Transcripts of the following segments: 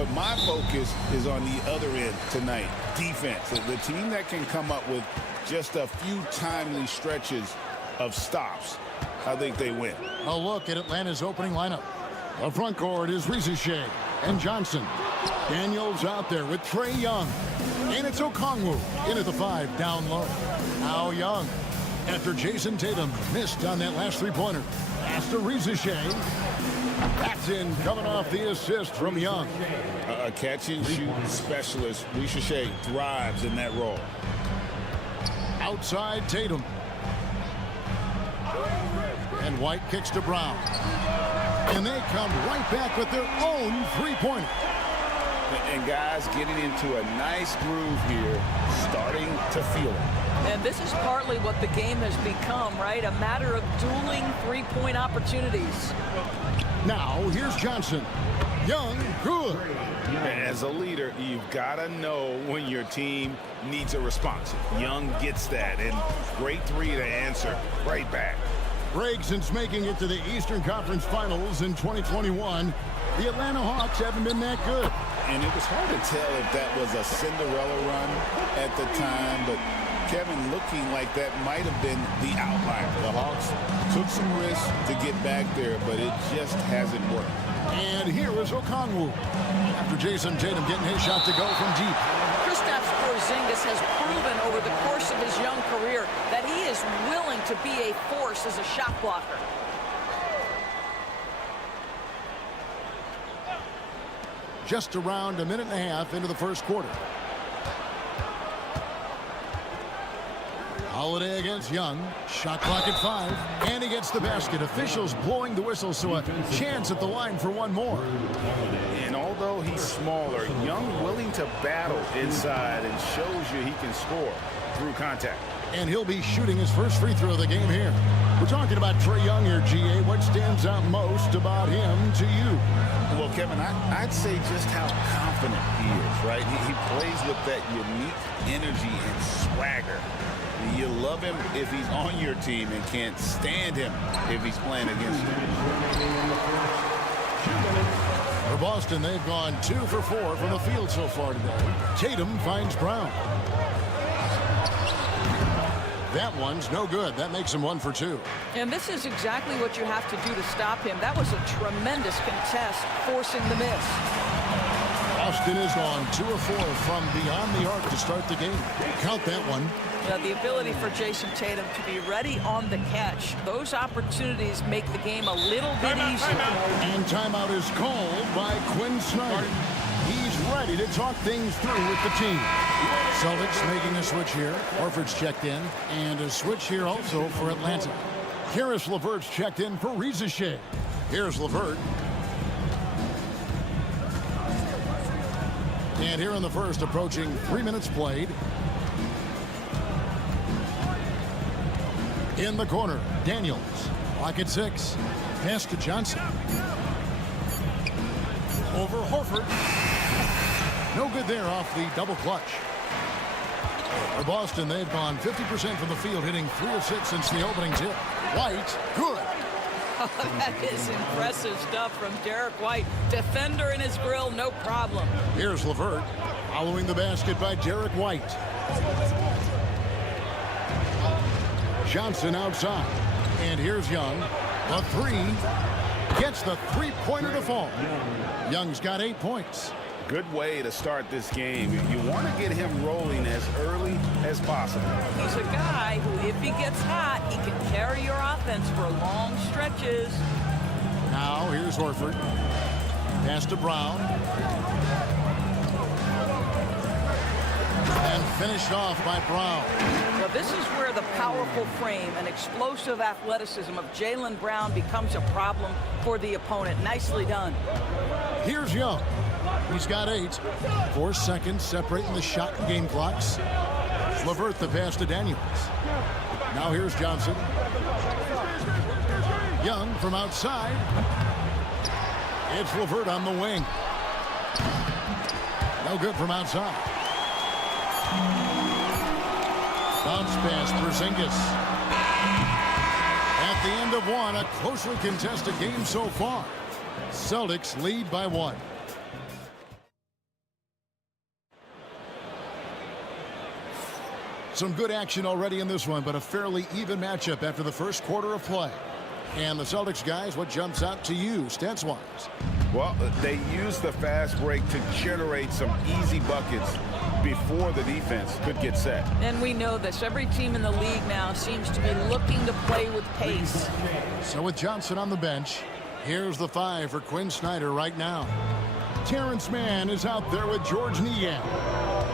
But my focus is on the other end tonight, defense. The team that can come up with just a few timely stretches of stops, I think they win. A look at Atlanta's opening lineup. The front court is Shea and Johnson. Daniels out there with Trae Young. And it's Okongwu in at the 5 down low. Now Young, after Jason Tatum missed on that last three-pointer. Pass to Shea. That's in, coming off the assist from Young. A catch-and-shoot specialist. Shea thrives in that role. Outside Tatum. And White kicks to Brown. And they come right back with their own three-pointer. And guys getting into a nice groove here, starting to feel it. And this is partly what the game has become, right? A matter of dueling three-point opportunities. Now, here's Johnson. Young, good. As a leader, you've got to know when your team needs a response. Young gets that, and great three to answer right back. Greg, since making it to the Eastern Conference Finals in 2021, the Atlanta Hawks haven't been that good. And it was hard to tell if that was a Cinderella run at the time, but Kevin, looking like that might have been the outlier. The Hawks took some risks to get back there, but it just hasn't worked. And here is Okongwu. After Jason Tatum getting his shot to go from deep. Kristaps Porzingis has proven over the course of his young career that he is willing to be a force as a shot blocker. Just around a minute and a half into the first quarter. Holiday against Young. Shot clock at 5. And he gets the basket. Officials blowing the whistle, so a chance at the line for one more. And although he's smaller, Young willing to battle inside and shows you he can score through contact. And he'll be shooting his first free throw of the game here. We're talking about Trae Young here, GA. What stands out most about him to you? Well, Kevin, I'd say just how confident he is, right? He plays with that unique energy and swagger. You love him if he's on your team and can't stand him if he's playing against you. For Boston, they've gone 2 for 4 from the field so far today. Tatum finds Brown. That one's no good. That makes him 1 for 2. And this is exactly what you have to do to stop him. That was a tremendous contest, forcing the miss. Boston has gone 2 of 4 from beyond the arc to start the game. Count that one. The ability for Jason Tatum to be ready on the catch. Those opportunities make the game a little bit easier. And timeout is called by Quinn Snyder. He's ready to talk things through with the team. Celtics making a switch here. Horford's checked in. And a switch here also for Atlanta. Karis LeVert's checked in for Shea. Here's LeVert. And here in the first, approaching 3 minutes played. In the corner, Daniels. Clock at 6. Pass to Johnson. Over Horford. No good there off the double clutch. For Boston, they've gone 50% from the field, hitting 3 of 6 since the opening tip. White, good. That is impressive stuff from Derek White. Defender in his grill, no problem. Here's LeVert, following the basket by Derek White. Johnson outside. And here's Young. The 3. Gets the three-pointer to fall. Young's got 8 points. Good way to start this game. You want to get him rolling as early as possible. He's a guy who, if he gets hot, he can carry your offense for long stretches. Now, here's Horford. Pass to Brown. And finished off by Brown. Well, this is where the powerful frame and explosive athleticism of Jaylen Brown becomes a problem for the opponent. Nicely done. Here's Young. He's got 8. 4 seconds separating the shot and game clocks. LeVert the pass to Daniels. Now here's Johnson. Young from outside. It's LeVert on the wing. No good from outside. Bounce pass, Porzingis. At the end of one, a closely contested game so far. Celtics lead by 1. Some good action already in this one, but a fairly even matchup after the first quarter of play. And the Celtics guys, what jumps out to you, stats-wise? Well, they use the fast break to generate some easy buckets before the defense could get set. And we know this. Every team in the league now seems to be looking to play with pace. So with Johnson on the bench, here's the 5 for Quinn Snyder right now. Terrence Mann is out there with George Niang.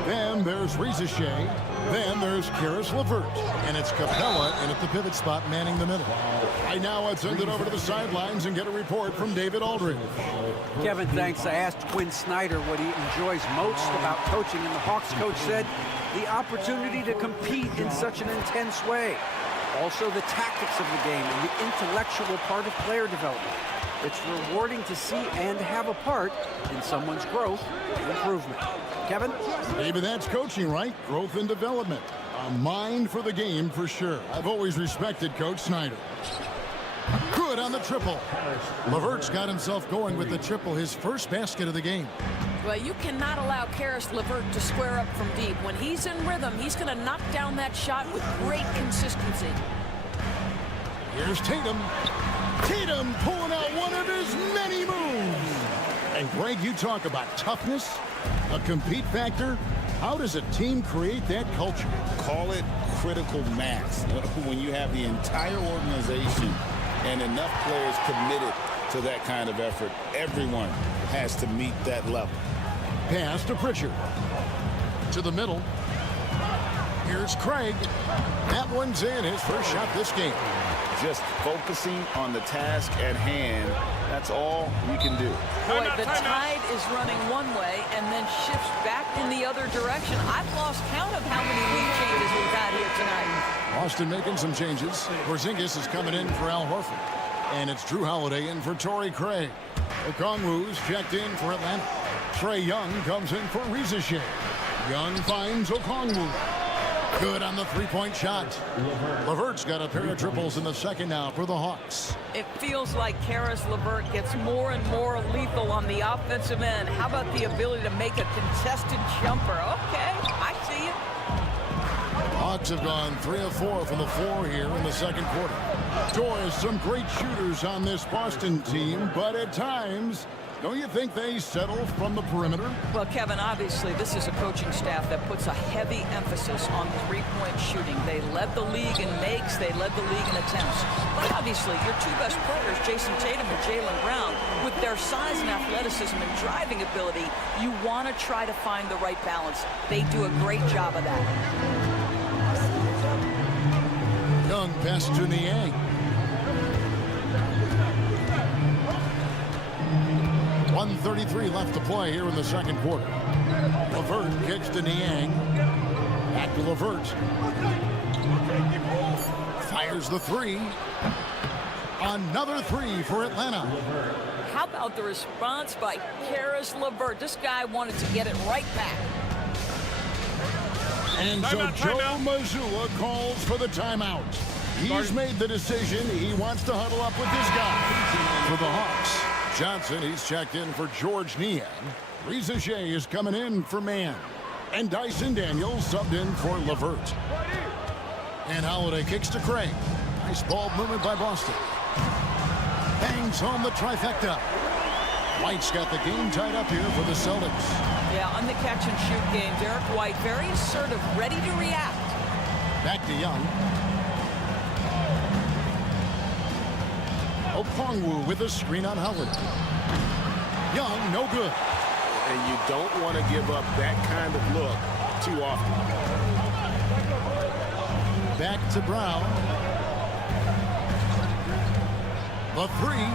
Then there's Reza Shea. Then there's Karis LeVert. And it's Capella in at the pivot spot manning the middle. Right now, let's send it over to the sidelines and get a report from David Aldridge. Kevin, thanks. I asked Quinn Snyder what he enjoys most about coaching, and the Hawks coach said the opportunity to compete in such an intense way. Also, the tactics of the game and the intellectual part of player development. It's rewarding to see and have a part in someone's growth and improvement. Kevin? Maybe that's coaching, right? Growth and development. A mind for the game for sure. I've always respected Coach Snyder. Good on the triple. LeVert's got himself going with the triple, his first basket of the game. Well, you cannot allow Karis LeVert to square up from deep. When he's in rhythm, he's going to knock down that shot with great consistency. Here's Tatum. Tatum pulling out one of his many moves. And Greg, you talk about toughness, a compete factor. How does a team create that culture? Call it critical mass. When you have the entire organization and enough players committed to that kind of effort, everyone has to meet that level. Pass to Pritchard. To the middle. Here's Craig. That one's in, his first shot this game. Just focusing on the task at hand, that's all you can do. Boy, the tide is running one way and then shifts back in the other direction. I've lost count of how many lead changes we've had here tonight. Austin making some changes. Porzingis is coming in for Al Horford. And it's Drew Holiday in for Torrey Craig. Okongwu's checked in for Atlanta. Trae Young comes in for Reza Shea. Young finds Okongwu. Good on the three-point shot. LeVert's got a pair of triples in the second now for the Hawks. It feels like Karis LeVert gets more and more lethal on the offensive end. How about the ability to make a contested jumper? Okay, I see it. Hawks have gone 3 of 4 from the floor here in the second quarter. Doors, some great shooters on this Boston team, but at times, don't you think they settle from the perimeter? Well, Kevin, obviously, this is a coaching staff that puts a heavy emphasis on three-point shooting. They led the league in makes. They led the league in attempts. But obviously, your two best players, Jason Tatum and Jaylen Brown, with their size and athleticism and driving ability, you want to try to find the right balance. They do a great job of that. Young pass to Niang. .133 left to play here in the second quarter. LeVert kicks to Niang. Back to LeVert. Fires the three. Another three for Atlanta. How about the response by Karis LeVert? This guy wanted to get it right back. And so Joe Mazzulla calls for the timeout. He's made the decision. He wants to huddle up with this guy. For the Hawks, Johnson, he's checked in for George Niang. Reza Shea is coming in for Mann. And Dyson Daniels subbed in for LeVert. And Holiday kicks to Craig. Nice ball movement by Boston. Bangs home the trifecta. White's got the game tied up here for the Celtics. Yeah, on the catch-and-shoot game, Derek White, very assertive, ready to react. Back to Young. Okongwu with a screen on Howard. Young, no good. And you don't want to give up that kind of look too often. Back to Brown. The three.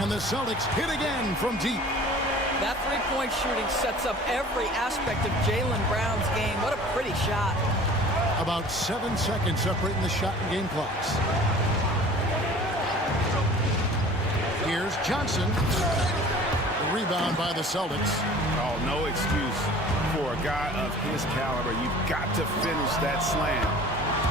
And the Celtics hit again from deep. That three-point shooting sets up every aspect of Jaylen Brown's game. What a pretty shot. About 7 seconds separating the shot and game clocks. Here's Johnson. The rebound by the Celtics. Oh, no excuse for a guy of his caliber. You've got to finish that slam.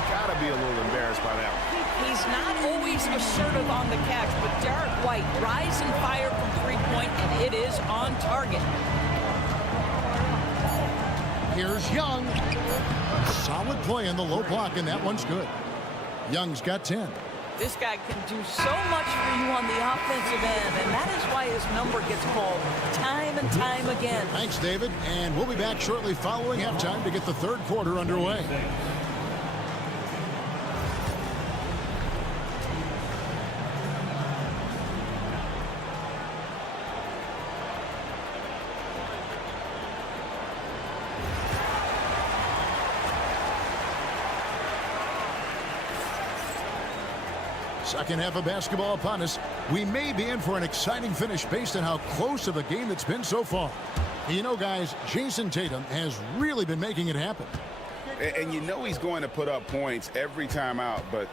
Got to be a little embarrassed by that one. He's not always assertive on the catch, but Derek White rise and fire from three-point, and it is on target. Here's Young. Solid play in the low block, and that one's good. Young's got 10. This guy can do so much for you on the offensive end, and that is why his number gets called time and time again. Thanks, David. And we'll be back shortly following halftime to get the third quarter underway. Second half of basketball upon us. We may be in for an exciting finish based on how close of a game it's been so far. You know, guys, Jason Tatum has really been making it happen. And you know he's going to put up points every time out, but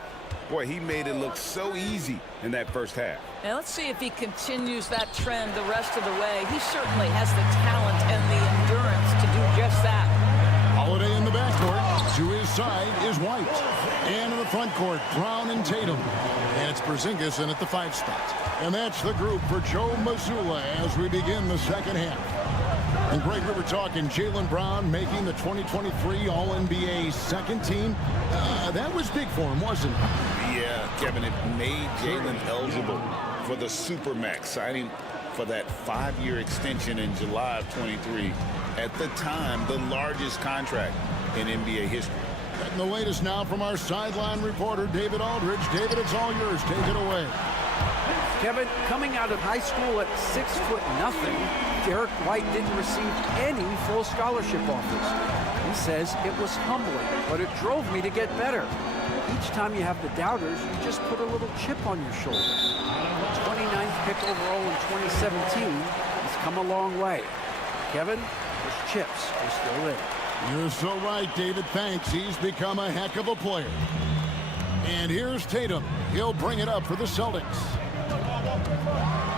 boy, he made it look so easy in that first half. Now let's see if he continues that trend the rest of the way. He certainly has the talent and the endurance to do just that. Holiday in the backcourt. To his side is White. And in the front court, Brown and Tatum. And it's Porzingis in at the 5 spot. And that's the group for Joe Mazzulla as we begin the second half. And Greg, we were talking Jaylen Brown making the 2023 All-NBA second team. That was big for him, wasn't it? Yeah, Kevin, it made Jaylen eligible for the Supermax, signing for that 5-year extension in July of 23. At the time, the largest contract in NBA history. And the latest now from our sideline reporter, David Aldridge. David, it's all yours. Take it away. Kevin, coming out of high school at 6'0", Derek White didn't receive any full scholarship offers. He says it was humbling, but it drove me to get better. Each time you have the doubters, you just put a little chip on your shoulder. 29th pick overall in 2017, he's come a long way. Kevin, those chips are still there. You're so right, David. Thanks. He's become a heck of a player. And here's Tatum. He'll bring it up for the Celtics.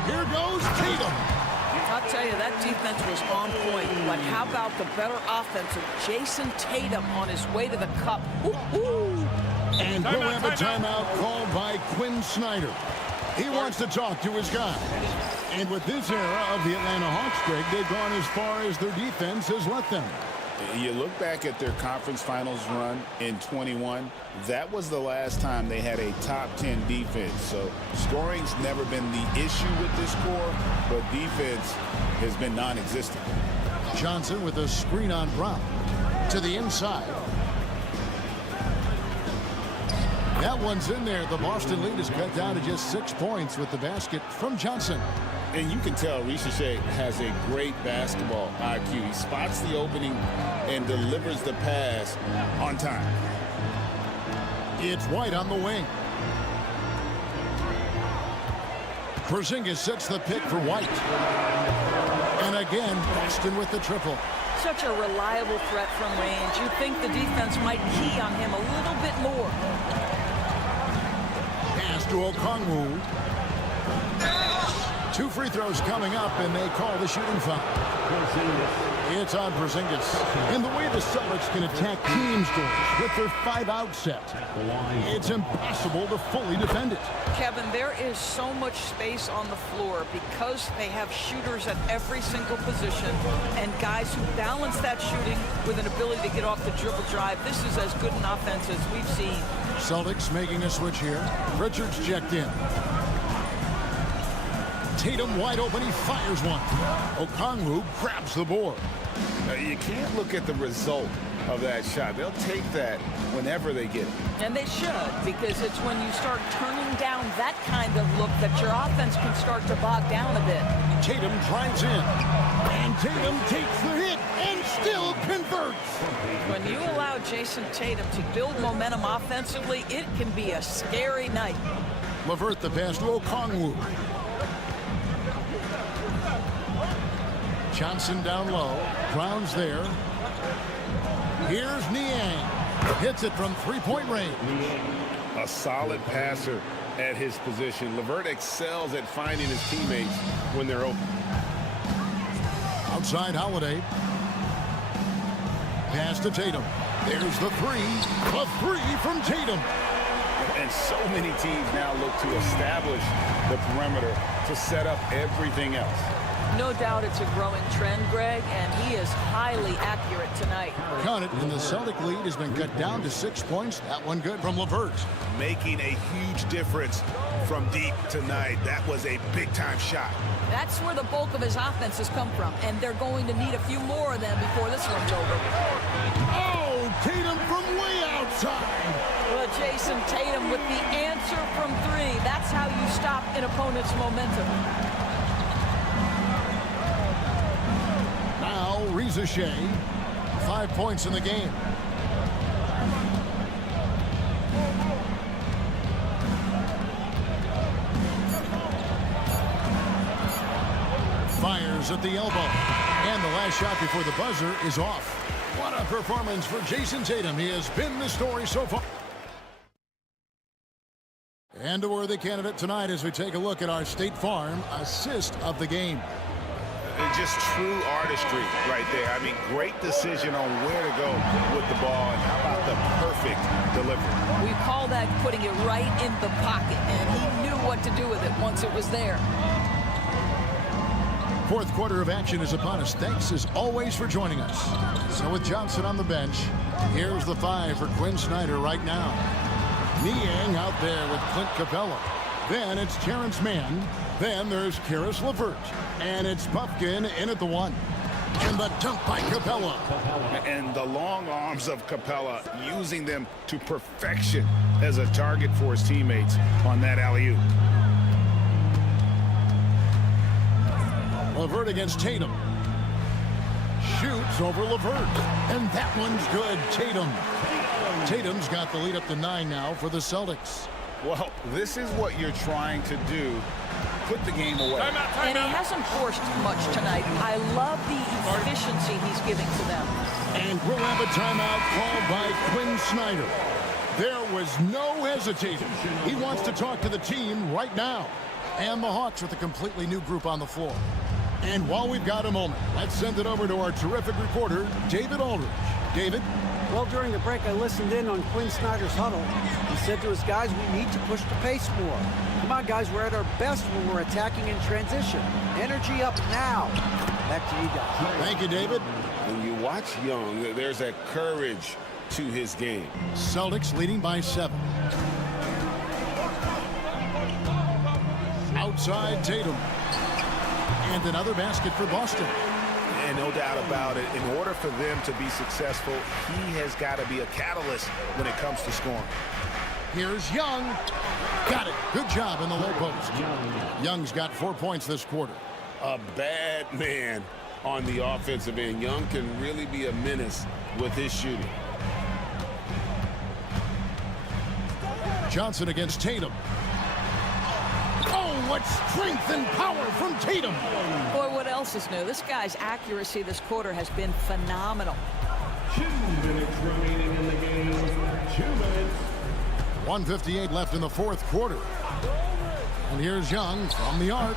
Here goes Tatum. I'll tell you, that defense was on point. But how about the better offense of Jason Tatum on his way to the cup? Woo-hoo! And we'll have a timeout called by Quinn Snyder. He wants to talk to his guys. And with this era of the Atlanta Hawks, Greg, they've gone as far as their defense has let them. You look back at their conference finals run in 21, that was the last time they had a top 10 defense. So scoring's never been the issue with this core, but defense has been non-existent. Johnson with a screen on Brown to the inside. That one's in there. The Boston lead is cut down to just 6 points with the basket from Johnson. And you can tell Risacher has a great basketball IQ. He spots the opening and delivers the pass on time. It's White on the wing. Porzingis sets the pick for White. And again, Boston with the triple. Such a reliable threat from range. You'd think the defense might key on him a little bit more. Pass to Okongwu. 2 free throws coming up, and they call the shooting foul. It's on Porzingis. And the way the Celtics can attack team scores with their 5-out set, it's impossible to fully defend it. Kevin, there is so much space on the floor because they have shooters at every single position and guys who balance that shooting with an ability to get off the dribble drive. This is as good an offense as we've seen. Celtics making a switch here. Richards checked in. Tatum wide open, he fires one. Okongwu grabs the board. You can't look at the result of that shot. They'll take that whenever they get it. And they should, because it's when you start turning down that kind of look that your offense can start to bog down a bit. Tatum drives in. And Tatum takes the hit and still converts. When you allow Jason Tatum to build momentum offensively, it can be a scary night. LeVert the pass to Okongwu. Johnson down low. Brown's there. Here's Niang. Hits it from 3-point range. A solid passer at his position. LeVert excels at finding his teammates when they're open. Outside Holiday. Pass to Tatum. There's the three. A three from Tatum. And so many teams now look to establish the perimeter to set up everything else. No doubt it's a growing trend, Greg, and he is highly accurate tonight. Count it, and the Celtic lead has been cut down to 6 points. That one good from LeVert. Making a huge difference from deep tonight. That was a big-time shot. That's where the bulk of his offense has come from, and they're going to need a few more of them before this one's over. Oh, Tatum from way outside. Well, Jason Tatum with the answer from 3. That's how you stop an opponent's momentum. Now, Reza Shea, 5 points in the game. Fires at the elbow. And the last shot before the buzzer is off. What a performance for Jason Tatum. He has been the story so far. And a worthy candidate tonight as we take a look at our State Farm assist of the game. Just true artistry right there. I mean, great decision on where to go with the ball, and how about the perfect delivery. We call that putting it right in the pocket, and he knew what to do with it once it was there. Fourth quarter of action is upon us. Thanks as always for joining us. So with Johnson on the bench, here's the 5 for Quinn Snyder right now. Niang out there with Clint Capella. Then it's Terrence Mann. Then there's Karis LeVert. And it's Puffkin in at the 1. And the dunk by Capella. And the long arms of Capella, using them to perfection as a target for his teammates on that alley-oop. LeVert against Tatum. Shoots over LeVert. And that one's good. Tatum's got the lead up to 9 now for the Celtics. Well, this is what you're trying to do. Put the game away. And he hasn't forced much tonight. I love the efficiency he's giving to them. And we'll have a timeout called by Quinn Snyder. There was no hesitating. He wants to talk to the team right now. And the Hawks with a completely new group on the floor. And while we've got a moment, let's send it over to our terrific reporter, David Aldridge. David? Well, during the break, I listened in on Quinn Snyder's huddle. He said to his guys, we need to push the pace more. Come on, guys, we're at our best when we're attacking in transition. Energy up now. Back to you guys. Thank you, David. When you watch Young, there's a courage to his game. Celtics leading by 7. Outside Tatum. And another basket for Boston. And no doubt about it, in order for them to be successful, he has got to be a catalyst when it comes to scoring. Here's Young. Got it. Good job in the low post. Young's got 4 points this quarter. A bad man on the offensive end. Young can really be a menace with his shooting. Johnson against Tatum. Oh, what strength and power from Tatum. Boy, what else is new? This guy's accuracy this quarter has been phenomenal. 2 minutes remaining in the game. 2 minutes. 1:58 left in the fourth quarter. And here's Young from the arc.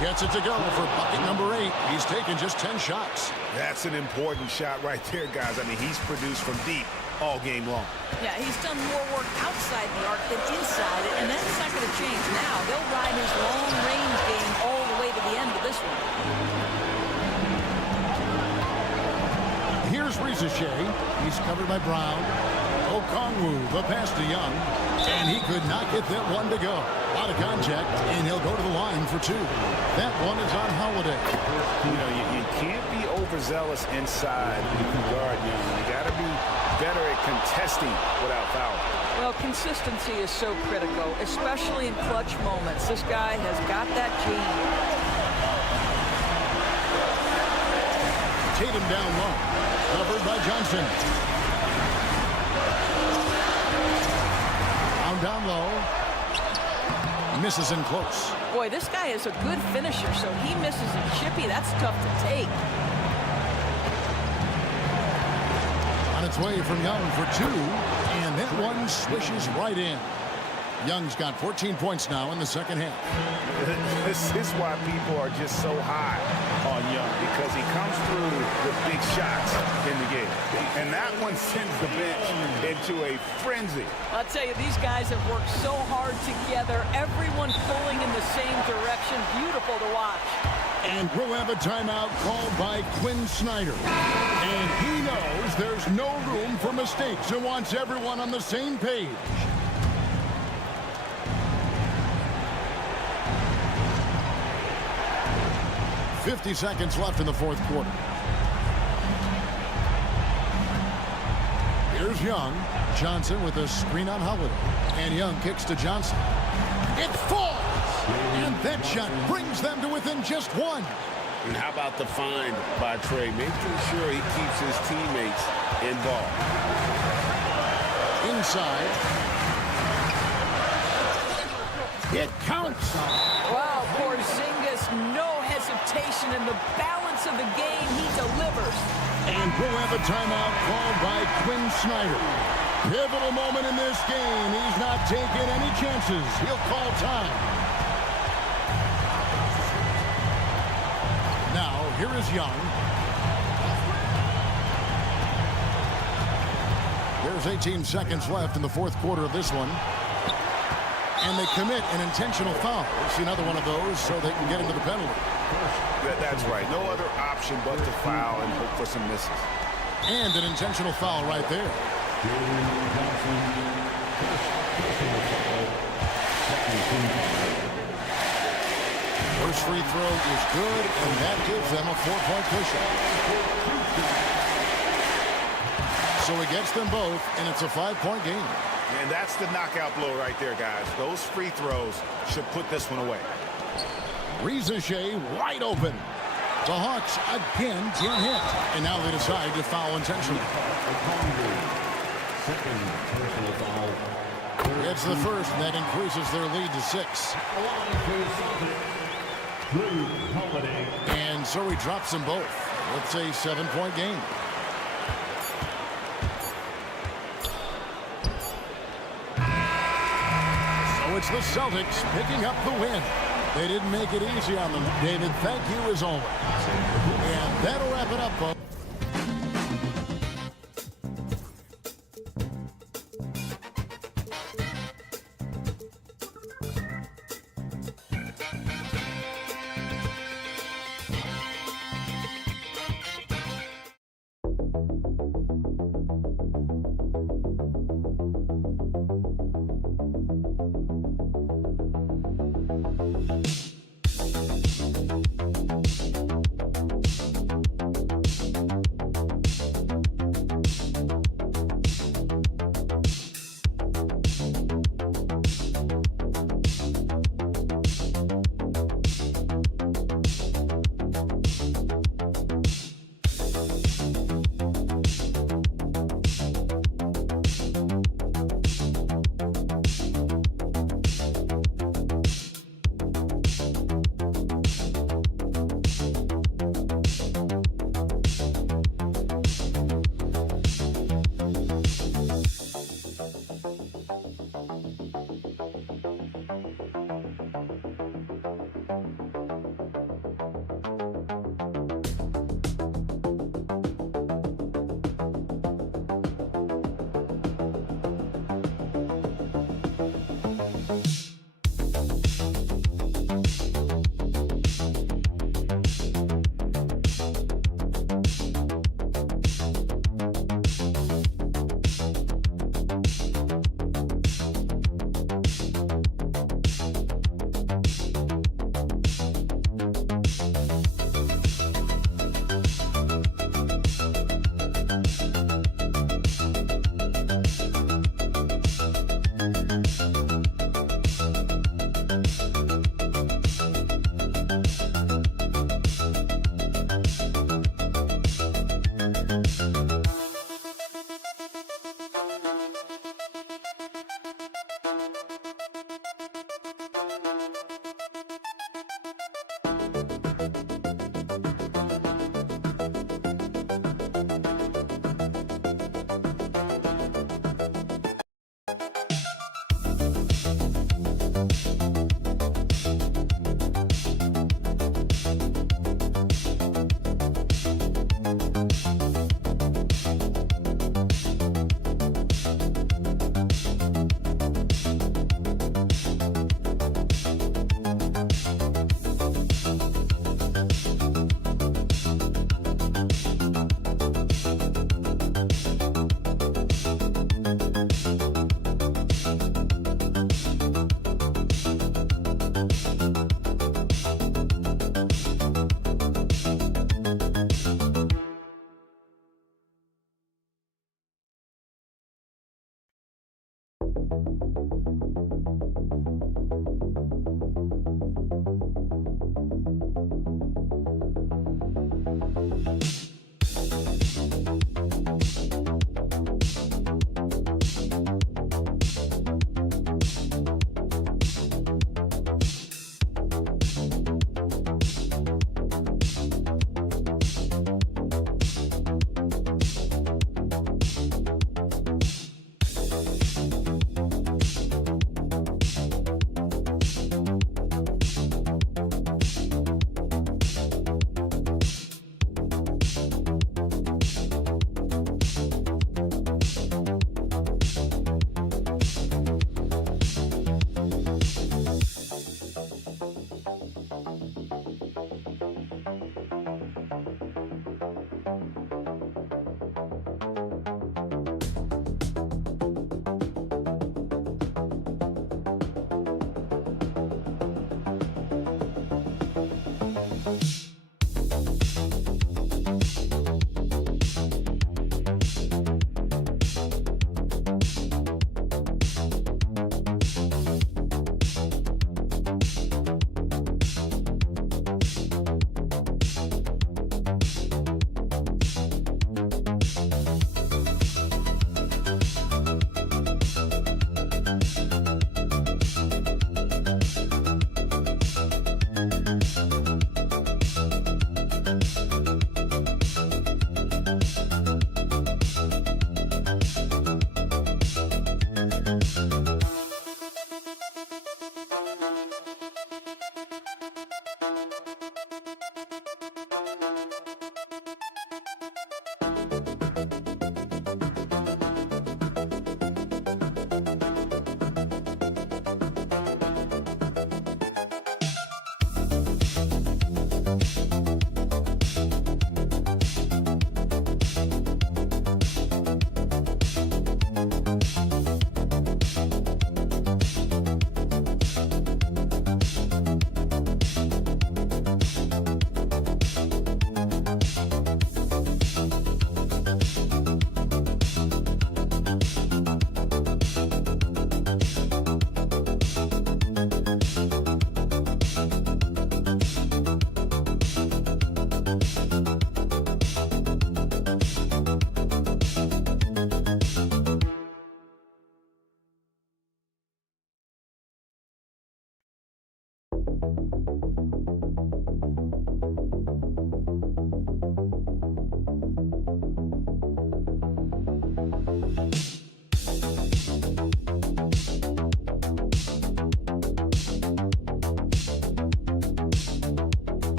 Gets it to go for bucket number 8. He's taken just 10 shots. That's an important shot right there, guys. I mean, he's produced from deep all game long. Yeah, he's done more work outside the arc than inside it, and that's not going to change now. They'll ride his long-range game all the way to the end of this one. Here's Reza Shea. He's covered by Brown. Okongwu, the pass to Young. And he could not get that one to go. Out of contact, and he'll go to the line for 2. That one is on Holiday. You know, you can't be overzealous inside if you guard Young. You got to be better at contesting without foul. Well, consistency is so critical, especially in clutch moments. This guy has got that gene. Tatum down low. Covered by Johnson. Down low. Misses in close. Boy, this guy is a good finisher, so he misses a chippy. That's tough to take. On its way from Young for 2. And that one swishes right in. Young's got 14 points now in the second half. This is why people are just so high on Young, because he comes through with big shots in the game. And that one sends the bench into a frenzy. I'll tell you, these guys have worked so hard together. Everyone pulling in the same direction. Beautiful to watch. And we'll have a timeout called by Quinn Snyder. And he knows there's no room for mistakes and wants everyone on the same page. "50 seconds left in the fourth quarter. Here's Young. Johnson with a screen on Holiday. And Young kicks to Johnson. It falls! And that shot brings them to within just one. And how about the find by Trey, making sure he keeps his teammates involved. Inside. It counts. Wow, Porzingis, no hesitation in the balance of the game. He delivers. And we'll have a timeout called by Quinn Snyder. Pivotal moment in this game. He's not taking any chances. He'll call time. Now, here is Young. There's 18 seconds left in the fourth quarter of this one. And they commit an intentional foul. It's another one of those so they can get into the penalty. That's right. No other option but to foul and hope for some misses. And an intentional foul right there. First free throw is good, and that gives them a 4-point cushion. So he gets them both, and it's a 5-point game. And that's the knockout blow right there, guys. Those free throws should put this one away. Rizachet wide open. The Hawks again get hit. And now they decide to foul intentionally. It's the first, and that increases their lead to 6. And so he drops them both. It's a 7-point game. So it's the Celtics picking up the win. They didn't make it easy on them. David, thank you as always. And that'll wrap it up, folks.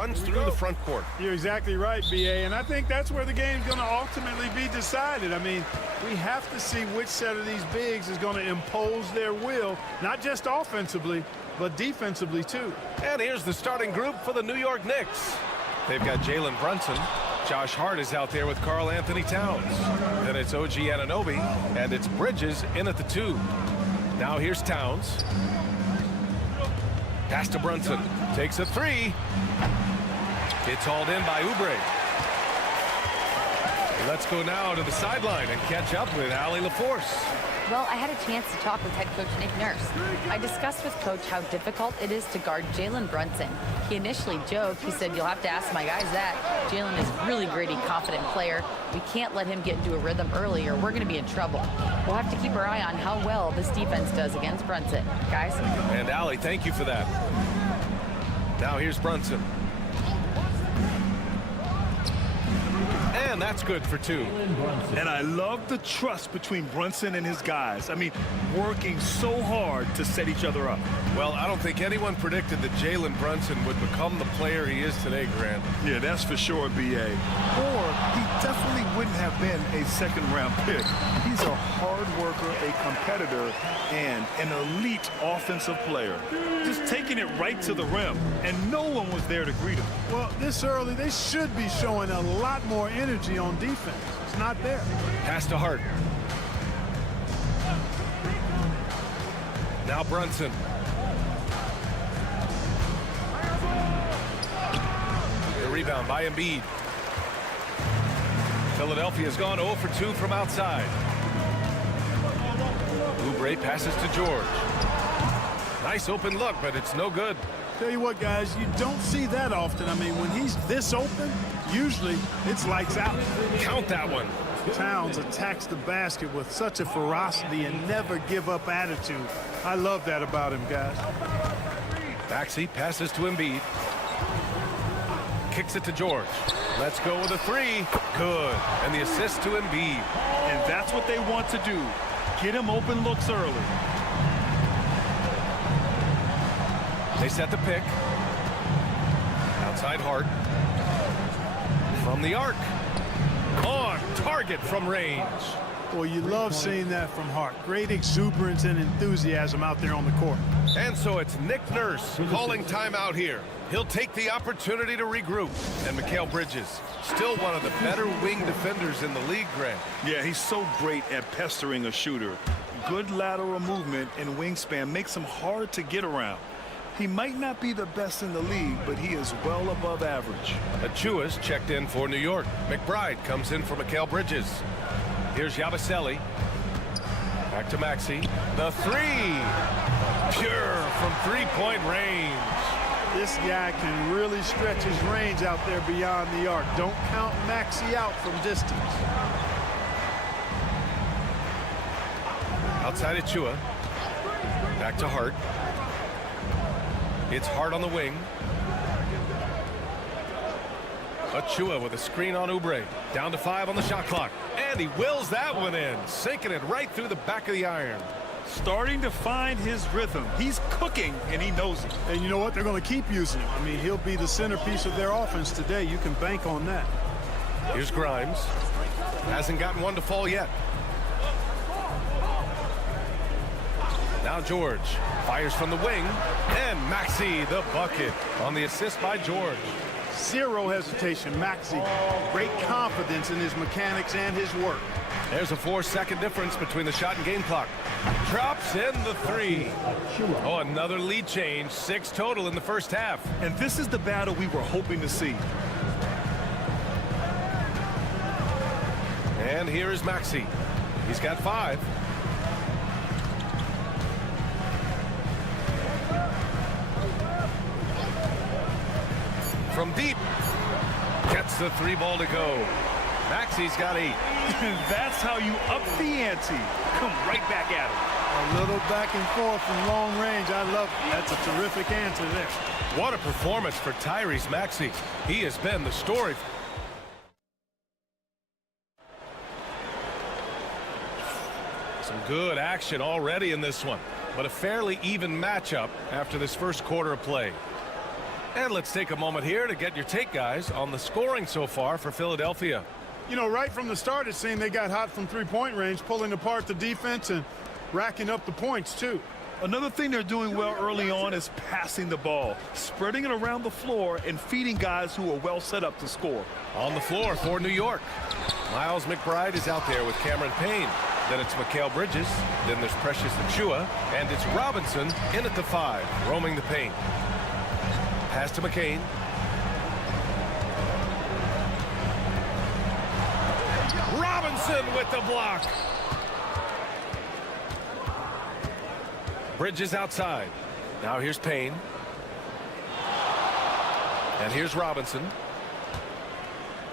runs through the front court. You're exactly right, B.A., and I think that's where the game's going to ultimately be decided. I mean, we have to see which set of these bigs is going to impose their will, not just offensively, but defensively, too. And here's the starting group for the New York Knicks. They've got Jalen Brunson, Josh Hart is out there with Karl Anthony Towns. Then it's OG Anunoby, and it's Bridges in at the 2. Now here's Towns. Pass to Brunson. Takes a 3. It's hauled in by Oubre. Let's go now to the sideline and catch up with Allie LaForce. Well, I had a chance to talk with head coach Nick Nurse. I discussed with coach how difficult it is to guard Jalen Brunson. He initially joked. He said, you'll have to ask my guys that. Jalen is a really gritty, confident player. We can't let him get into a rhythm early or we're going to be in trouble. We'll have to keep our eye on how well this defense does against Brunson. Guys? And Allie, thank you for that. Now here's Brunson. And that's good for 2. And I love the trust between Brunson and his guys. I mean, working so hard to set each other up. Well, I don't think anyone predicted that Jalen Brunson would become the player he is today, Grant. Yeah, that's for sure, B.A. Or he definitely wouldn't have been a second-round pick. He's a hard worker, a competitor, and an elite offensive player. Just taking it right to the rim, and no one was there to greet him. Well, this early, they should be showing a lot more energy on defense. It's not there. Pass to Hart. Now Brunson. The rebound by Embiid. Philadelphia's gone 0 for 2 from outside. Oubre passes to George. Nice open look, but it's no good. Tell you what, guys, you don't see that often. I mean, when he's this open, usually it's lights out. Count that one. Towns attacks the basket with such a ferocity and never give up attitude. I love that about him, guys. Maxey passes to Embiid. Kicks it to George. Let's go with a 3. Good. And the assist to Embiid. And that's what they want to do. Get him open looks early. They set the pick. Outside Hart. From the arc. On target from range. Well, you love seeing that from Hart. Great exuberance and enthusiasm out there on the court. And so it's Nick Nurse calling timeout here. He'll take the opportunity to regroup. And Mikal Bridges, still one of the better wing defenders in the league, Grant. Yeah, he's so great at pestering a shooter. Good lateral movement and wingspan makes him hard to get around. He might not be the best in the league, but he is well above average. Achua's checked in for New York. McBride comes in for Mikal Bridges. Here's Yabusele. Back to Maxey. The 3. Pure from three-point range. This guy can really stretch his range out there beyond the arc. Don't count Maxey out from distance. Outside Achua. Back to Hart. It's Hart on the wing. Achua with a screen on Oubre. Down to 5 on the shot clock. And he wills that one in. Sinking it right through the back of the iron. Starting to find his rhythm. He's cooking, and he knows it. And you know what? They're going to keep using him. I mean, he'll be the centerpiece of their offense today. You can bank on that. Here's Grimes. Hasn't gotten one to fall yet. Now George fires from the wing, and Maxey the bucket on the assist by George. Zero hesitation. Maxey, great confidence in his mechanics and his work. There's a 4-second difference between the shot and game clock. Drops in the 3. Oh, another lead change. 6 total in the first half. And this is the battle we were hoping to see. And here is Maxey. He's got 5. From deep. Gets the 3 ball to go. Maxey's got 8. That's how you up the ante. Come right back at him. A little back and forth from long range. I love it. That's a terrific answer there. What a performance for Tyrese Maxey. He has been the story. Some good action already in this one, but a fairly even matchup after this first quarter of play. And let's take a moment here to get your take, guys, on the scoring so far for Philadelphia. You know, right from the start, it seemed they got hot from three-point range, pulling apart the defense and racking up the points, too. Another thing they're doing well early on is passing the ball, spreading it around the floor and feeding guys who are well set up to score. On the floor for New York, Miles McBride is out there with Cameron Payne. Then it's Mikal Bridges. Then there's Precious Achiuwa. And it's Robinson in at the 5, roaming the paint. Pass to McCain. Robinson with the block. Bridges outside. Now here's Payne. And here's Robinson.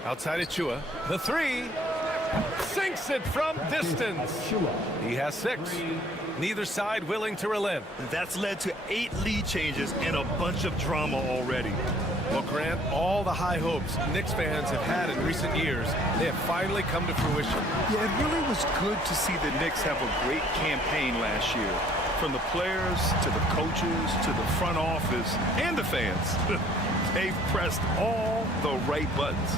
Outside Achiuwa. The 3. Sinks it from distance. He has 6. Neither side willing to relent. That's led to 8 lead changes and a bunch of drama already. Well, Grant, all the high hopes Knicks fans have had in recent years, they have finally come to fruition. Yeah, it really was good to see the Knicks have a great campaign last year. From the players to the coaches to the front office and the fans. They've pressed all the right buttons.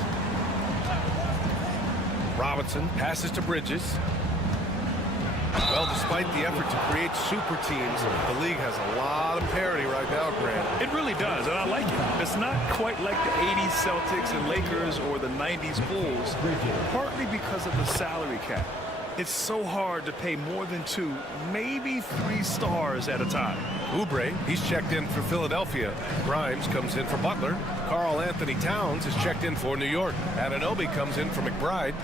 Robinson passes to Bridges. Well, despite the effort to create super teams, the league has a lot of parity right now, Grant. It really does, and I like it. It's not quite like the 80s Celtics and Lakers or the 90s Bulls, partly because of the salary cap. It's so hard to pay more than 2, maybe 3 stars at a time. Oubre, he's checked in for Philadelphia. Grimes comes in for Butler. Karl Anthony Towns is checked in for New York. Anunoby comes in for McBride.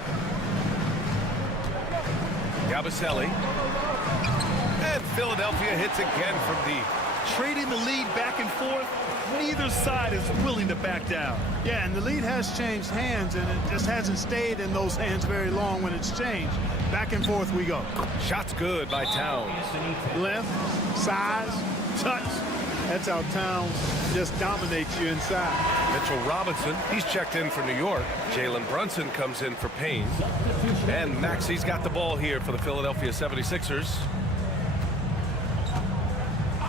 Yabusele. And Philadelphia hits again from deep. Trading the lead back and forth, neither side is willing to back down. Yeah, and the lead has changed hands, and it just hasn't stayed in those hands very long when it's changed. Back and forth we go. Shots good by Towns. Length, size, touch. That's how Towns just dominates you inside. Mitchell Robinson, he's checked in for New York. Jalen Brunson comes in for Payne. And Maxey's got the ball here for the Philadelphia 76ers.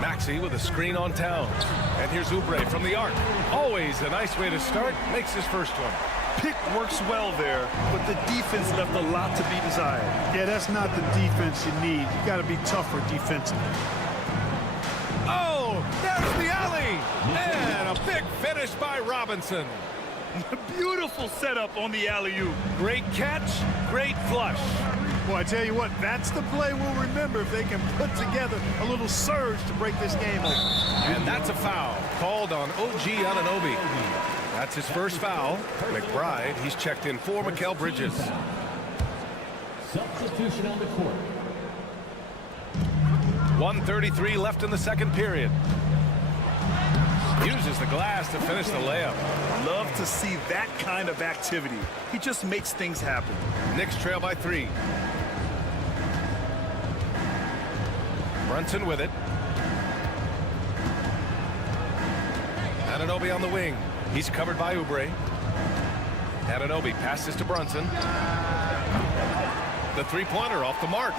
Maxey with a screen on Towns. And here's Oubre from the arc. Always a nice way to start. Makes his first one. Pick works well there, but the defense left a lot to be desired. Yeah, that's not the defense you need. You got to be tougher defensively. Oh, there's the alley. And a big finish by Robinson. Beautiful setup on the alley-oop. Great catch, great flush. Boy, I tell you what, that's the play we'll remember if they can put together a little surge to break this game open. And that's a foul called on OG Anunoby. That's his first foul. McBride, he's checked in for Mikal Bridges. Substitution on the court. 1:33 left in the second period. Uses the glass to finish the layup. Love to see that kind of activity. He just makes things happen. Knicks trail by 3. Brunson with it. Anunoby on the wing. He's covered by Oubre. Anunoby passes to Brunson. The three-pointer off the mark.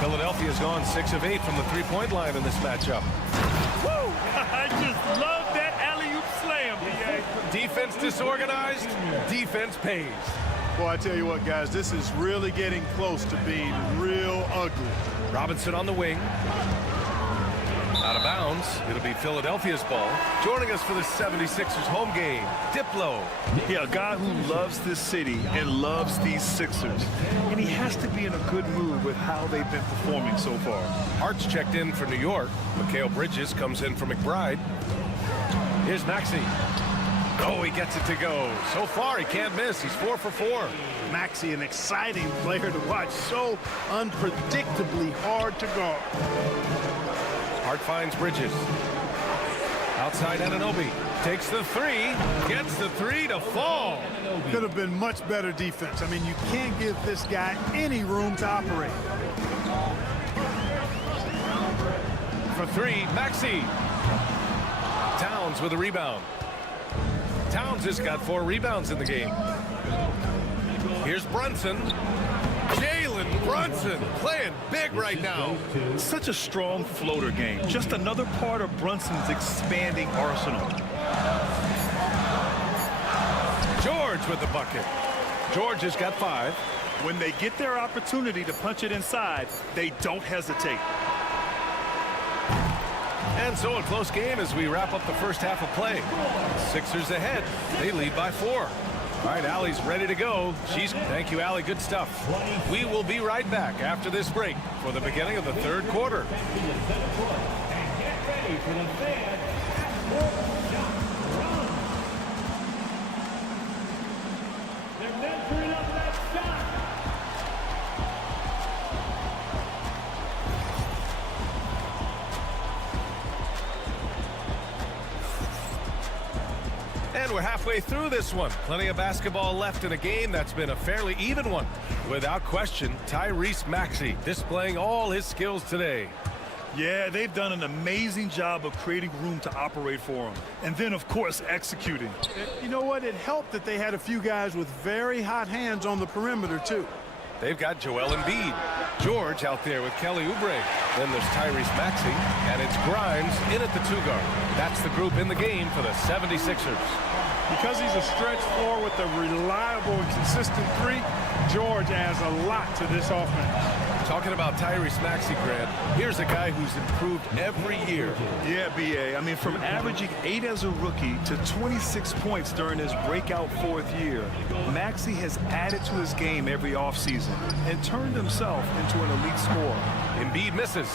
Philadelphia's gone 6 of 8 from the three-point line in this matchup. Woo! I just love that alley-oop slam. Defense disorganized, defense pays. Boy, I tell you what, guys, this is really getting close to being real ugly. Robinson on the wing. Out of bounds. It'll be Philadelphia's ball. Joining us for the 76ers home game, Diplo. Yeah, a guy who loves this city and loves these Sixers. And he has to be in a good mood with how they've been performing so far. Hart's checked in for New York. Mikal Bridges comes in for McBride. Here's Maxey. Oh, he gets it to go. So far, he can't miss. He's 4 for 4. Maxey, an exciting player to watch. So unpredictably hard to guard. Hart finds Bridges. Outside Anunoby. Takes the 3. Gets the 3 to fall. Could have been much better defense. I mean, you can't give this guy any room to operate. For 3, Maxey. Towns with a rebound. Towns has got 4 rebounds in the game. Here's Brunson. Jalen Brunson playing big right now. Such a strong floater game. Just another part of Brunson's expanding arsenal. George with the bucket. George has got 5. When they get their opportunity to punch it inside, they don't hesitate. And so a close game as we wrap up the first half of play. Sixers ahead. They lead by 4. All right, Allie's ready to go. Thank you, Allie. Good stuff. We will be right back after this break for the beginning of the third quarter. And we're halfway through this one. Plenty of basketball left in a game that's been a fairly even one. Without question, Tyrese Maxey displaying all his skills today. Yeah, they've done an amazing job of creating room to operate for him. And then, of course, executing. You know what? It helped that they had a few guys with very hot hands on the perimeter, too. They've got Joel Embiid. George out there with Kelly Oubre. Then there's Tyrese Maxey. And it's Grimes in at the 2-guard. That's the group in the game for the 76ers. Because he's a stretch floor with a reliable and consistent 3, George adds a lot to this offense. Talking about Tyrese Maxey, Grant, here's a guy who's improved every year. Yeah, B.A. I mean, from averaging 8 as a rookie to 26 points during his breakout 4th year, Maxey has added to his game every offseason and turned himself into an elite scorer. Embiid misses.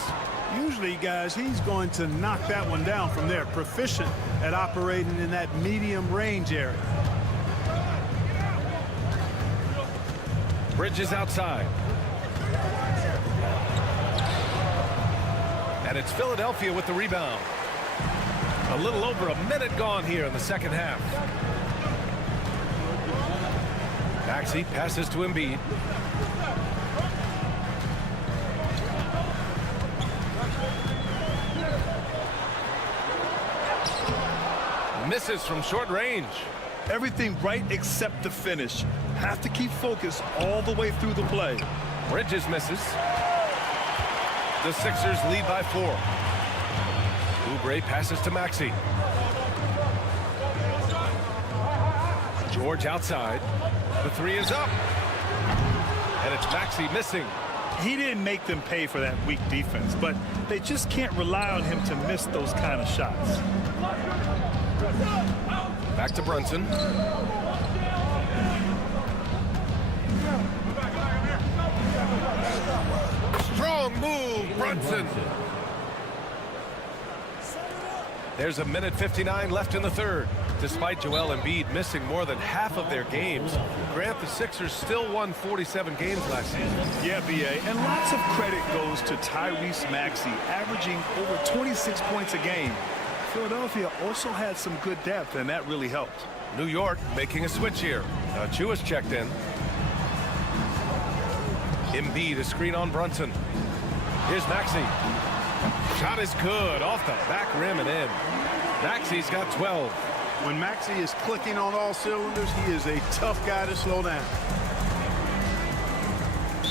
Usually, guys, he's going to knock that one down from there. Proficient at operating in that medium range area. Bridges outside. And it's Philadelphia with the rebound. A little over a minute gone here in the second half. Maxey passes to Embiid. Misses from short range. Everything right except the finish. Have to keep focused all the way through the play. Bridges misses. The Sixers lead by 4. Oubre passes to Maxey. George outside. The 3 is up. And it's Maxey missing. He didn't make them pay for that weak defense, but they just can't rely on him to miss those kind of shots. Back to Brunson. Strong move, Brunson. There's a minute 59 left in the third. Despite Joel Embiid missing more than half of their games, Grant, the Sixers still won 47 games last season. Yeah, B.A., and lots of credit goes to Tyrese Maxey, averaging over 26 points a game. Philadelphia also had some good depth, and that really helped. New York making a switch here. Chua checked in. Embiid, a screen on Brunson. Here's Maxey. Shot is good, off the back rim and in. Maxey's got 12. When Maxey is clicking on all cylinders, he is a tough guy to slow down.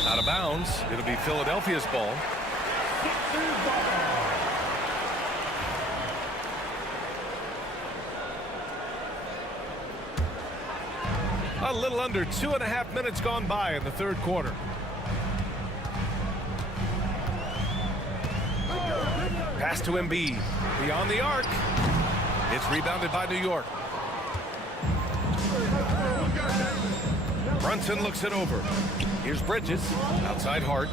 Out of bounds. It'll be Philadelphia's ball. A little under 2.5 minutes gone by in the third quarter. Pass to Embiid. Beyond the arc. It's rebounded by New York. Brunson looks it over. Here's Bridges. Outside Hart.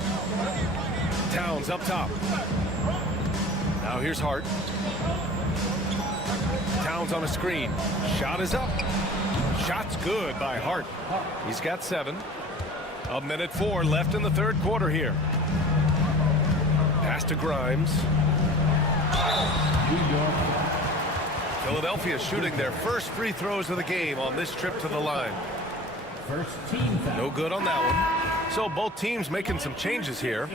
Towns up top. Now here's Hart. Towns on a screen. Shot is up. Shot's good by Hart. He's got 7. A minute 4 left in the third quarter here. Pass to Grimes. Philadelphia shooting their first free throws of the game on this trip to the line. No good on that one. So both teams making some changes here.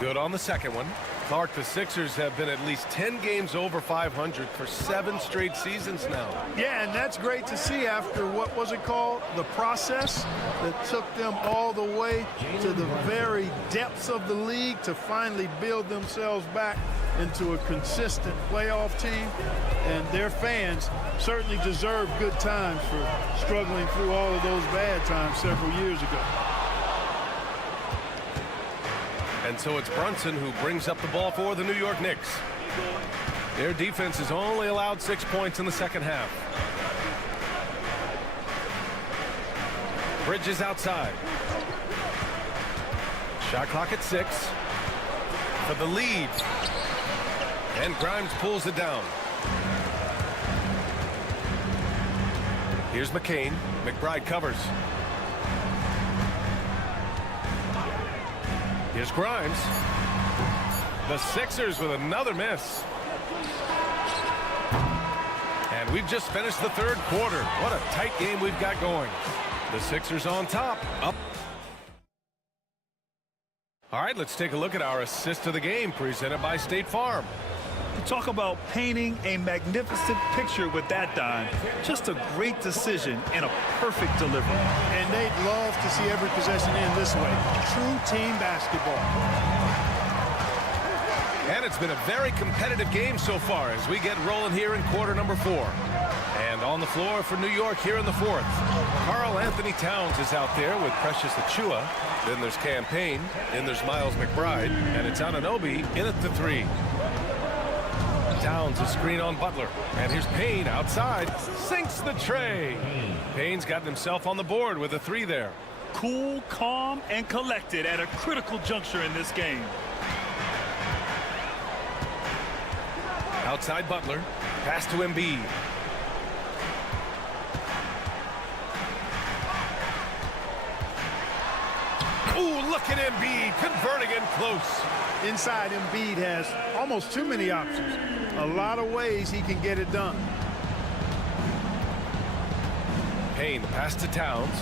Good on the second one. Clark, the Sixers have been at least 10 games over 500 for 7 straight seasons now. Yeah, and that's great to see after, what was it called? The process that took them all the way to the very depths of the league to finally build themselves back into a consistent playoff team. And their fans certainly deserve good times for struggling through all of those bad times several years ago. And so it's Brunson who brings up the ball for the New York Knicks. Their defense has only allowed 6 points in the second half. Bridges outside. Shot clock at 6 for the lead. And Grimes pulls it down. Here's McCain. McBride covers. Here's Grimes. The Sixers with another miss. And we've just finished the third quarter. What a tight game we've got going. The Sixers on top. Up. All right, let's take a look at our assist of the game presented by State Farm. You talk about painting a magnificent picture with that, Don. Just a great decision and a perfect delivery. And they'd love to see every possession end this way. True team basketball. And it's been a very competitive game so far as we get rolling here in quarter number 4. And on the floor for New York here in the fourth, Karl Anthony Towns is out there with Precious Achiuwa. Then there's Cam Payne. Then there's Miles McBride. And it's Anunoby in at the 3. Towns a screen on Butler. And here's Payne outside. Sinks the tray. Payne's gotten himself on the board with a 3 there. Cool, calm, and collected at a critical juncture in this game. Outside Butler. Pass to Embiid. Ooh, look at Embiid converting in close. Inside, Embiid has almost too many options. A lot of ways he can get it done. Payne pass to Towns.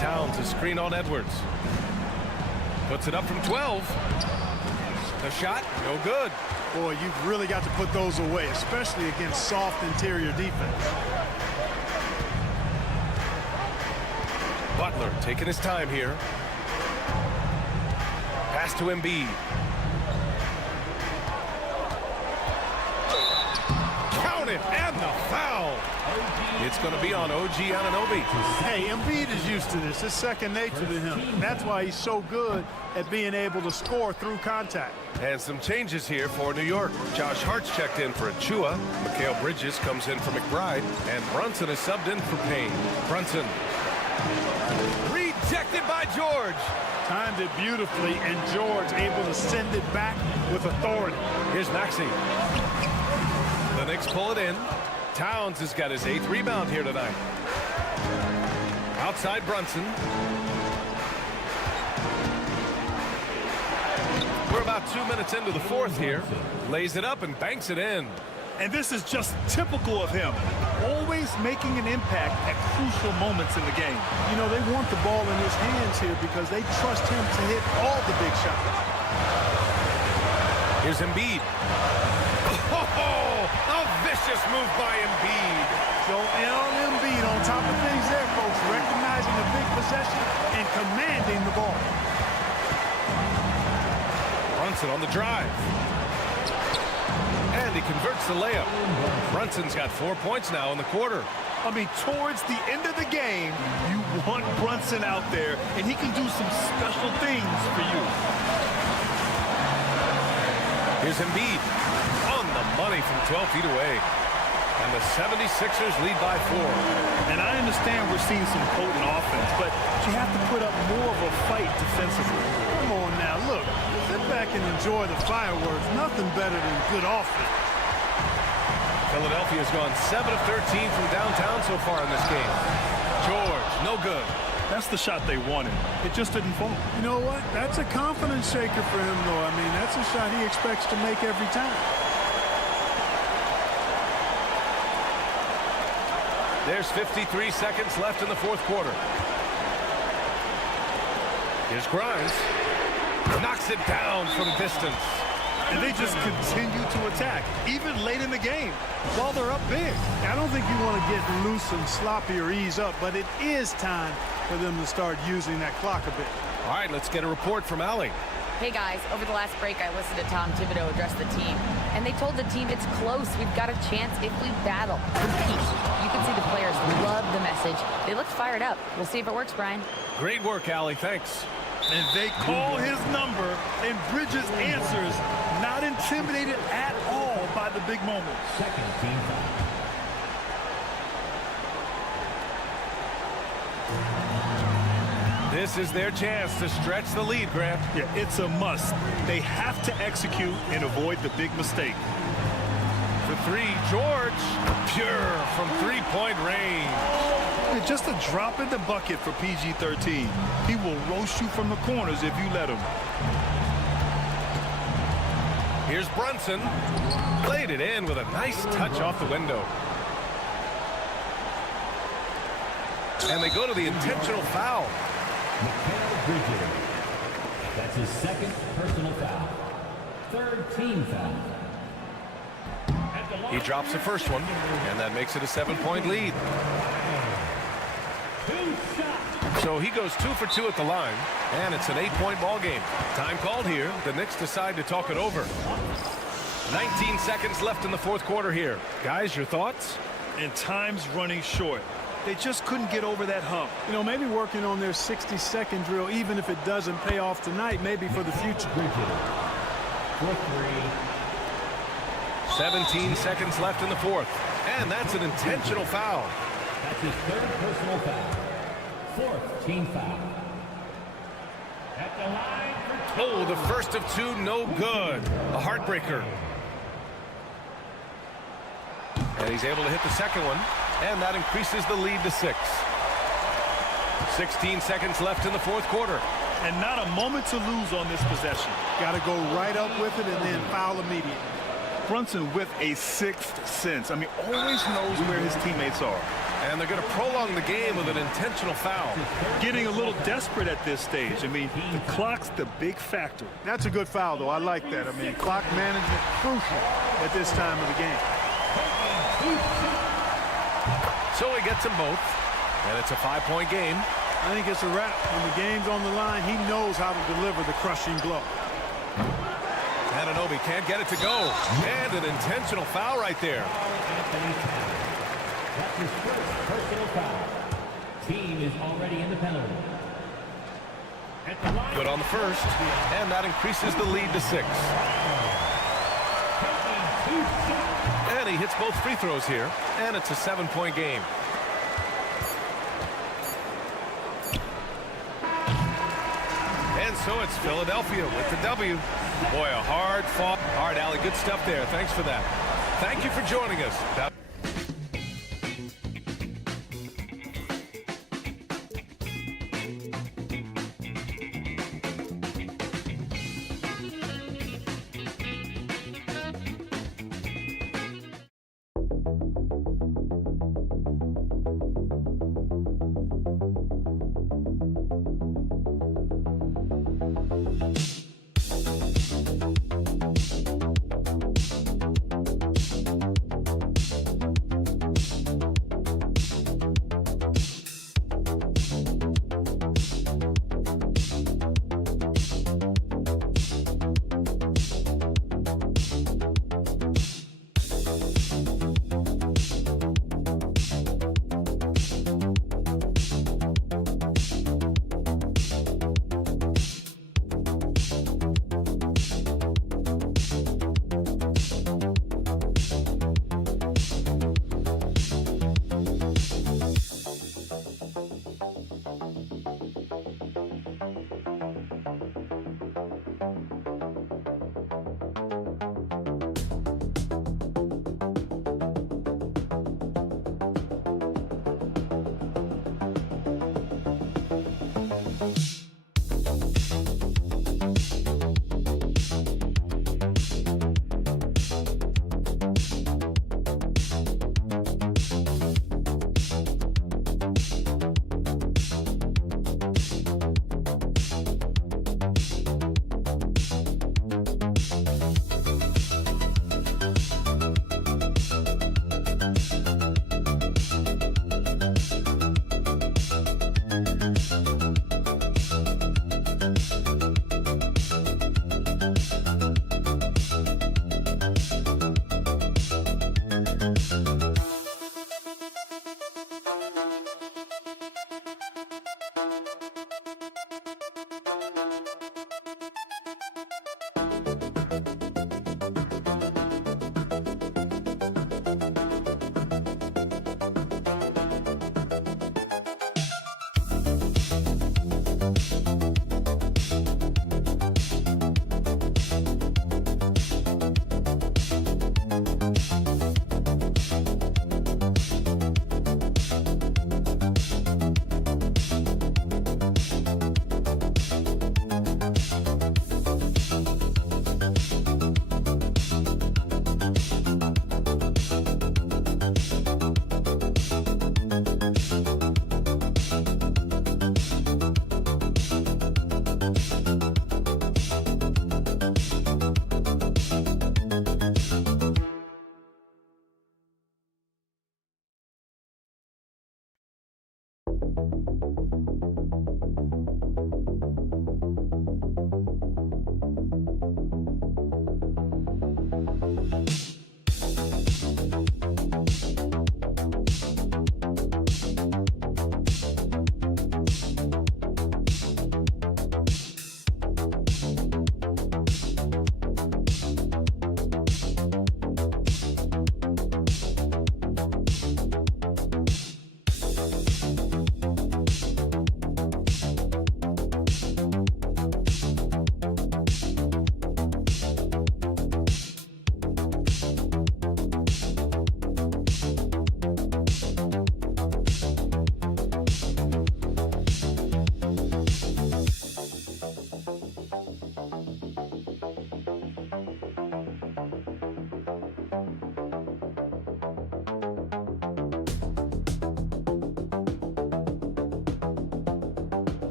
Towns a screen on Edwards. Puts it up from 12. The shot, no good. Boy, you've really got to put those away, especially against soft interior defense. Butler taking his time here. Pass to Embiid. Count it, and the foul. It's going to be on OG Anunoby. Hey, Embiid is used to this. It's second nature to him. That's why he's so good at being able to score through contact. And some changes here for New York. Josh Hart's checked in for Achiuwa. Mikal Bridges comes in for McBride. And Brunson is subbed in for Payne. Brunson. Rejected by George. Timed it beautifully, and George able to send it back with authority. Here's Maxey. The Knicks pull it in. Towns has got his 8th rebound here tonight. Outside Brunson. We're about 2 minutes into the fourth here. Lays it up and banks it in. And this is just typical of him. Always making an impact at crucial moments in the game. You know, they want the ball in his hands here because they trust him to hit all the big shots. Here's Embiid. Oh, a vicious move by Embiid. Joel Embiid on top of things there, folks, recognizing the big possession and commanding the ball. Brunson on the drive. And he converts the layup. Brunson's got 4 points now in the quarter. I mean, towards the end of the game, you want Brunson out there, and he can do some special things for you. Here's Embiid on the money from 12 feet away. And the 76ers lead by 4. And I understand we're seeing some potent offense, but you have to put up more of a fight defensively. Come on now, look. Sit back and enjoy the fireworks. Nothing better than good offense. Philadelphia's gone 7 of 13 from downtown so far in this game. George, no good. That's the shot they wanted. It just didn't fall. You know what? That's a confidence shaker for him, though. I mean, that's a shot he expects to make every time. There's 53 seconds left in the fourth quarter. Here's Grimes. Knocks it down from distance. And they just continue to attack, even late in the game, while they're up big. I don't think you want to get loose and sloppy or ease up, but it is time for them to start using that clock a bit. All right, let's get a report from Allie. Hey guys, over the last break I listened to Tom Thibodeau address the team, and they told the team it's close. We've got a chance if we battle, compete. You can see the players love the message. They looked fired up. We'll see if it works, Brian. Great work, Allie. Thanks. And they call his number, and Bridges answers, not intimidated at all by the big moments. Second team foul. This is their chance to stretch the lead, Grant. Yeah, it's a must. They have to execute and avoid the big mistake. For three, George, pure from three-point range. Yeah, just a drop in the bucket for PG-13. He will roast you from the corners if you let him. Here's Brunson. Played it in with a nice touch off the window. And they go to the intentional foul. Mikal Bridges. That's his second personal foul. Third team foul. He drops the first one, and that makes it a 7-point lead. So he goes 2 for 2 at the line, and it's an 8-point ball game. Time called here. The Knicks decide to talk it over. 19 seconds left in the fourth quarter here. Guys, your thoughts? And time's running short. They just couldn't get over that hump. You know, maybe working on their 60-second drill, even if it doesn't pay off tonight, maybe for the future. For three. 17 seconds left in the fourth, and that's an intentional foul. That's his third personal foul. Fourth team foul. At the line for Oh, the first of two, no good. A heartbreaker. And he's able to hit the second one, and that increases the lead to 6. 16 seconds left in the fourth quarter. And not a moment to lose on this possession. Got to go right up with it and then foul immediately. Brunson with a sixth sense. I mean, always knows where his teammates are. And they're going to prolong the game with an intentional foul. Getting a little desperate at this stage. I mean, the clock's the big factor. That's a good foul, though. I like that. I mean, clock management crucial at this time of the game. So he gets them both, and it's a 5-point game. I think it's a wrap. When the game's on the line, he knows how to deliver the crushing blow. Anunoby can't get it to go. And an intentional foul right there. That's his first personal foul. Team is already in the penalty. Good on the first, and that increases the lead to 6. And he hits both free throws here, and it's a 7-point game. And so it's Philadelphia with the W. Boy, a hard-fought. All right, Allie, good stuff there. Thanks for that. Thank you for joining us.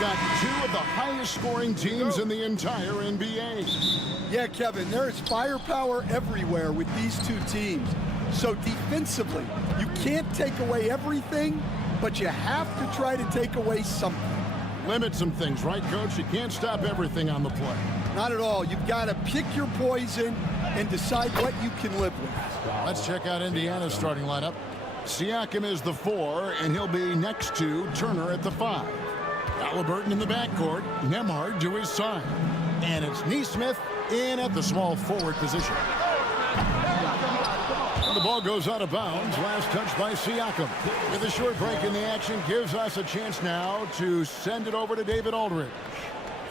Got two of the highest scoring teams in the entire NBA. Yeah, Kevin, there is firepower everywhere with these two teams. So defensively, you can't take away everything, but you have to try to take away something. Limit some things, right, Coach? You can't stop everything on the play. Not at all. You've got to pick your poison and decide what you can live with. Let's check out Indiana's starting lineup. Siakam is the 4, and he'll be next to Turner at the 5. Halliburton in the backcourt, Nembhard to his side. And it's Nesmith in at the small forward position. And the ball goes out of bounds. Last touch by Siakam. With a short break in the action, gives us a chance now to send it over to David Aldridge.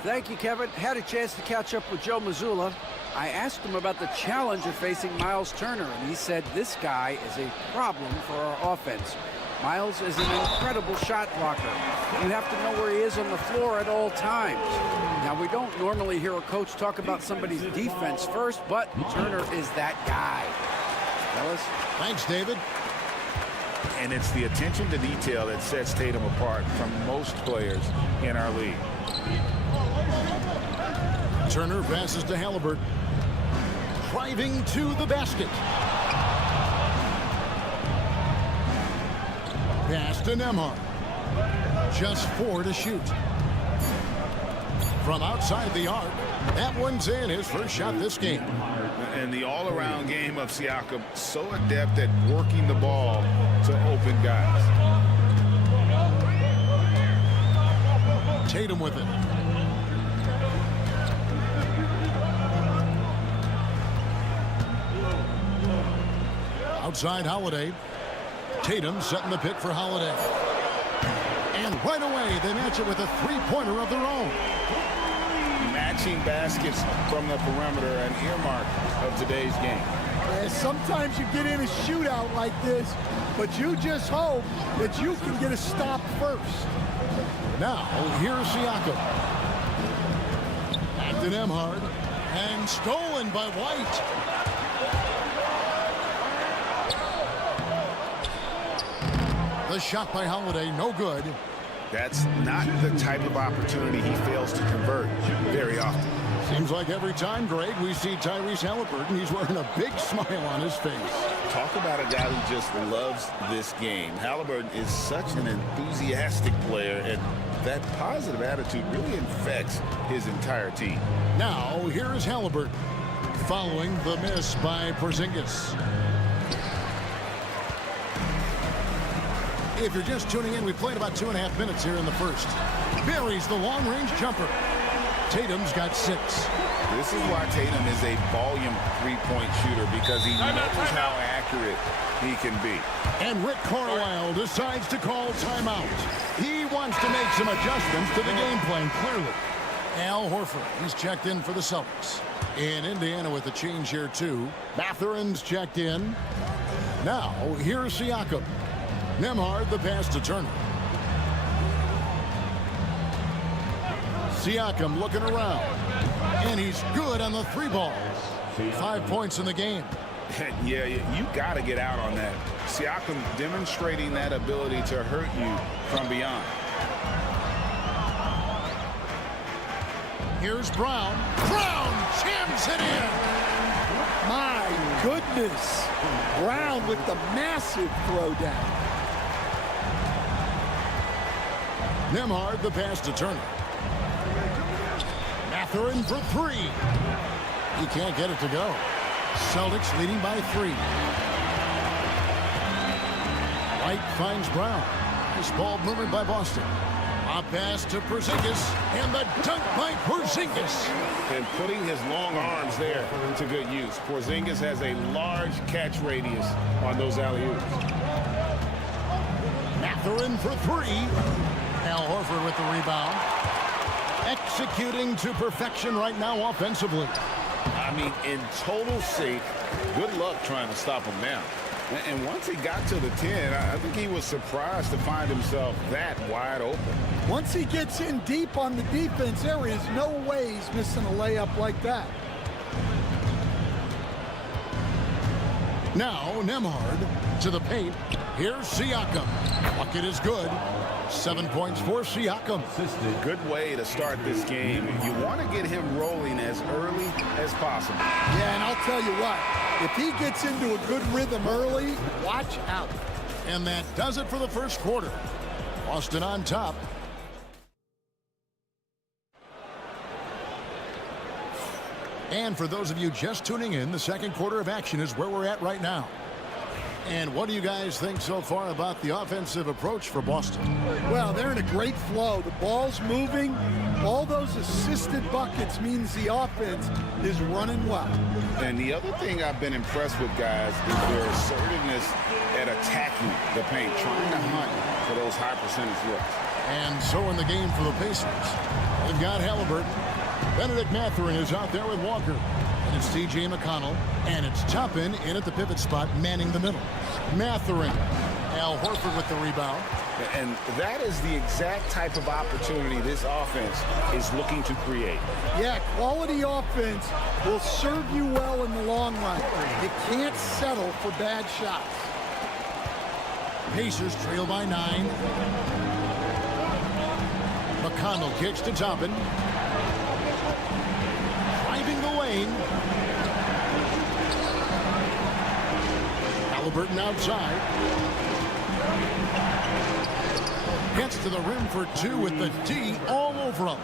Thank you, Kevin. Had a chance to catch up with Joe Mazzulla. I asked him about the challenge of facing Miles Turner, and he said this guy is a problem for our offense. Miles is an incredible shot blocker. You have to know where he is on the floor at all times. Now, we don't normally hear a coach talk about somebody's defense first, but Turner is that guy. Fellas? Thanks, David. And it's the attention to detail that sets Tatum apart from most players in our league. Turner passes to Halliburton. Driving to the basket. Pass to Nembhard. Just 4 to shoot. From outside the arc, that one's in, his first shot this game. And the all-around game of Siakam, so adept at working the ball to open guys. Tatum with it. Outside Holiday. Tatum setting the pick for Holiday. And right away, they match it with a three-pointer of their own. Matching baskets from the perimeter, an earmark of today's game. Sometimes you get in a shootout like this, but you just hope that you can get a stop first. Now, here's Siakam. Back to Nembhard. And stolen by White. The shot by Holiday, no good. That's not the type of opportunity he fails to convert very often. Seems like every time, Greg, we see Tyrese Halliburton, he's wearing a big smile on his face. Talk about a guy who just loves this game. Halliburton is such an enthusiastic player, and that positive attitude really infects his entire team. Now, here's Halliburton, following the miss by Porzingis. If you're just tuning in, we played about 2.5 minutes here in the first. Buries the long-range jumper. Tatum's got 6. This is why Tatum is a volume three-point shooter, because he knows how accurate he can be. And Rick Carlisle decides to call timeout. He wants to make some adjustments to the game plan, clearly. Al Horford, he's checked in for the Celtics. In Indiana with a change here, too. Mathurin's checked in. Now, here's Siakam. Nembhard, the pass to Turner. Siakam looking around. And he's good on the 3 ball. 5 points in the game. Yeah, you got to get out on that. Siakam demonstrating that ability to hurt you from beyond. Here's Brown. Brown jams it in. My goodness. Brown with the massive throwdown. Nembhard, the pass to Turner. Mathurin for three. He can't get it to go. Celtics leading by 3. White finds Brown. Nice ball movement by Boston. A pass to Porzingis, and the dunk by Porzingis. And putting his long arms there to good use. Porzingis has a large catch radius on those alley-oops. Mathurin for 3. Al Horford with the rebound. Executing to perfection right now offensively. I mean, in total sync. Good luck trying to stop him now. And once he got to the 10, I think he was surprised to find himself that wide open. Once he gets in deep on the defense, there is no way he's missing a layup like that. Now Nembhard to the paint. Here's Siakam. Bucket is good. 7 points for Siakam. Good way to start this game. You want to get him rolling as early as possible. Yeah, and I'll tell you what, if he gets into a good rhythm early, watch out. And that does it for the first quarter. Boston on top. And for those of you just tuning in, the second quarter of action is where we're at right now. And what do you guys think so far about the offensive approach for Boston? Well, they're in a great flow. The ball's moving. All those assisted buckets means the offense is running well. And the other thing I've been impressed with, guys, is their assertiveness at attacking the paint, trying to hunt for those high percentage looks. And so in the game for the Pacers, they've got Halliburton. Benedict Mathurin is out there with Walker. And it's T.J. McConnell. And it's Toppin in at the pivot spot, manning the middle. Mathurin. Al Horford with the rebound. And that is the exact type of opportunity this offense is looking to create. Yeah, quality offense will serve you well in the long run. You can't settle for bad shots. Pacers trail by 9. McConnell kicks to Toppin. Driving the lane. Halliburton outside. Gets to the rim for 2 with the D all over him.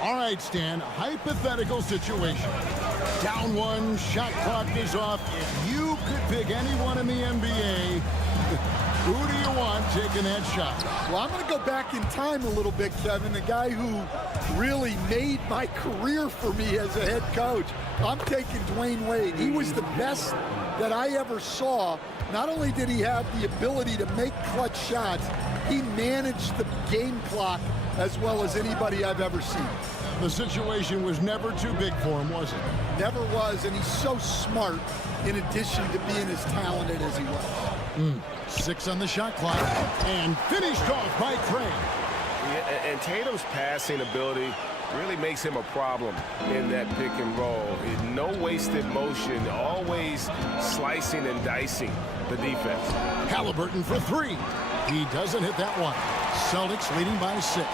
All right, Stan, hypothetical situation. Down 1, shot clock is off. If you could pick anyone in the NBA, who do you want taking that shot? Well, I'm going to go back in time a little bit, Kevin. The guy who really made my career for me as a head coach. I'm taking Dwayne Wade. He was the best that I ever saw. Not only did he have the ability to make clutch shots, he managed the game clock as well as anybody I've ever seen. The situation was never too big for him, was it? Never was, and he's so smart in addition to being as talented as he was. 6 on the shot clock, and finished off by Craig. Yeah, and Tatum's passing ability really makes him a problem in that pick and roll. No wasted motion, always slicing and dicing the defense. Halliburton for 3. He doesn't hit that one. Celtics leading by 6.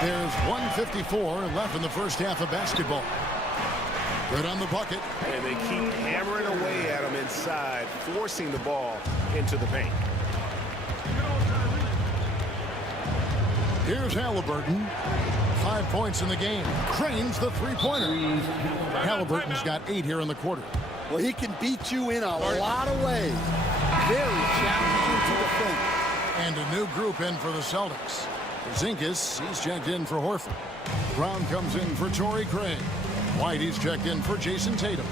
There's 1:54 left in the first half of basketball. Good on the bucket. And they keep hammering away at him inside, forcing the ball into the paint. Here's Halliburton. 5 points in the game. Cranes the three-pointer. Halliburton's got 8 here in the quarter. Well, he can beat you in a lot of ways. Very challenging to defend. And a new group in for the Celtics. Porzingis, he's checked in for Horford. Brown comes in for Torrey Craig. White, he's checked in for Jason Tatum.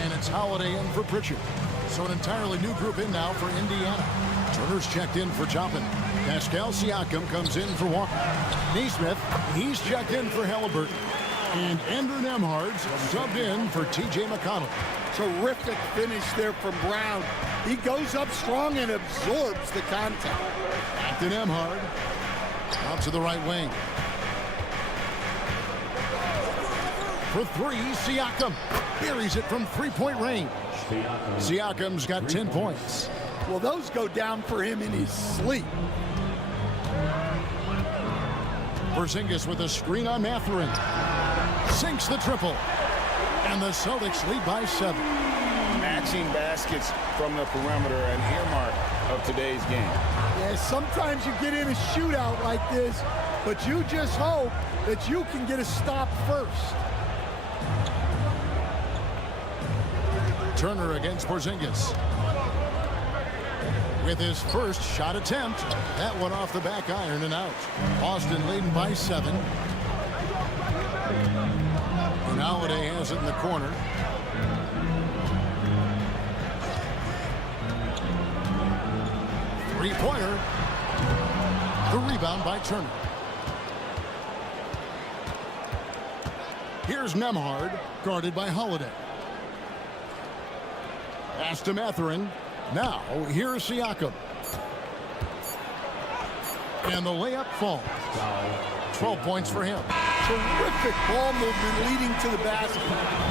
And it's Holiday in for Pritchard. So an entirely new group in now for Indiana. Turner's checked in for Toppin. Pascal Siakam comes in for Walker. Nesmith, he's checked in for Halliburton. And Andrew Nembhard's subbed in for T.J. McConnell. Terrific finish there from Brown. He goes up strong and absorbs the contact. Back to Nembhard. Out to the right wing. For 3, Siakam. Buries it from three-point range. Siakam's got 10 points. Well, those go down for him in his sleep. Porzingis with a screen on Mathurin. Sinks the triple. And the Celtics lead by 7. Matching baskets from the perimeter, an earmark of today's game. Yeah, sometimes you get in a shootout like this, but you just hope that you can get a stop first. Turner against Porzingis. With his first shot attempt, that one off the back iron and out. Boston leading by 7. And Holiday has it in the corner. Three-pointer. The rebound by Turner. Here's Nembhard, guarded by Holiday. Pass to Mathurin. Now, here's Siakam. And the layup falls. 12 points for him. Terrific ball movement leading to the basket.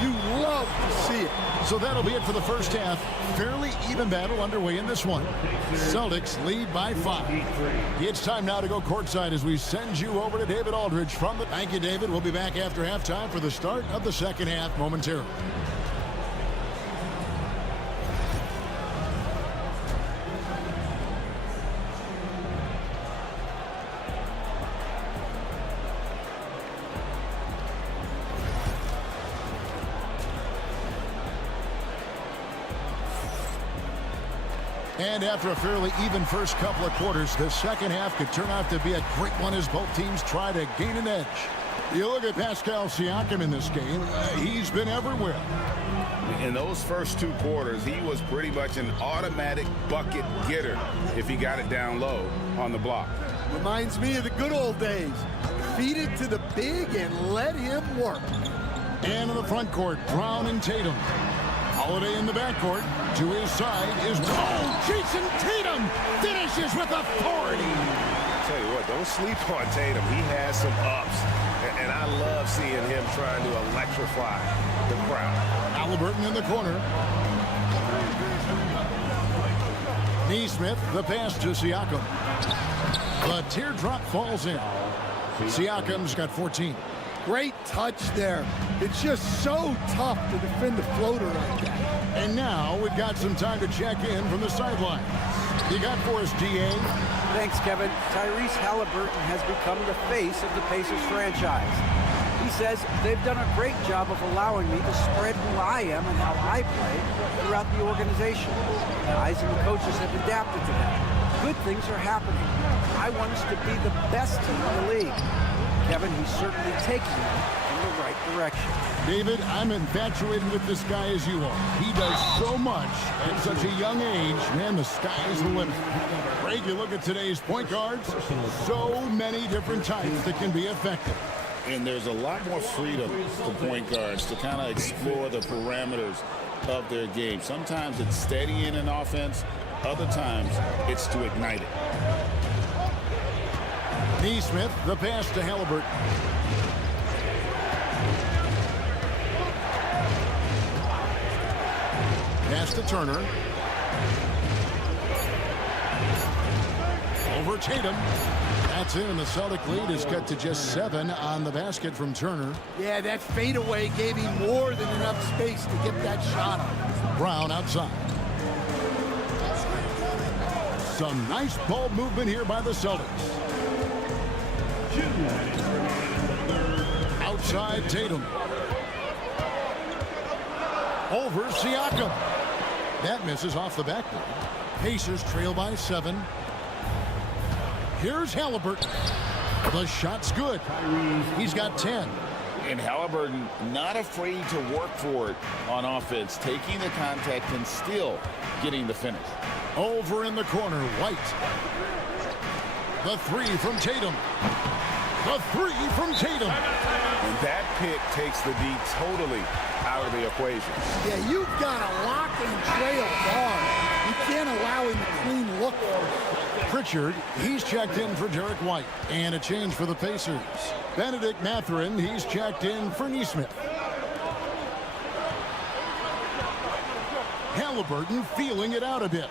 You love to see it. So that'll be it for the first half. Fairly even battle underway in this one. Celtics lead by 5. It's time now to go courtside as we send you over to David Aldridge from the... Thank you, David. We'll be back after halftime for the start of the second half momentarily. And after a fairly even first couple of quarters, the second half could turn out to be a great one as both teams try to gain an edge. You look at Pascal Siakam in this game, he's been everywhere. In those first 2 quarters, he was pretty much an automatic bucket getter if he got it down low on the block. Reminds me of the good old days. Feed it to the big and let him work. And in the front court, Brown and Tatum. Holiday in the backcourt. To his side is... Oh, Jason Tatum finishes with authority. I'll tell you what, don't sleep on Tatum. He has some ups. And I love seeing him trying to electrify the crowd. Halliburton in the corner. Neesmith, the pass to Siakam. The teardrop falls in. Siakam's got 14. Great touch there. It's just so tough to defend the floater like that. And now we've got some time to check in from the sideline. You got for us, DA. Thanks, Kevin. Tyrese Halliburton has become the face of the Pacers franchise. He says they've done a great job of allowing me to spread who I am and how I play throughout the organization. Guys and the coaches have adapted to that. Good things are happening. I want us to be the best team in the league. Kevin, he's certainly taking them in the right direction. David, I'm infatuated with this guy as you are. He does so much at such a young age. Man, the sky's the limit. Greg, you look at today's point guards, so many different types that can be effective. And there's a lot more freedom to point guards to kind of explore the parameters of their game. Sometimes it's steadying an offense. Other times it's to ignite it. Neesmith, the pass to Halliburton. Pass to Turner. Over Tatum. That's in. The Celtic lead is cut to just 7 on the basket from Turner. Yeah, that fadeaway gave him more than enough space to get that shot on. Brown outside. Some nice ball movement here by the Celtics. Outside Tatum. Over Siakam. That misses off the backboard. Pacers trail by 7. Here's Halliburton. The shot's good. He's got 10. And Halliburton not afraid to work for it on offense, taking the contact and still getting the finish. Over in the corner, White. The 3 from Tatum. The 3 from Tatum. And that pick takes the D totally out of the equation. Yeah, you've got to lock and trail guard. You can't allow him a clean look. Pritchard, he's checked in for Derek White. And a change for the Pacers. Benedict Mathurin, he's checked in for Neesmith. Halliburton feeling it out a bit.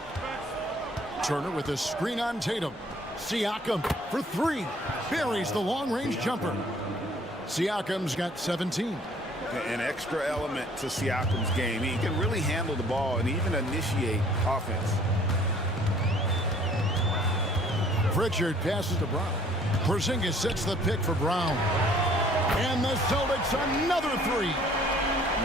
Turner with a screen on Tatum. Siakam for 3. Buries the long-range jumper. Siakam's got 17. An extra element to Siakam's game. He can really handle the ball and even initiate offense. Pritchard passes to Brown. Porzingis sets the pick for Brown. And the Celtics another three.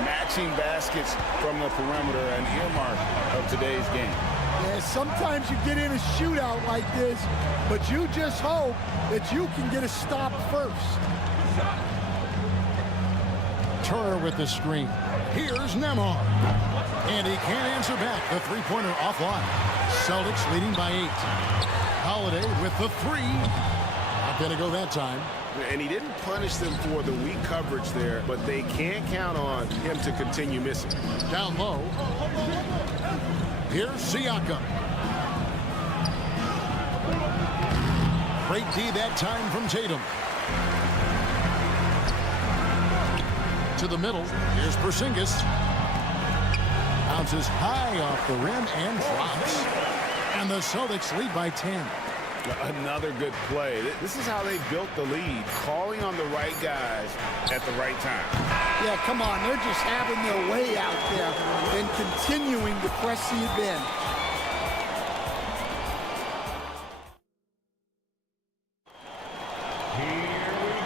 Matching baskets from the perimeter, an earmark of today's game. Yeah, sometimes you get in a shootout like this, but you just hope that you can get a stop first. Turner with the screen. Here's Nembhard. And he can't answer back. The three-pointer offline. Celtics leading by 8. Holiday with the three. Not going to go that time. And he didn't punish them for the weak coverage there, but they can't count on him to continue missing. Down low. Here's Siakam. Great D that time from Tatum. To the middle. Here's Porzingis. Bounces high off the rim and drops. And the Celtics lead by 10. Another good play. This is how they built the lead, calling on the right guys at the right time. Yeah, come on. They're just having their way out there and continuing to press the advantage.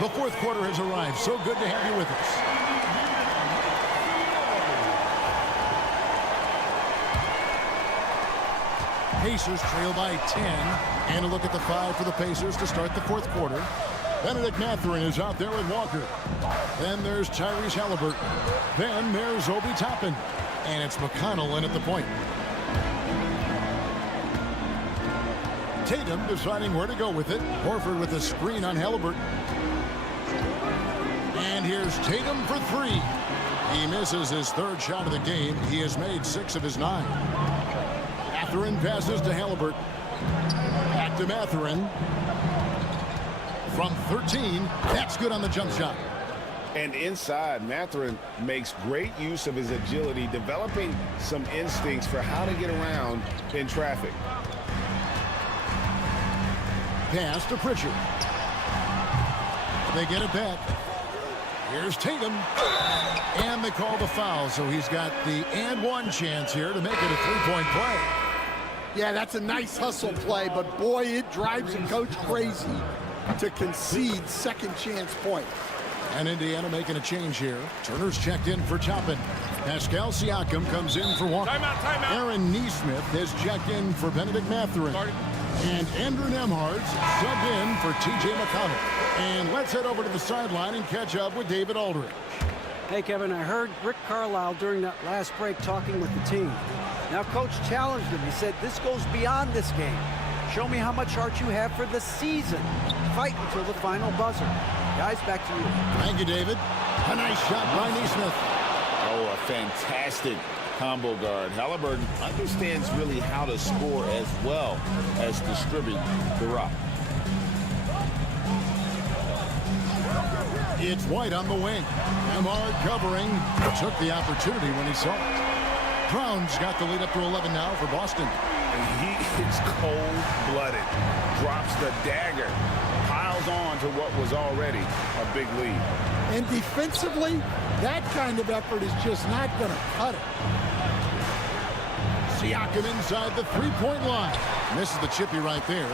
The fourth quarter has arrived. So good to have you with us. Pacers trail by 10. And a look at the 5 for the Pacers to start the fourth quarter. Benedict Mathurin is out there with Walker. Then there's Tyrese Halliburton. Then there's Obi Toppin. And it's McConnell in at the point. Tatum deciding where to go with it. Horford with a screen on Halliburton. And here's Tatum for 3. He misses his third shot of the game. He has made 6 of his 9. Mathurin passes to Halliburton. Back to Mathurin. From 13, that's good on the jump shot. And inside, Mathurin makes great use of his agility, developing some instincts for how to get around in traffic. Pass to Pritchard. They get it back. Here's Tatum. And they call the foul, so he's got the and one chance here to make it a three-point play. Yeah, that's a nice hustle play, but boy, it drives a coach crazy to concede second chance points. And Indiana making a change here. Turner's checked in for Toppin. Pascal Siakam comes in for Walker. Timeout. Aaron Nesmith has checked in for Benedict Mathurin. And Andrew Nembhard's subbed in for T.J. McConnell. And let's head over to the sideline and catch up with David Aldridge. Hey, Kevin, I heard Rick Carlisle during that last break talking with the team. Now, Coach challenged him. He said, this goes beyond this game. Show me how much heart you have for the season. Fight until the final buzzer. Guys, back to you. Thank you, David. A nice shot by Nesmith. Oh, a fantastic combo guard. Halliburton understands really how to score as well as distribute the rock. It's White on the wing. Nembhard covering. Took the opportunity when he saw it. Brown's got the lead up to 11 now for Boston. And he is cold-blooded. Drops the dagger. Piles on to what was already a big lead. And defensively, that kind of effort is just not going to cut it. Siakam inside the three-point line. Misses the chippy right there.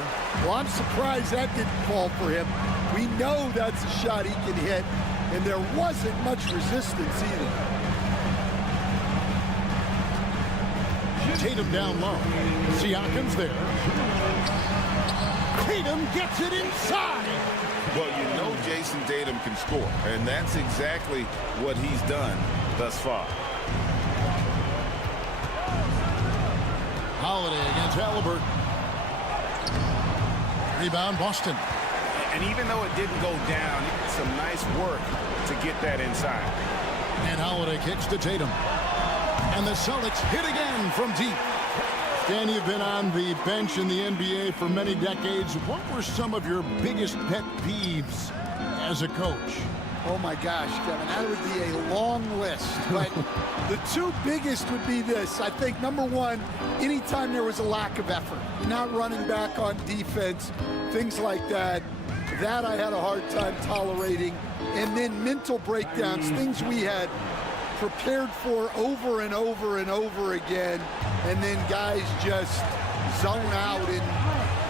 Well, I'm surprised that didn't fall for him. We know that's a shot he can hit, and there wasn't much resistance either. Tatum down low. Siakam's there. Tatum gets it inside. Well, you know Jason Tatum can score, and that's exactly what he's done thus far. Holiday against Halliburton. Rebound, Boston. And even though it didn't go down, some nice work to get that inside. And Holiday kicks to Tatum. And the Celtics hit again from deep. Dan, you've been on the bench in the NBA for many decades. What were some of your biggest pet peeves as a coach? Oh, my gosh, Kevin, that would be a long list. But the two biggest would be this. I think, number one, anytime there was a lack of effort, you're not running back on defense, things like that. That I had a hard time tolerating. and then mental breakdowns, things we had prepared for over and over and over again, and then guys just zone out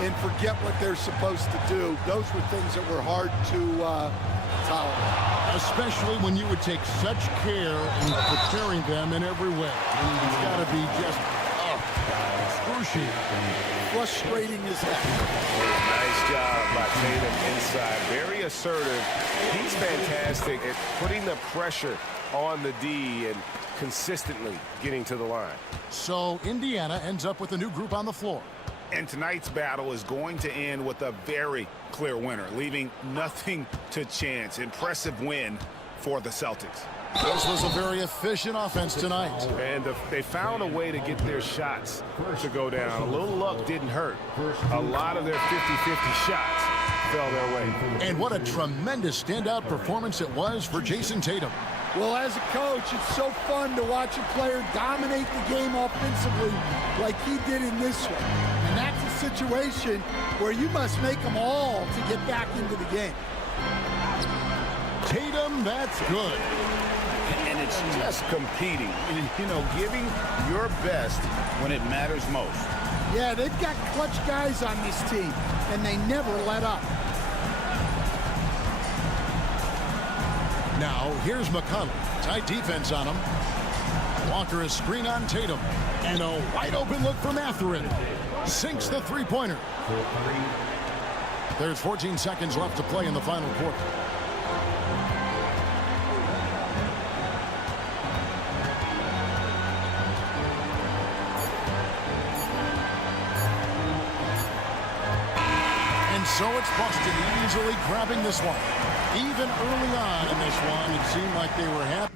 and forget what they're supposed to do. Those were things that were hard to tolerate. Especially when you would take such care in preparing them in every way. It's got to be just excruciating. Frustrating as heck. Nice job by Tatum inside. Very assertive. He's fantastic at putting the pressure on the D and consistently getting to the line. So Indiana ends up with a new group on the floor. And tonight's battle is going to end with a very clear winner, leaving nothing to chance. Impressive win for the Celtics. This was a very efficient offense tonight. And they found a way to get their shots to go down. A little luck didn't hurt. A lot of their 50-50 shots fell their way. And what a tremendous standout performance it was for Jason Tatum. Well, as a coach, it's so fun to watch a player dominate the game offensively like he did in this one. And that's a situation where you must make them all to get back into the game. Tatum, that's good. And it's just competing, you know, giving your best when it matters most. Yeah, they've got clutch guys on this team, and they never let up. Now, here's McConnell. Tight defense on him. Walker is screen on Tatum. And a wide open look for Mathurin. Sinks the three-pointer. There's 14 seconds left to play in the final quarter. And so it's Boston easily grabbing this one. Even early on in this one, it seemed like they were happy.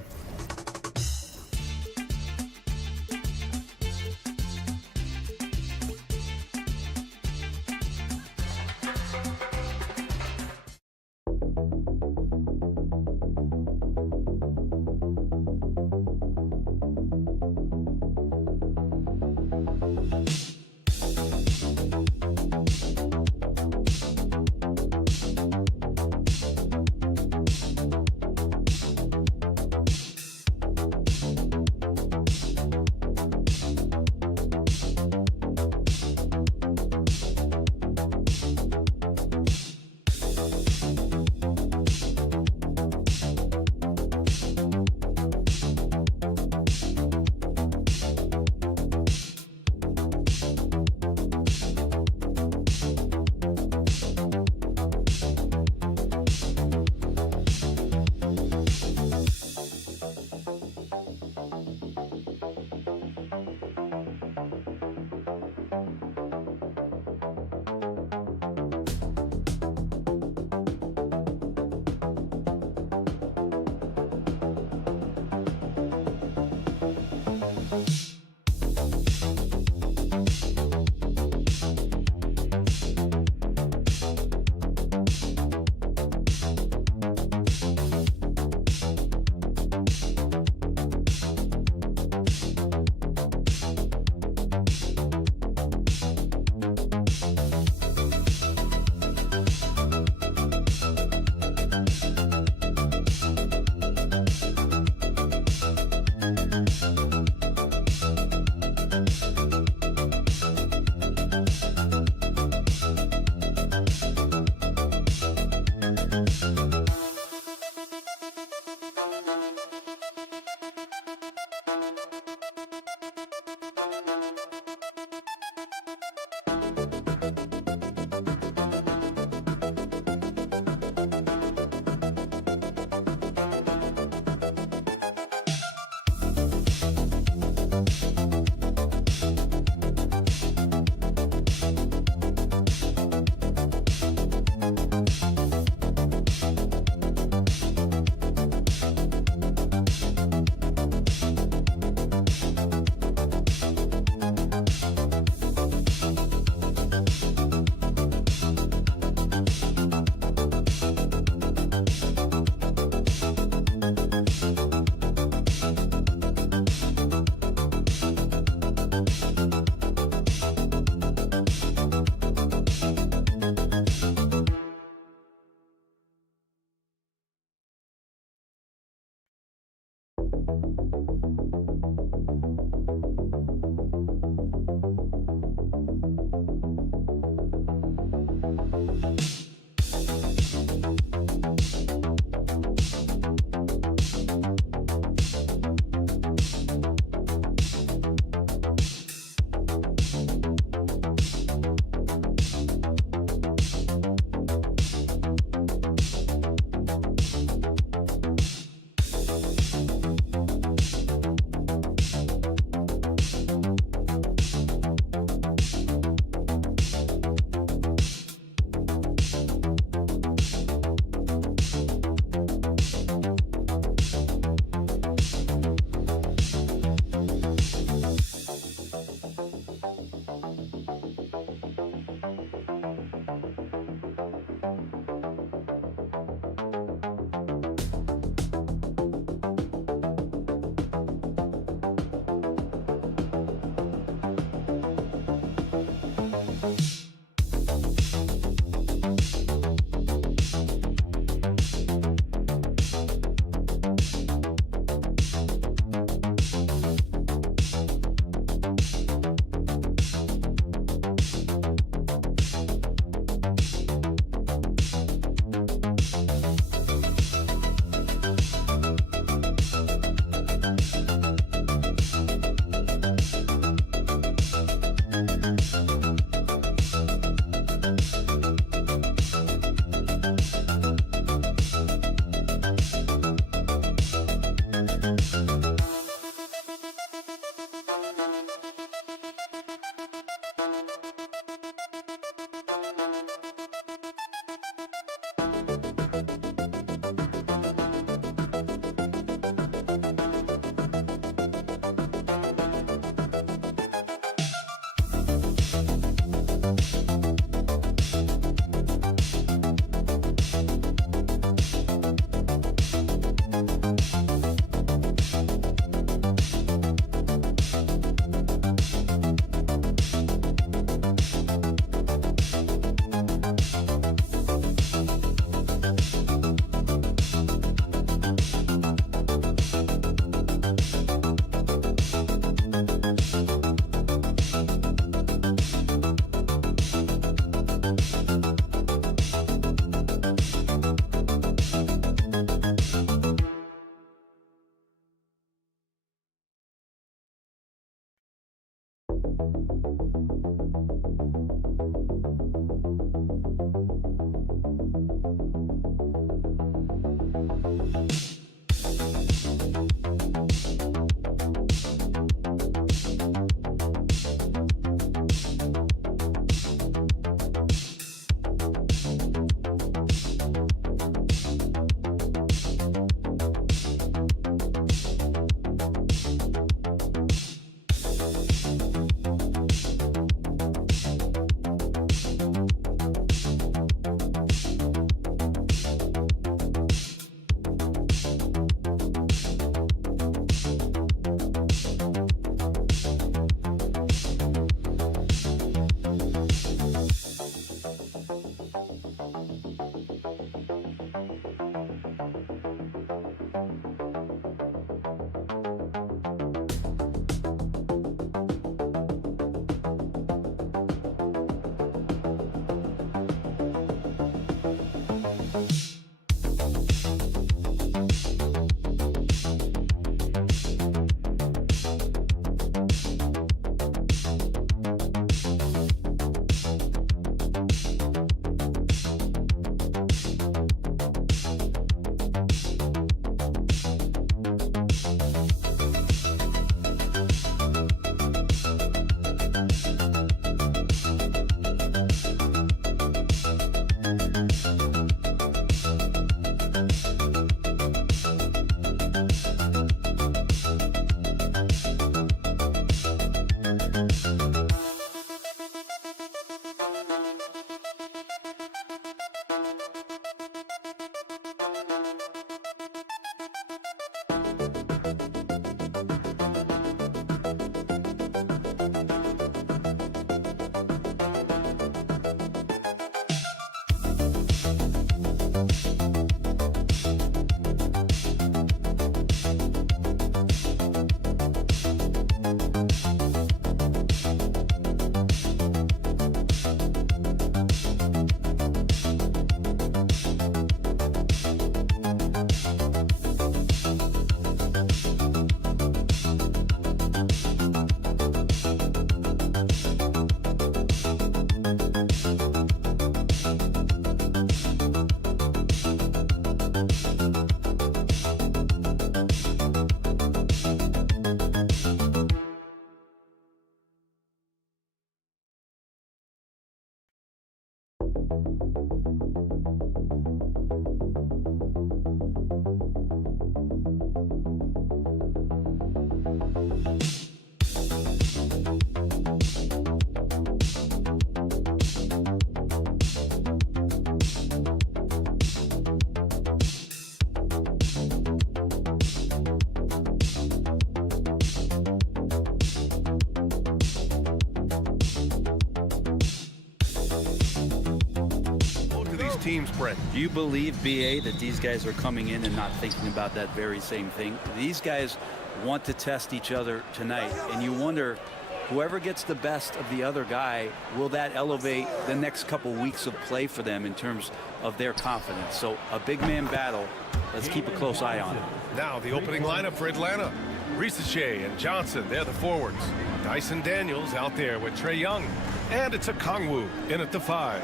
Teams, Brent. Do you believe, BA, that these guys are coming in and not thinking about that very same thing? These guys want to test each other tonight, and you wonder, whoever gets the best of the other guy, will that elevate the next couple weeks of play for them in terms of their confidence? So a big man battle. Let's keep a close eye on it. Now the opening lineup for Atlanta. Risache and Johnson, they're the forwards. Dyson Daniels out there with Trae Young. And it's a Kongwu in at the 5.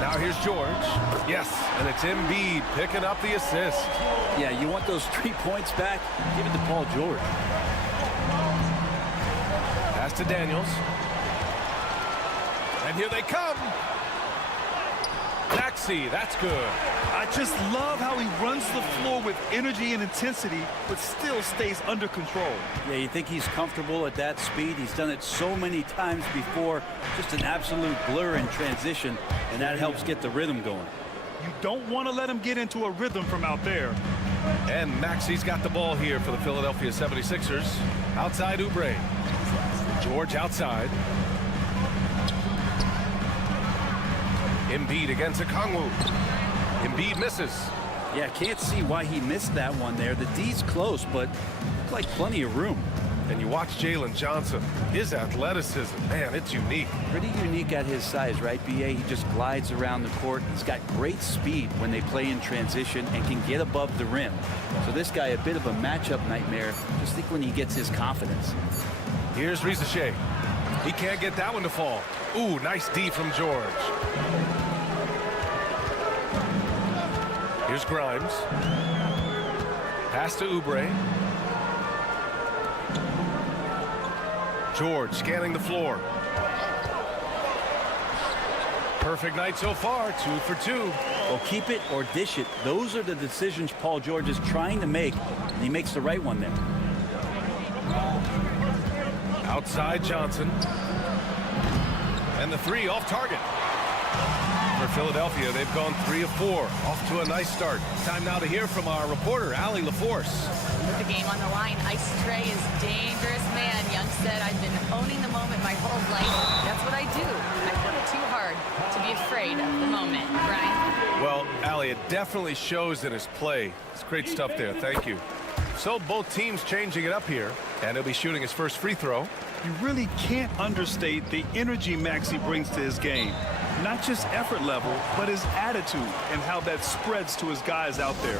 Now here's George. Yes, and it's Embiid picking up the assist. Yeah, you want those 3 points back? Give it to Paul George. Pass to Daniels. And here they come. Maxey, that's good. I just love how he runs the floor with energy and intensity, but still stays under control. Yeah, you think he's comfortable at that speed? He's done it so many times before. Just an absolute blur in transition, and that helps get the rhythm going. You don't want to let him get into a rhythm from out there. And Maxey's got the ball here for the Philadelphia 76ers. Outside Oubre. George outside. Embiid against Okongwu. Embiid misses. Yeah, can't see why he missed that one there. The D's close, but looked like plenty of room. And you watch Jalen Johnson. His athleticism, man, it's unique. Pretty unique at his size, right, BA? He just glides around the court. He's got great speed when they play in transition and can get above the rim. So this guy, a bit of a matchup nightmare. Just think when he gets his confidence. Here's Risache. He can't get that one to fall. Ooh, nice D from George. Here's Grimes. Pass to Oubre. George scanning the floor. Perfect night so far, 2 for 2. Well, keep it or dish it. Those are the decisions Paul George is trying to make, and he makes the right one there. Outside Johnson. And the 3 off target. For Philadelphia, they've gone 3 of 4. Off to a nice start. Time now to hear from our reporter, Allie LaForce. With the game on the line, Ice Trae is dangerous, man. Young said, I've been owning the moment my whole life. That's what I do. I work too hard to be afraid of the moment. Brian? Well, Allie, it definitely shows in his play. It's great stuff there. Thank you. So both teams changing it up here, and he'll be shooting his first free throw. You really can't understate the energy Maxey brings to his game. Not just effort level, but his attitude and how that spreads to his guys out there.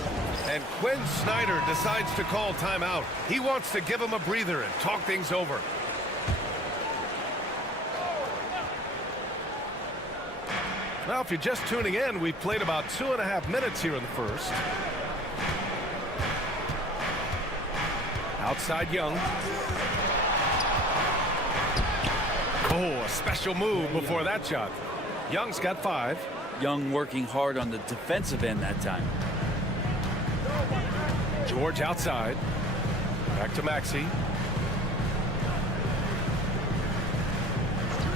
And Quinn Snyder decides to call timeout. He wants to give him a breather and talk things over. Now, if you're just tuning in, we've played about 2.5 minutes here in the first. Outside Young. Oh, a special move before that shot. Young's got 5. Young working hard on the defensive end that time. George outside. Back to Maxey.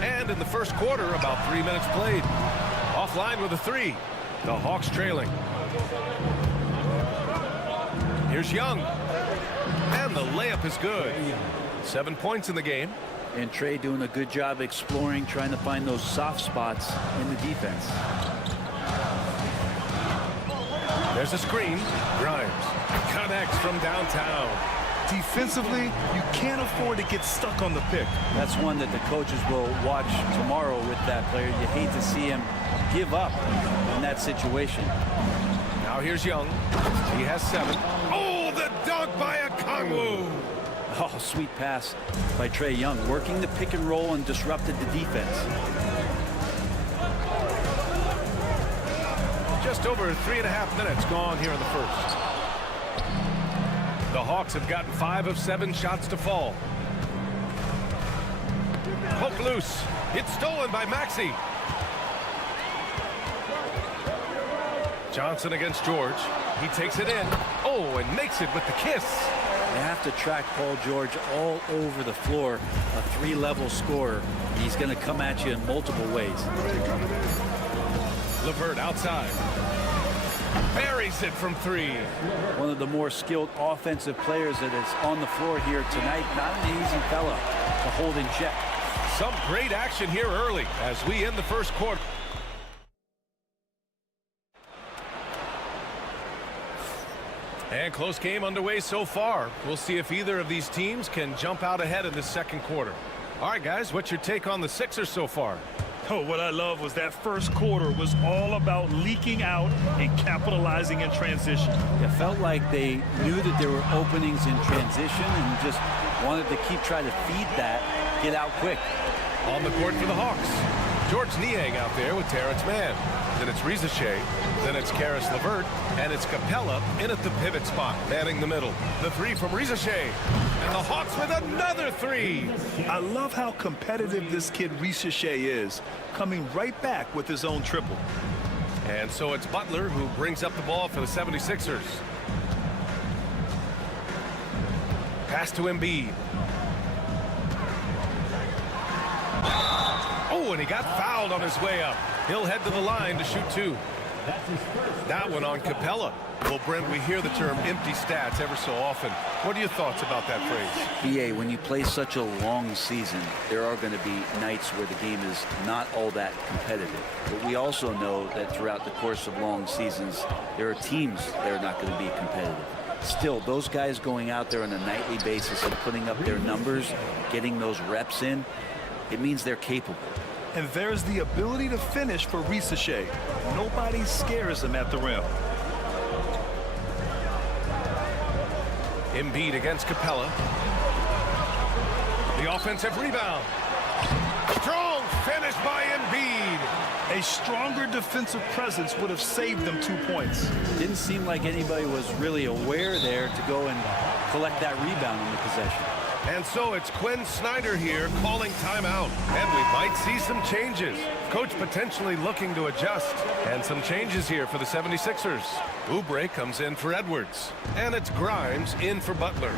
And in the first quarter, about 3 minutes played. Offline with a 3. The Hawks trailing. Here's Young. And the layup is good. 7 points in the game. And Trae doing a good job exploring, trying to find those soft spots in the defense. There's a screen. Grimes connects from downtown. Defensively, you can't afford to get stuck on the pick. That's one that the coaches will watch tomorrow with that player. You hate to see him give up in that situation. Now here's Young. He has 7. Oh, the dunk by Okongwu. Oh, sweet pass by Trae Young, working the pick and roll and disrupted the defense. Just over 3.5 minutes gone here in the first. The Hawks have gotten 5 of 7 shots to fall. Hook loose. It's stolen by Maxey. Johnson against George. He takes it in. Oh, and makes it with the kiss. They have to track Paul George all over the floor. A 3-level scorer. He's going to come at you in multiple ways. LeVert outside. Buries it from 3. One of the more skilled offensive players that is on the floor here tonight. Not an easy fella to hold in check. Some great action here early as we end the first quarter. And close game underway so far. We'll see if either of these teams can jump out ahead in the second quarter. All right, guys, what's your take on the Sixers so far? Oh, what I love was that first quarter was all about leaking out and capitalizing in transition. It felt like they knew that there were openings in transition and just wanted to keep trying to feed that, get out quick. On the court for the Hawks, George Niang out there with Terrence Mann. Then it's Rizachet, then it's Karis LeVert, and it's Capella in at the pivot spot, manning the middle. The 3 from Rizachet, and the Hawks with another 3. I love how competitive this kid Rizachet is, coming right back with his own triple. And so it's Butler who brings up the ball for the 76ers. Pass to Embiid. Oh, and he got fouled on his way up. He'll head to the line to shoot 2. That one on Capella. Well, Brent, we hear the term empty stats ever so often. What are your thoughts about that phrase? BA, when you play such a long season, there are going to be nights where the game is not all that competitive. But we also know that throughout the course of long seasons, there are teams that are not going to be competitive. Still, those guys going out there on a nightly basis and putting up their numbers, getting those reps in, it means they're capable. And there's the ability to finish for Rizachet. Nobody scares him at the rim. Embiid against Capella. The offensive rebound. Strong finish by Embiid. A stronger defensive presence would have saved them 2 points. Didn't seem like anybody was really aware there to go and collect that rebound in the possession. And so it's Quinn Snyder here calling timeout. And we might see some changes. Coach potentially looking to adjust. And some changes here for the 76ers. Oubre comes in for Edwards. And it's Grimes in for Butler.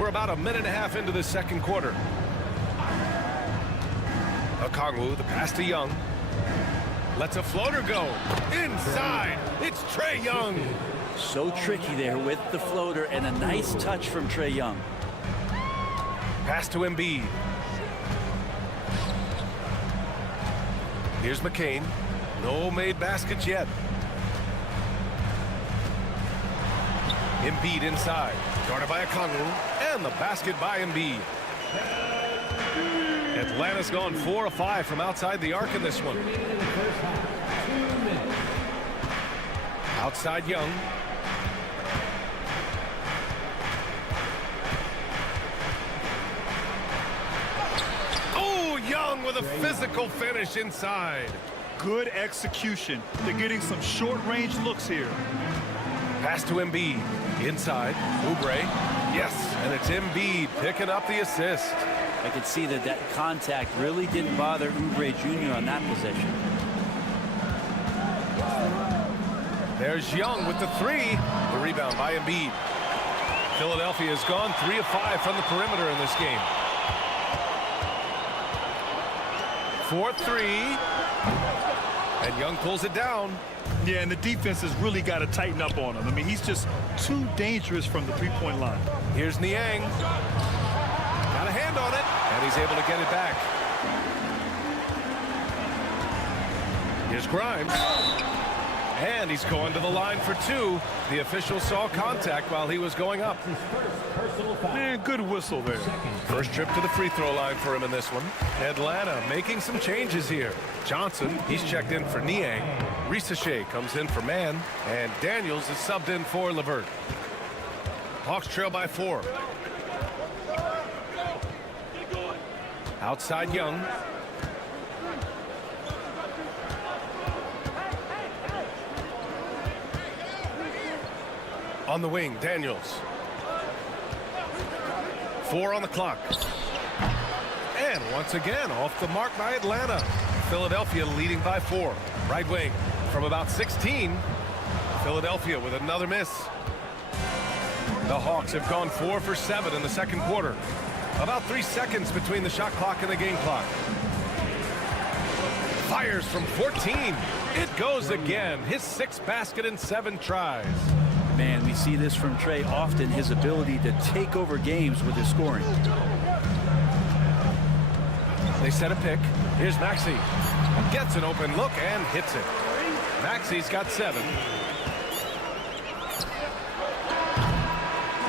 We're about a minute and a half into the second quarter. Okongwu, the pass to Young. Lets a floater go. Inside, it's Trae Young. So tricky there with the floater, and a nice touch from Trae Young. Pass to Embiid. Here's McCain. No made baskets yet. Embiid inside. Guarded by Okongwu. And the basket by Embiid. Atlanta's gone 4 of 5 from outside the arc in this one. Outside Young. Oh, Young with a physical finish inside. Good execution. They're getting some short-range looks here. Pass to Embiid. Inside. Oubre. Yes, and it's Embiid picking up the assist. I could see that that contact really didn't bother Oubre Jr. on that possession. There's Young with the 3. The rebound by Embiid. Philadelphia has gone 3 of 5 from the perimeter in this game. 4-3. And Young pulls it down. Yeah, and the defense has really got to tighten up on him. I mean, he's just too dangerous from the three-point line. Here's Niang. Got a hand on it, and he's able to get it back. Here's Grimes. And he's going to the line for 2. The official saw contact while he was going up. Man, good whistle there. First trip to the free throw line for him in this one. Atlanta making some changes here. Johnson, he's checked in for Niang. Rizachet comes in for Mann. And Daniels is subbed in for LeVert. Hawks trail by 4. Outside Young. On the wing, Daniels. 4 on the clock. And once again, off the mark by Atlanta. Philadelphia leading by 4. Right wing from about 16. Philadelphia with another miss. The Hawks have gone 4 for 7 in the second quarter. About 3 seconds between the shot clock and the game clock. Fires from 14. It goes again. His 6th basket in 7 tries. Man, we see this from Trey often, his ability to take over games with his scoring. They set a pick. Here's Maxey. Gets an open look and hits it. Maxey's got 7.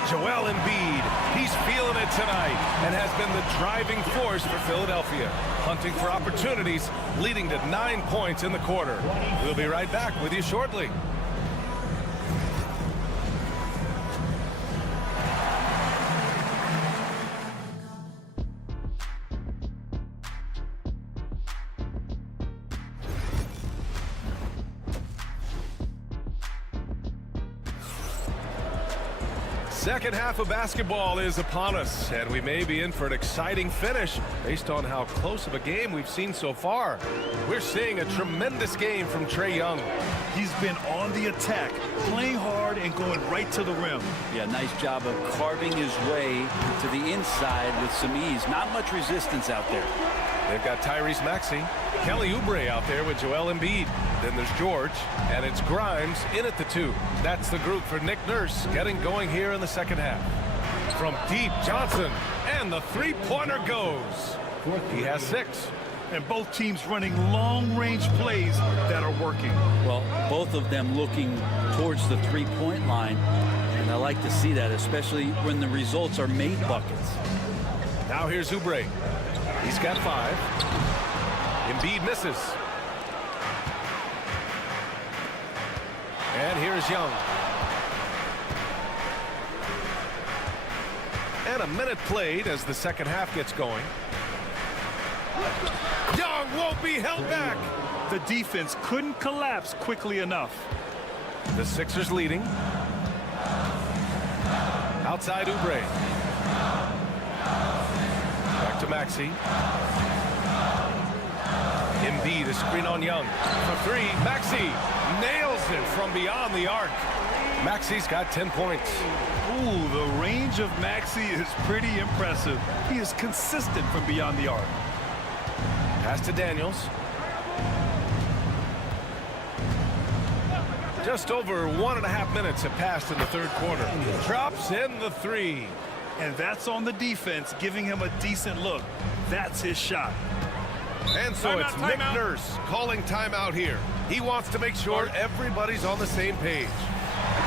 Joel Embiid, he's feeling it tonight and has been the driving force for Philadelphia. Hunting for opportunities, leading to 9 points in the quarter. We'll be right back with you shortly. Second half of basketball is upon us, and we may be in for an exciting finish based on how close of a game we've seen so far. We're seeing a tremendous game from Trae Young. He's been on the attack, playing hard and going right to the rim. Yeah, nice job of carving his way to the inside with some ease. Not much resistance out there. They've got Tyrese Maxey, Kelly Oubre out there with Joel Embiid. Then there's George, and it's Grimes in at the 2. That's the group for Nick Nurse getting going here in the second half. From deep, Johnson, and the three-pointer goes. He has 6. And both teams running long-range plays that are working. Well, both of them looking towards the three-point line, and I like to see that, especially when the results are made buckets. Now here's Oubre. He's got 5. Embiid misses. And here's Young. And a minute played as the second half gets going. Young won't be held back. The defense couldn't collapse quickly enough. The Sixers leading. Outside Oubre. Back to Maxey. Embiid, a screen on Young. For 3, Maxey nails it from beyond the arc. Maxey's got 10 points. Ooh, the range of Maxey is pretty impressive. He is consistent from beyond the arc. Pass to Daniels. Just over 1.5 minutes have passed in the third quarter. Drops in the 3. And that's on the defense, giving him a decent look. That's his shot. And so it's Nick Nurse calling timeout here. He wants to make sure everybody's on the same page.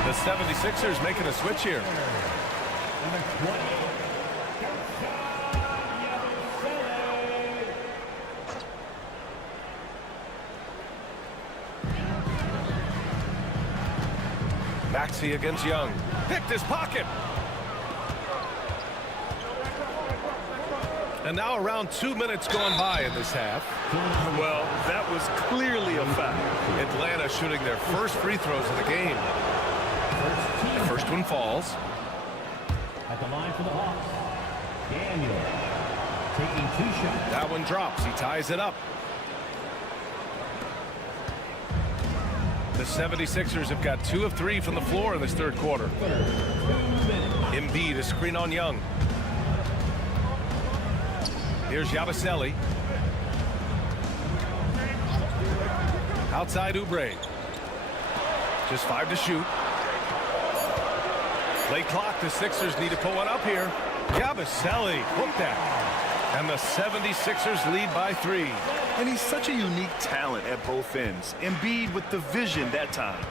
The 76ers making a switch here. Maxey against Young. Picked his pocket. And now around 2 minutes gone by in this half. Well, that was clearly a foul. Atlanta shooting their first free throws of the game. The first one falls. At the line for the Hawks, Daniel taking 2 shots. That one drops. He ties it up. The 76ers have got 2 of 3 from the floor in this third quarter. Embiid, a screen on Young. Here's Yabusele. Outside Oubre. Just 5 to shoot. Late clock, the Sixers need to put one up here. Yabusele hooked that. And the 76ers lead by 3. And he's such a unique talent at both ends. Embiid with the vision that time.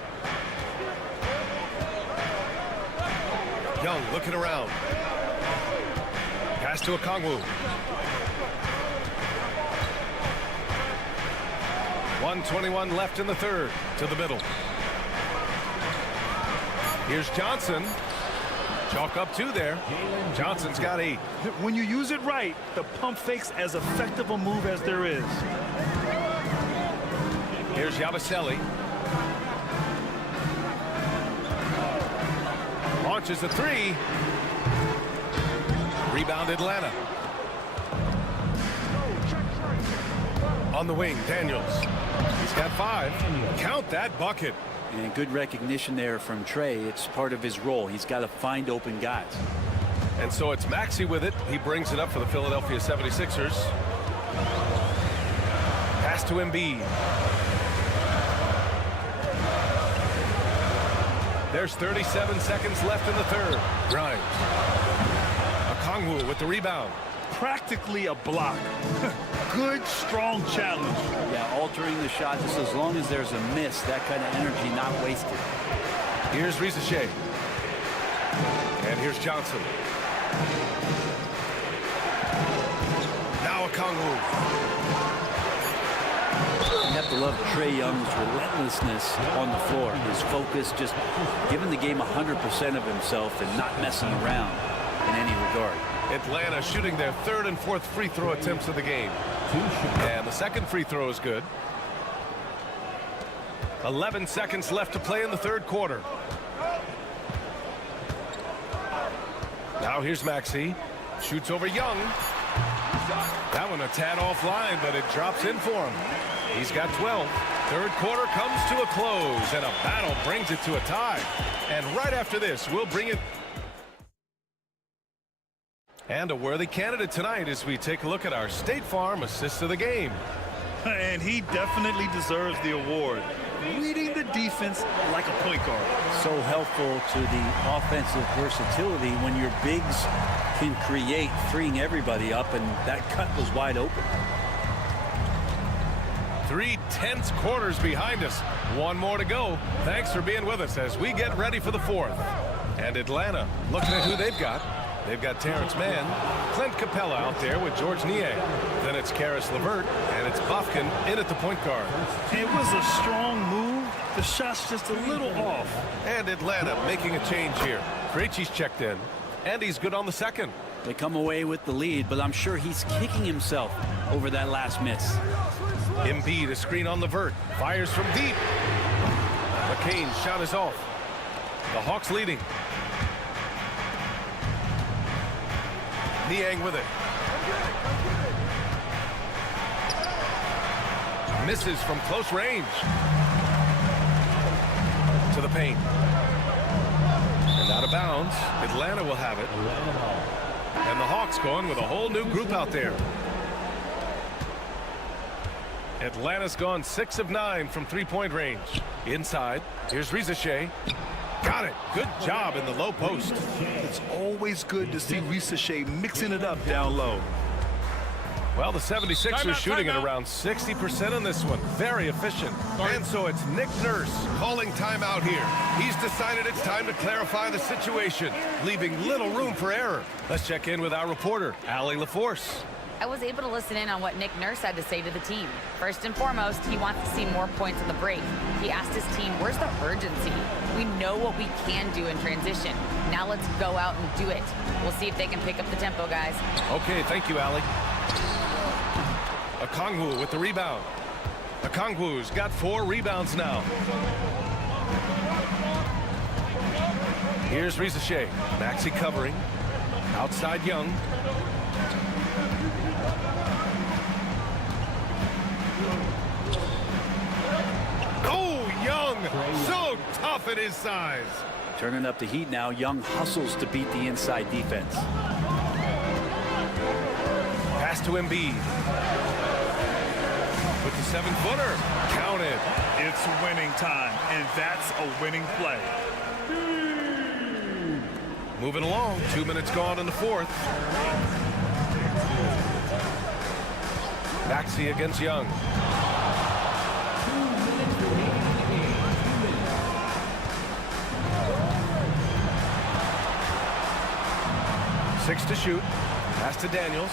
Young looking around. Pass to Okongwu. 1:21 left in the third. To the middle. Here's Johnson. Chalk up 2 there. Johnson's got 8. When you use it right, the pump fake's as effective a move as there is. Here's Yabusele. Launches a 3. Rebound Atlanta. On On the wing, Daniels. He's got 5. Count that bucket. And good recognition there from Trey. It's part of his role. He's got to find open guys. And so it's Maxey with it. He brings it up for the Philadelphia 76ers. Pass to Embiid. There's 37 seconds left in the third. Grimes. Okongwu with the rebound. Practically a block. Good, strong challenge. Yeah, altering the shot just as long as there's a miss. That kind of energy not wasted. Here's Risacher. And here's Johnson. Now Okongwu. You have to love Trae Young's relentlessness on the floor. His focus, just giving the game 100% of himself and not messing around in any regard. Atlanta shooting their 3rd and 4th free throw attempts of the game. And the second free throw is good. 11 seconds left to play in the third quarter. Now here's Maxey. Shoots over Young. That one a tad offline, but it drops in for him. He's got 12. Third quarter comes to a close, and a battle brings it to a tie. And right after this, we'll bring it. And a worthy candidate tonight as we take a look at our State Farm assist of the game. And he definitely deserves the award. Reading the defense like a point guard. So helpful to the offensive versatility when your bigs can create, freeing everybody up, and that cut was wide open. 3 tense quarters behind us. One more to go. Thanks for being with us as we get ready for the fourth. And Atlanta looking at who they've got. They've got Terrence Mann, Clint Capella out there with George Niang. Then it's Karis LeVert, and it's Bufkin in at the point guard. It was a strong move. The shot's just a little off. And Atlanta making a change here. Krejci's checked in, and he's good on the second. They come away with the lead, but I'm sure he's kicking himself over that last miss. Embiid, a screen on LeVert. Fires from deep. McCain's shot is off. The Hawks leading. Niang with it. Misses from close range. To the paint. And out of bounds. Atlanta will have it. And the Hawks going with a whole new group out there. Atlanta's gone 6 of 9 from 3-point range. Inside. Here's Risacher. Got it. Good job in the low post. It's always good to see Risacher mixing it up down low. Well, the 76ers shooting at around 60% in this one. Very efficient. And so it's Nick Nurse calling timeout here. He's decided it's time to clarify the situation, leaving little room for error. Let's check in with our reporter, Allie LaForce. I was able to listen in on what Nick Nurse had to say to the team. First and foremost, he wants to see more points in the break. He asked his team, where's the urgency? We know what we can do in transition. Now let's go out and do it. We'll see if they can pick up the tempo, guys. Okay, thank you, Allie. Okongwu with the rebound. Okongwu's got 4 rebounds now. Here's Risacher. Maxey covering. Outside Young. Young, so tough at his size. Turning up the heat now. Young hustles to beat the inside defense. Pass to Embiid. With the 7-footer. Counted. It's winning time, and that's a winning play. Moving along. 2 minutes gone in the fourth. Maxey against Young. Six to shoot. Pass to Daniels.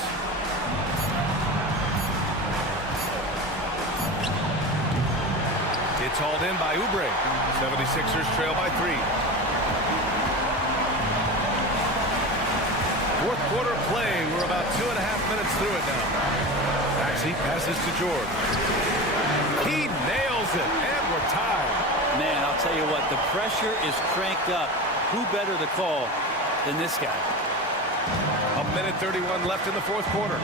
It's hauled in by Oubre. 76ers trail by 3. Fourth quarter play. We're about 2.5 minutes through it now. Maxey passes to George. He nails it, and we're tied. Man, I'll tell you what, the pressure is cranked up. Who better to call than this guy? A minute 31 left in the fourth quarter.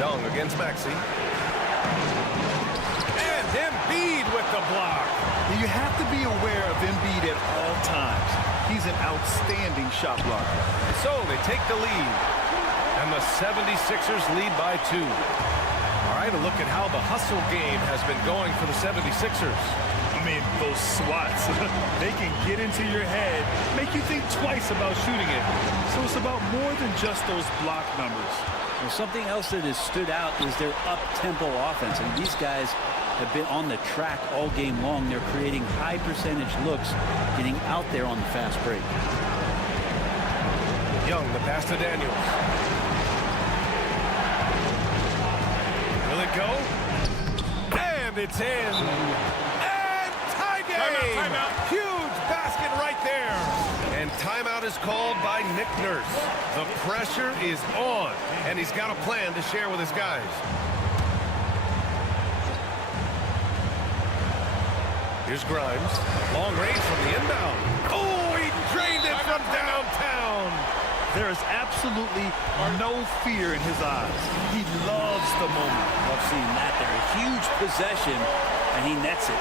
Young against Maxey. And Embiid with the block. You have to be aware of Embiid at all times. He's an outstanding shot blocker. So they take the lead. And the 76ers lead by 2. All right, a look at how the hustle game has been going for the 76ers. I mean, those swats, they can get into your head, make you think twice about shooting it. So it's about more than just those block numbers. Well, something else that has stood out is their up-tempo offense. And these guys have been on the track all game long. They're creating high percentage looks, getting out there on the fast break. Young, the pass to Daniels. Will it go? And it's in. And tie game. Timeout. Huge basket right there. And timeout is called by Nick Nurse. The pressure is on, and he's got a plan to share with his guys. Here's Grimes. Long range from the inbound. Oh, he drained it from downtown. There is absolutely no fear in his eyes. He loves the moment. Love seeing that there. A huge possession, and he nets it.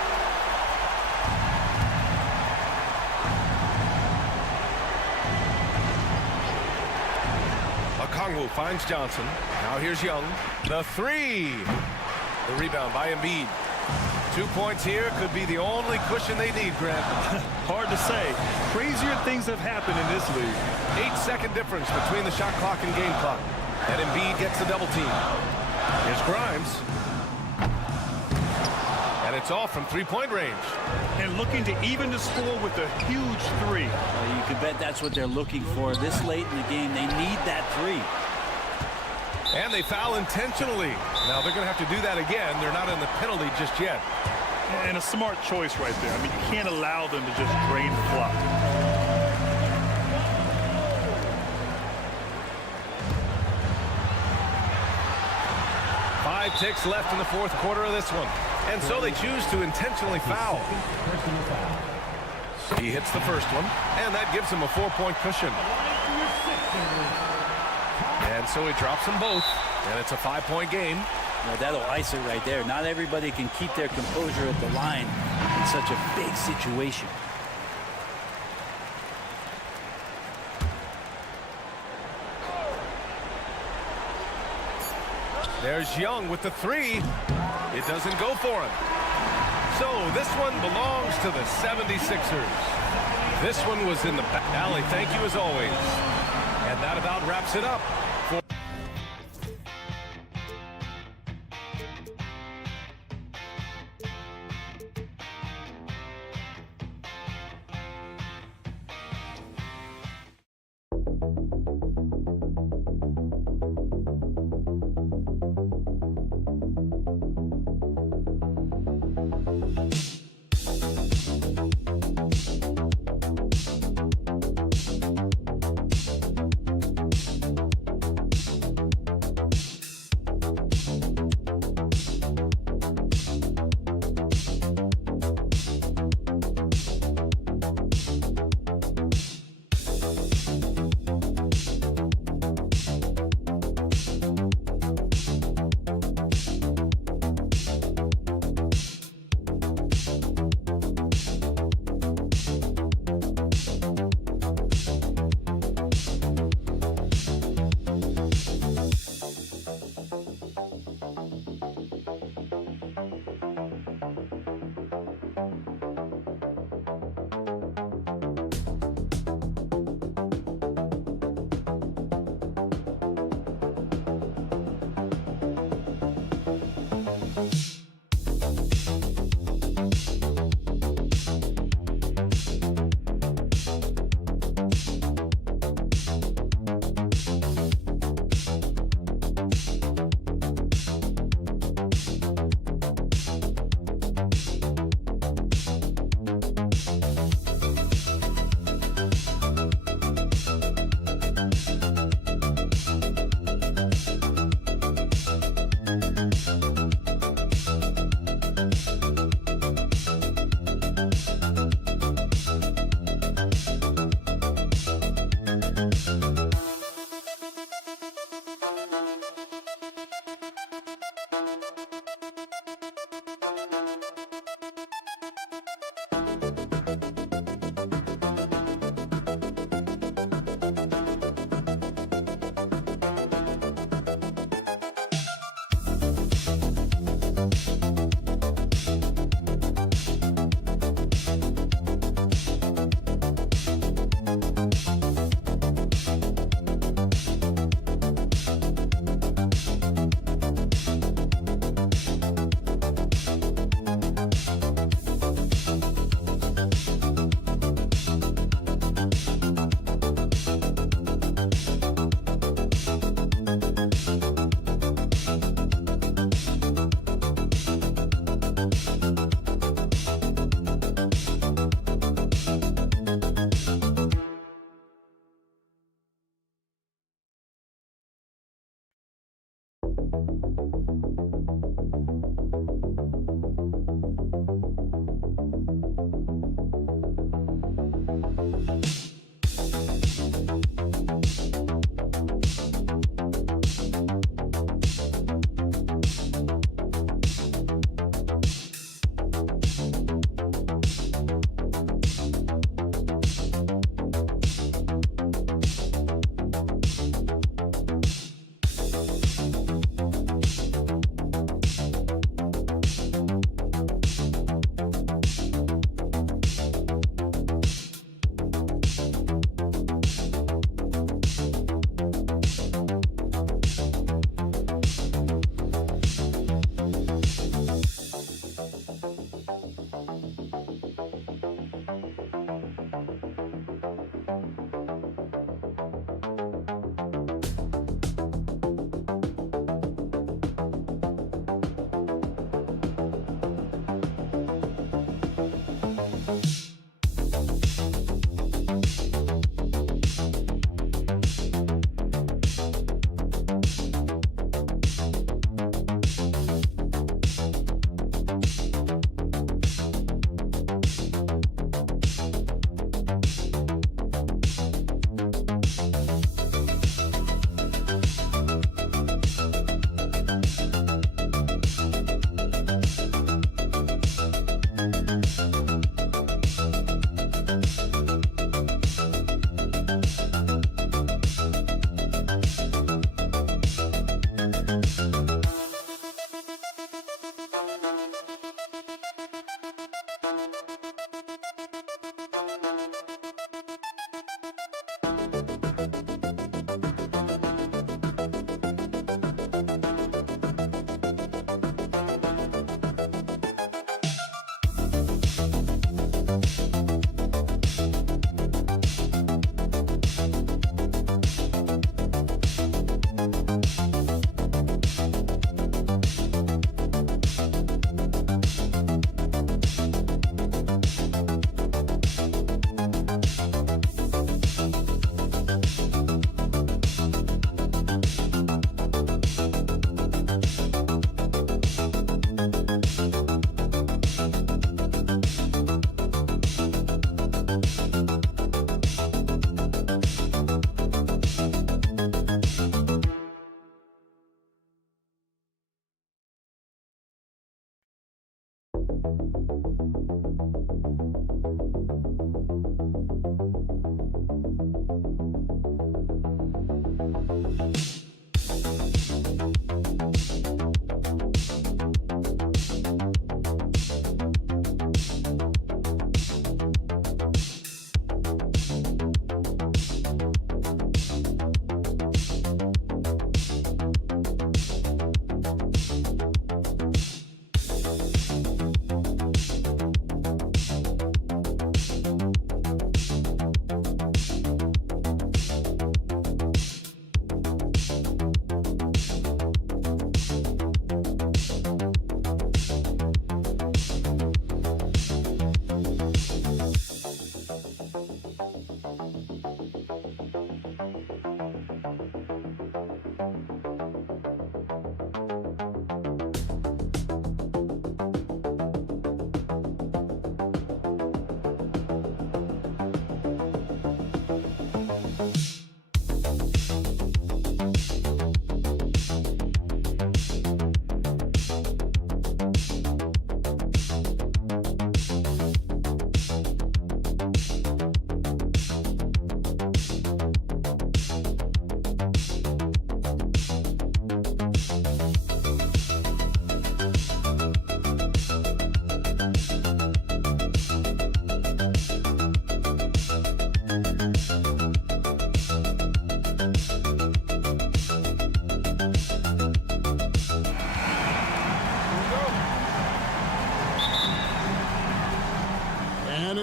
Okongwu finds Johnson. Now here's Young. The three. The rebound by Embiid. 2 points here could be the only cushion they need, Grant. Hard to say. Crazier things have happened in this league. 8-second difference between the shot clock and game clock. And Embiid gets the double team. Here's Grimes. And it's off from three-point range. And looking to even the score with a huge three. You can bet that's what they're looking for. This late in the game, they need that three. And they foul intentionally. Now they're going to have to do that again. They're not in the penalty just yet. And a smart choice right there. I mean, you can't allow them to just drain the clock. Five ticks left in the fourth quarter of this one. And so they choose to intentionally foul. He hits the first one, and that gives him a 4-point cushion. And so he drops them both, and it's a 5-point game. Now that'll ice it right there. Not everybody can keep their composure at the line in such a big situation. There's Young with the three. It doesn't go for him. So this one belongs to the 76ers. This one was in the back. Allie, thank you as always. And that about wraps it up.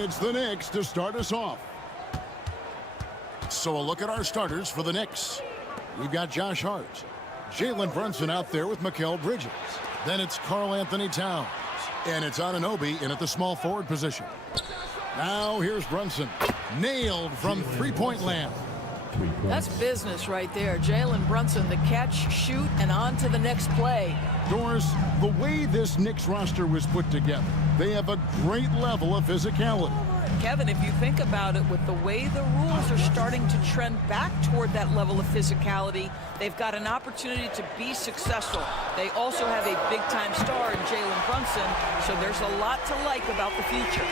It's the Knicks to start us off. So a look at our starters for the Knicks. We've got Josh Hart, Jalen Brunson out there with Mikal Bridges. Then it's Karl Anthony Towns. And it's Anunoby in at the small forward position. Now here's Brunson. Nailed from three-point land. That's business right there. Jalen Brunson, the catch, shoot, and on to the next play. Doris, the way this Knicks roster was put together, they have a great level of physicality. Kevin, if you think about it, with the way the rules are starting to trend back toward that level of physicality, they've got an opportunity to be successful. They also have a big-time star in Jalen Brunson, so there's a lot to like about the future.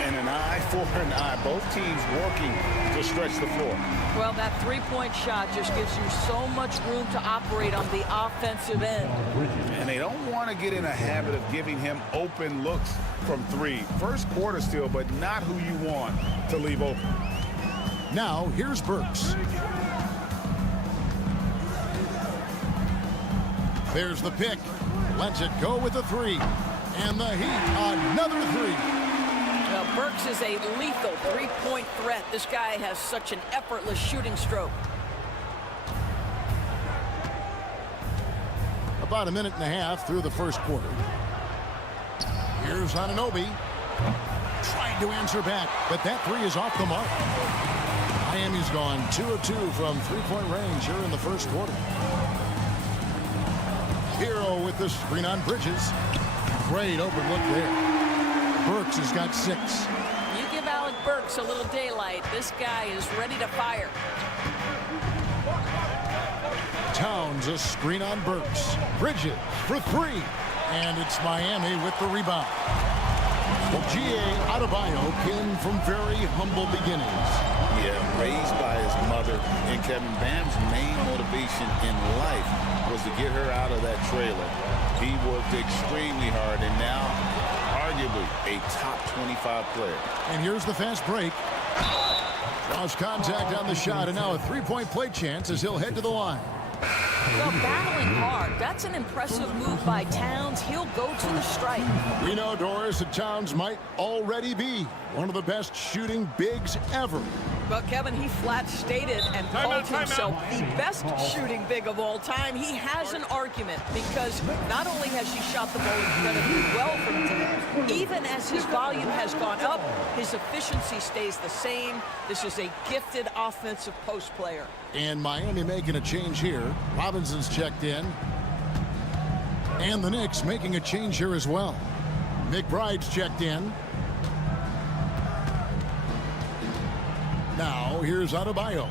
And an eye for an eye. Both teams working to stretch the floor. Well, that three-point shot just gives you so much room to operate on the offensive end. And they don't want to get in a habit of giving him open looks from three. First quarter still, but not who you want to leave open. Now, here's Burks. There's the pick. Lets it go with the three. And the Heat, another three. Now, Burks is a lethal three-point threat. This guy has such an effortless shooting stroke. About a minute and a half through the first quarter. Here's Anunoby. Trying to answer back, but that three is off the mark. Miami's gone 2 of 2 from three-point range here in the first quarter. Hero with the screen on Bridges. Great open look there. Burks has got 6. You give Alec Burks a little daylight. This guy is ready to fire. Towns a screen on Burks. Bridges for 3. And it's Miami with the rebound. G.A. Adebayo came from very humble beginnings. Yeah, raised by his mother. And Kevin, Bam's main motivation in life was to get her out of that trailer. He worked extremely hard, and now arguably a top 25 player. And here's the fast break. Lost contact on the shot, and now a three-point play chance as he'll head to the line. Well, battling hard. That's an impressive move by Towns. He'll go to the strike. We know, Doris, that Towns might already be one of the best shooting bigs ever. But Kevin, he flat stated and called himself the best shooting big of all time. He has an argument because not only has he shot the ball incredibly well from deep, even as his volume has gone up, his efficiency stays the same. This is a gifted offensive post player. And Miami making a change here. Robinson's checked in. And the Knicks making a change here as well. McBride's checked in. Now, here's Adebayo.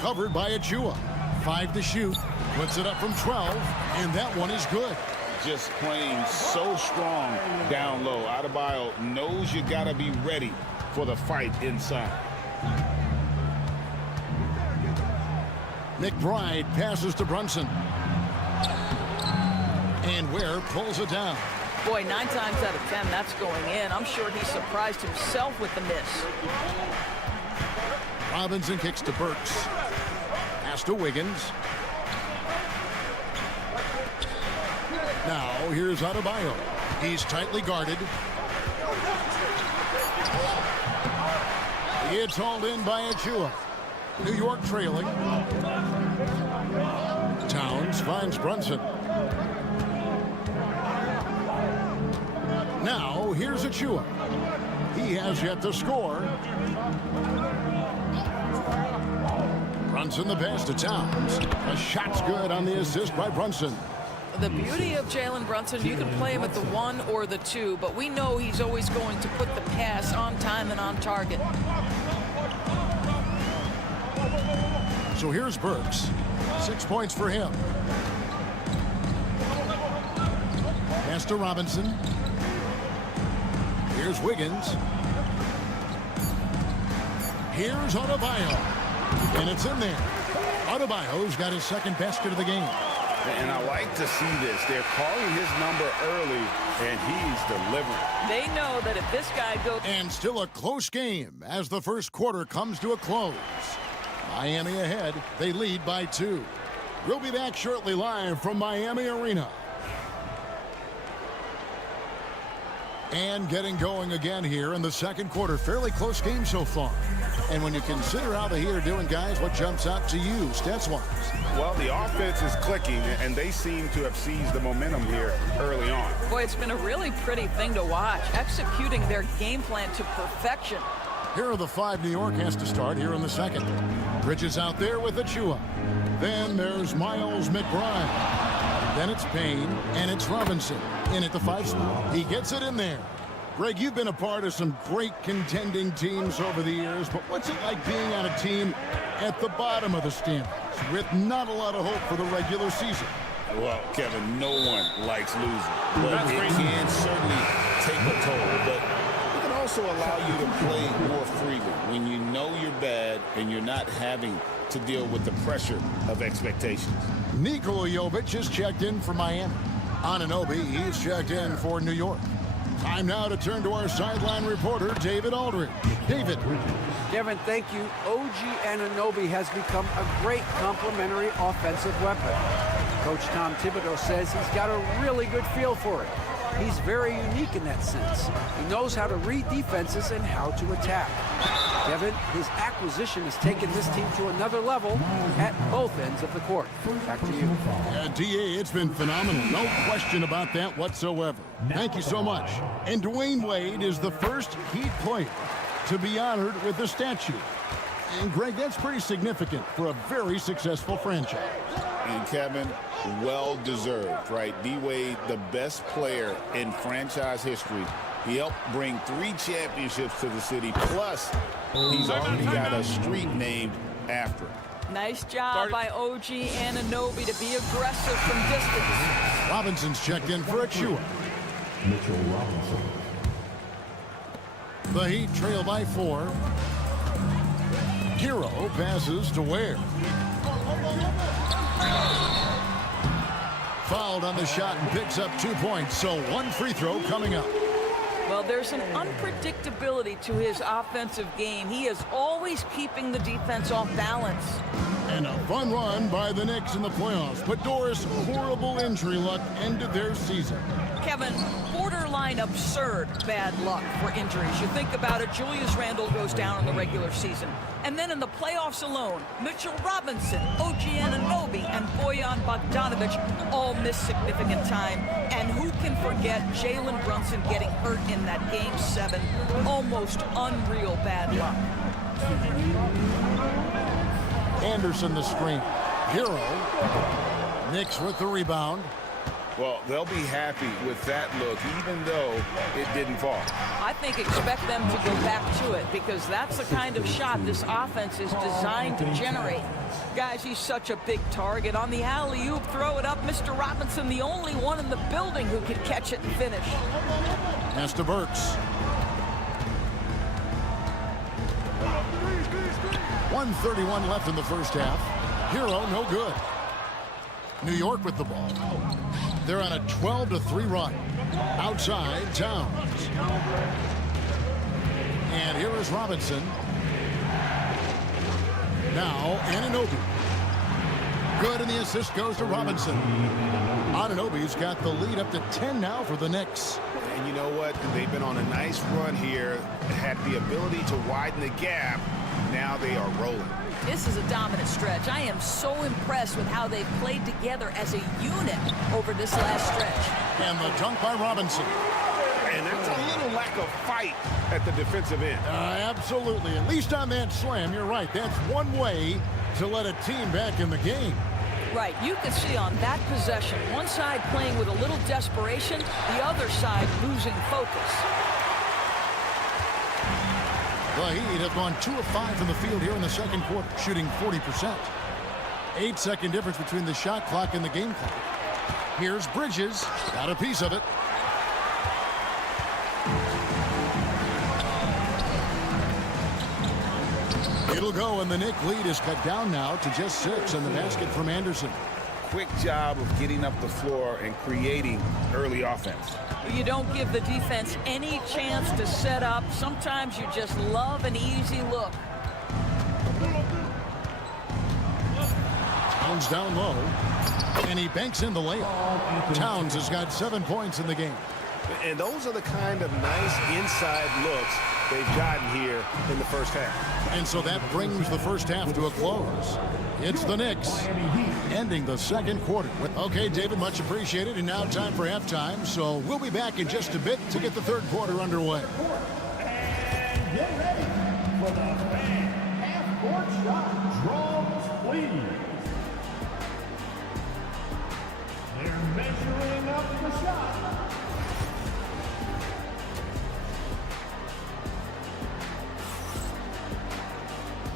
Covered by Achua. 5 to shoot. Puts it up from 12. And that one is good. Just playing so strong down low. Adebayo knows you got to be ready for the fight inside. McBride passes to Brunson. And Ware pulls it down. Boy, 9 times out of 10, that's going in. I'm sure he surprised himself with the miss. Robinson kicks to Burks. Pass to Wiggins. Now, here's Adebayo. He's tightly guarded. It's hauled in by Achua. New York trailing. Towns finds Brunson. Now, here's Achua. He has yet to score. Brunson the pass to Towns. A shot's good on the assist by Brunson. The beauty of Jalen Brunson, you can play him at the 1 or the 2, but we know he's always going to put the pass on time and on target. So here's Burks. 6 points for him. Pass to Robinson. Here's Wiggins. Here's Adebayo. And it's in there. Adebayo's got his second basket of the game. And I like to see this. They're calling his number early, and he's delivering. They know that if this guy goes... And still a close game as the first quarter comes to a close. Miami ahead. They lead by 2. We'll be back shortly live from Miami Arena. And getting going again here in the second quarter. Fairly close game so far. And when you consider how the Heat are doing, guys, what jumps out to you, stats-wise? Well, the offense is clicking, and they seem to have seized the momentum here early on. Boy, it's been a really pretty thing to watch. Executing their game plan to perfection. Here are the 5 New York has to start here in the second. Bridges out there with Achua. Then there's Miles McBride. Then it's Payne, and it's Robinson in at the 5 spot. He gets it in there. Greg, you've been a part of some great contending teams over the years, but what's it like being on a team at the bottom of the standings with not a lot of hope for the regular season? Well, Kevin, no one likes losing, but it can certainly take a toll. But it can also allow you to play more freely when you know you're bad and you're not having to deal with the pressure of expectations. Nikola Jovic is checked in for Miami. Anunoby, he's checked in for New York. Time now to turn to our sideline reporter, David Aldridge. David. Kevin, thank you. OG Anunoby has become a great complementary offensive weapon. Coach Tom Thibodeau says he's got a really good feel for it. He's very unique in that sense. He knows how to read defenses and how to attack. Kevin, his acquisition has taken this team to another level at both ends of the court. Back to you. DA, it's been phenomenal. No question about that whatsoever. Thank you so much. And Dwayne Wade is the first Heat player to be honored with a statue. And Greg, that's pretty significant for a very successful franchise. And Kevin, well deserved, right? D-Wade, the best player in franchise history. He helped bring 3 championships to the city. Plus, he's already got a street named after him. Nice job by OG Anunoby to be aggressive from distance. Robinson's checked in for Achua. Mitchell Robinson. The Heat trail by 4. Hero passes to Ware. Fouled on the shot and picks up 2 points, so 1 free throw coming up. Well, there's an unpredictability to his offensive game. He is always keeping the defense off balance. And a fun run by the Knicks in the playoffs. But Doris, horrible injury luck ended their season. Kevin, borderline absurd bad luck for injuries. You think about it, Julius Randle goes down in the regular season. And then in the playoffs alone, Mitchell Robinson, OG Anunoby, and Bojan Bogdanovic all miss significant time. And who can forget Jalen Brunson getting hurt in that Game 7? Almost unreal bad luck. Anderson the screen. Hero. Knicks with the rebound. Well, they'll be happy with that look, even though it didn't fall. I think expect them to go back to it because that's the kind of shot this offense is designed to generate. Guys, he's such a big target. On the alley-oop, throw it up. Mr. Robinson, the only one in the building who can catch it and finish. Pass to Burks. 1:31 left in the first half. Hero, no good. New York with the ball. They're on a 12-3 run. Outside, Towns. And here is Robinson. Now, Anunoby. Good, and the assist goes to Robinson. Anunoby's got the lead up to 10 now for the Knicks. And you know what? They've been on a nice run here, had the ability to widen the gap. Now they are rolling. This is a dominant stretch. I am so impressed with how they've played together as a unit over this last stretch. And the dunk by Robinson. And there's a little lack of fight at the defensive end. Absolutely. At least on that slam, you're right. That's one way to let a team back in the game. Right. You can see on that possession, one side playing with a little desperation, the other side losing focus. The Heat have gone 2 of 5 from the field here in the second quarter, shooting 40%. 8-second difference between the shot clock and the game clock. Here's Bridges. Got a piece of it. It'll go, and the Knicks lead is cut down now to just 6 on the basket from Anderson. Quick job of getting up the floor and creating early offense. You don't give the defense any chance to set up. Sometimes you just love an easy look. Towns down low, and he banks in the layup. Towns has got 7 points in the game. And those are the kind of nice inside looks they've gotten here in the first half. And so that brings the first half to a close. It's the Knicks ending the second quarter. Okay, David, much appreciated. And now time for halftime. So we'll be back in just a bit to get the third quarter underway. And get ready for the fan, half-court shot. Draws, please. They're measuring up the shot.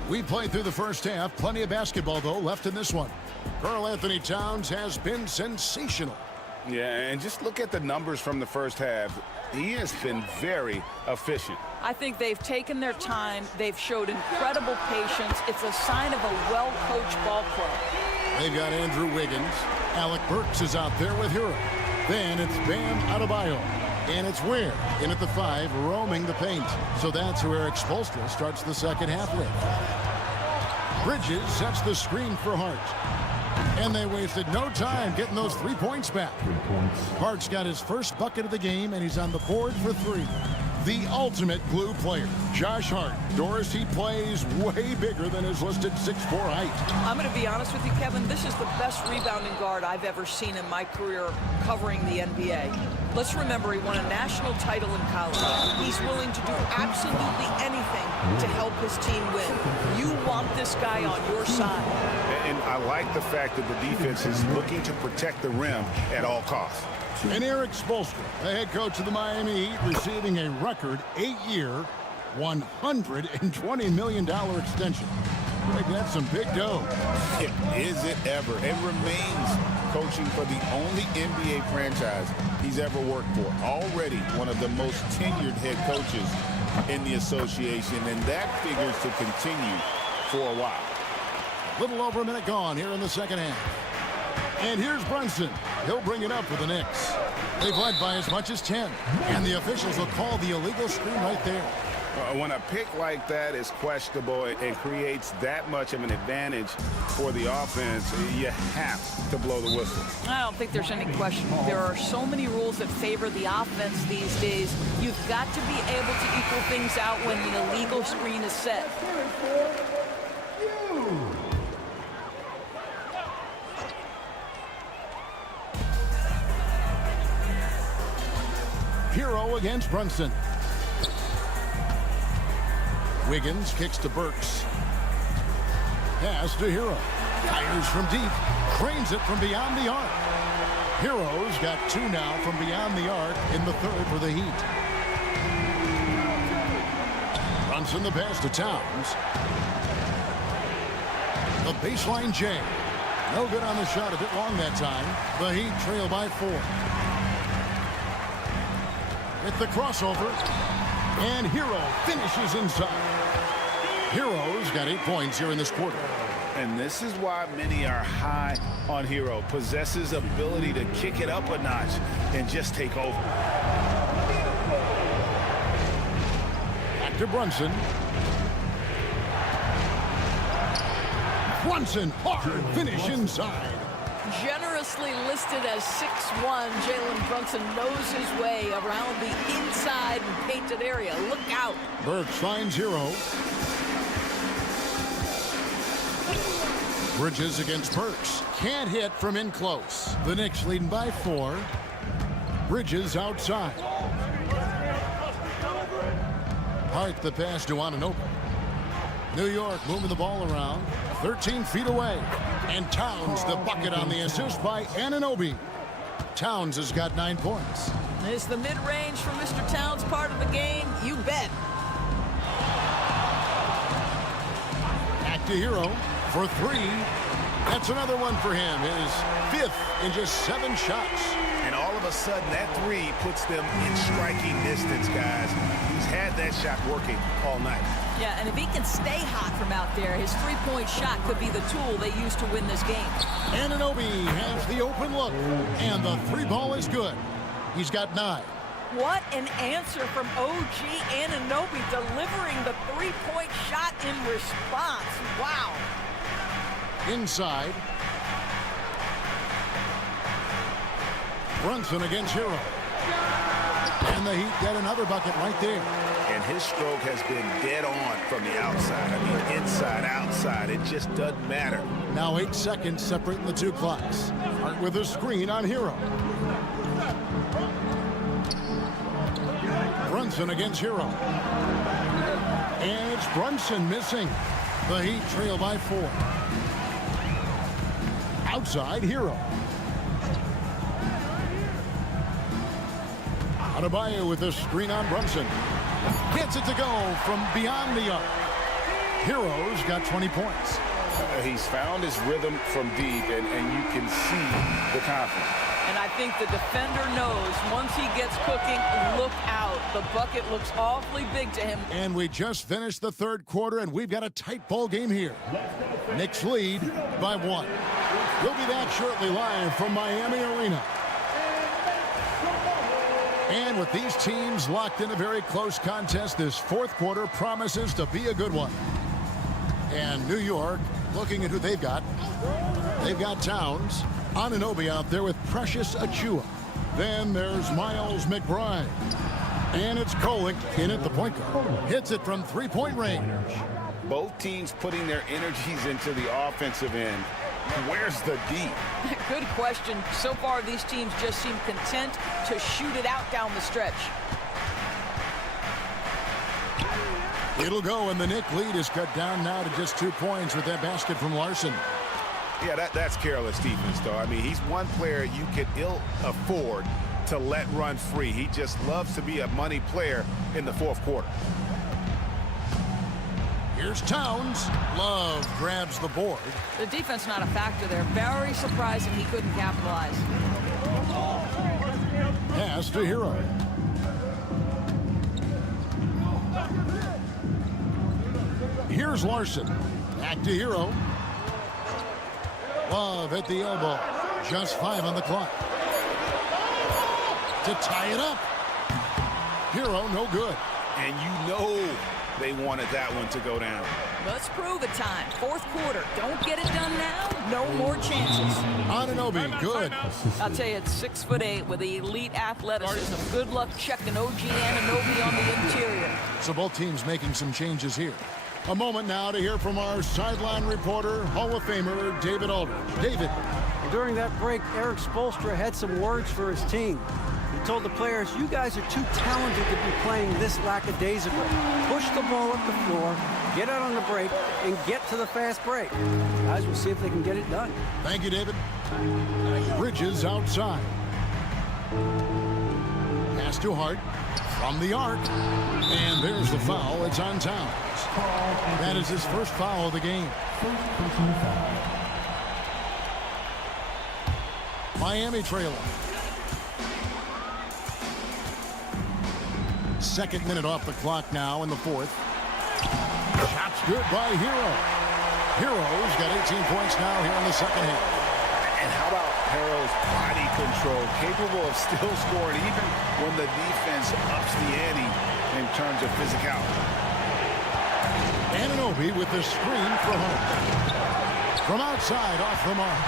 We played through the first half. Plenty of basketball, though, left in this one. Karl Anthony Towns has been sensational. Yeah, and just look at the numbers from the first half. He has been very efficient. I think they've taken their time. They've showed incredible patience. It's a sign of a well-coached ball club. They've got Andrew Wiggins. Alec Burks is out there with Hero. Then it's Bam Adebayo. And it's Ware in at the 5, roaming the paint. So that's who Eric Spoelstra starts the second half with. Bridges sets the screen for Hart. And they wasted no time getting those 3 points back. Hart's got his first bucket of the game, and he's on the board for 3. The ultimate glue player, Josh Hart. Doris, he plays way bigger than his listed 6'4" height. I'm going to be honest with you, Kevin. This is the best rebounding guard I've ever seen in my career covering the NBA. Let's remember, he won a national title in college. He's willing to do absolutely anything to help his team win. You want this guy on your side. And I like the fact that the defense is looking to protect the rim at all costs. And Eric Spoelstra, the head coach of the Miami Heat, receiving a record 8-year, $120 million extension. Like, that's some big dough. Is it ever? And remains coaching for the only NBA franchise he's ever worked for. Already one of the most tenured head coaches in the association, and that figures to continue for a while. A little over a minute gone here in the second half. And here's Brunson. He'll bring it up for the Knicks. They've led by as much as 10, and the officials will call the illegal screen right there. When a pick like that is questionable and creates that much of an advantage for the offense, you have to blow the whistle. I don't think there's any question. There are so many rules that favor the offense these days. You've got to be able to equal things out when the illegal screen is set. Hero against Brunson. Wiggins kicks to Burks. Pass to Hero. Fires from deep. Cranes it from beyond the arc. Hero's got 2 now from beyond the arc in the third for the Heat. Brunson the pass to Towns. The baseline J. No good on the shot, a bit long that time. The Heat trail by 4. With the crossover, and Hero finishes inside. Hero's got 8 points here in this quarter. And this is why many are high on Hero. Possesses ability to kick it up a notch and just take over. Back to Brunson. Brunson, hard finish inside. Generously listed as 6'1", Jalen Brunson knows his way around the inside and painted area. Look out. Burks finds Hero. Bridges against Burks. Can't hit from in close. The Knicks leading by 4. Bridges outside. Hart the pass to Anunoby. New York moving the ball around. 13 feet away. And Towns the bucket on the assist by Anunoby. Towns has got 9 points. Is the mid-range from Mr. Towns part of the game? You bet. Back to Hero for 3. That's another one for him. His 5th in just 7 shots. And all of a sudden, that 3 puts them in striking distance, guys. He's had that shot working all night. Yeah, and if he can stay hot from out there, his 3-point shot could be the tool they use to win this game. Anunoby has the open look, and the 3 ball is good. He's got 9. What an answer from OG Anunoby, delivering the 3-point shot in response. Wow. Inside. Brunson against Hero. And the Heat get another bucket right there. And his stroke has been dead on from the outside. I mean, inside, outside, it just doesn't matter. Now 8 seconds separating the 2 clocks. Hart with a screen on Hero. Brunson against Hero. And it's Brunson missing. The Heat trail by 4. Outside, Hero. Adebayo with a screen on Brunson. Gets it to go from beyond the arc. Hero's got 20 points. He's found his rhythm from deep, and you can see the confidence. And I think the defender knows once he gets cooking, look out. The bucket looks awfully big to him. And we just finished the third quarter, and we've got a tight ball game here. Knicks lead by 1. We'll be back shortly live from Miami Arena. And with these teams locked in a very close contest, this fourth quarter promises to be a good one. And New York, looking at who they've got. They've got Towns, Anunoby out there with Precious Achiuwa. Then there's Miles McBride. And it's Kolek in at the point guard. Hits it from three-point range. Both teams putting their energies into the offensive end. Where's the D? Good question. So far, these teams just seem content to shoot it out down the stretch. It'll go, and the Knick lead is cut down now to just 2 points with that basket from Larson. Yeah, that's careless defense, though. I mean, he's one player you could ill afford to let run free. He just loves to be a money player in the fourth quarter. Here's Towns. Love grabs the board. The defense not a factor there. Very surprising he couldn't capitalize. Pass to Hero. Here's Larson. Back to Hero. Love at the elbow. Just 5 on the clock. To tie it up. Hero, no good. And you know they wanted that one to go down. Let's prove it time. Fourth quarter. Don't get it done now. No more chances. Anunoby, good. I'll tell you, it's 6'8" with elite athleticism. Good luck checking OG Anunoby on the interior. So both teams making some changes here. A moment now to hear from our sideline reporter, Hall of Famer David Aldridge. David. During that break, Eric Spoelstra had some words for his team. He told the players, you guys are too talented to be playing this lackadaisical. Push the ball up the floor, get out on the break, and get to the fast break. Guys, we'll see if they can get it done. Thank you, David. Bridges outside. Pass to Hart from the arc. And there's the foul. It's on Towns. That is his first foul of the game. Miami trailing. Second minute off the clock now in the fourth. Shots good by Hero. Hero's got 18 points now here in the second half. And how about Hero's body control, capable of still scoring even when the defense ups the ante in terms of physicality. Anunoby with the screen for home. From outside, off the mark.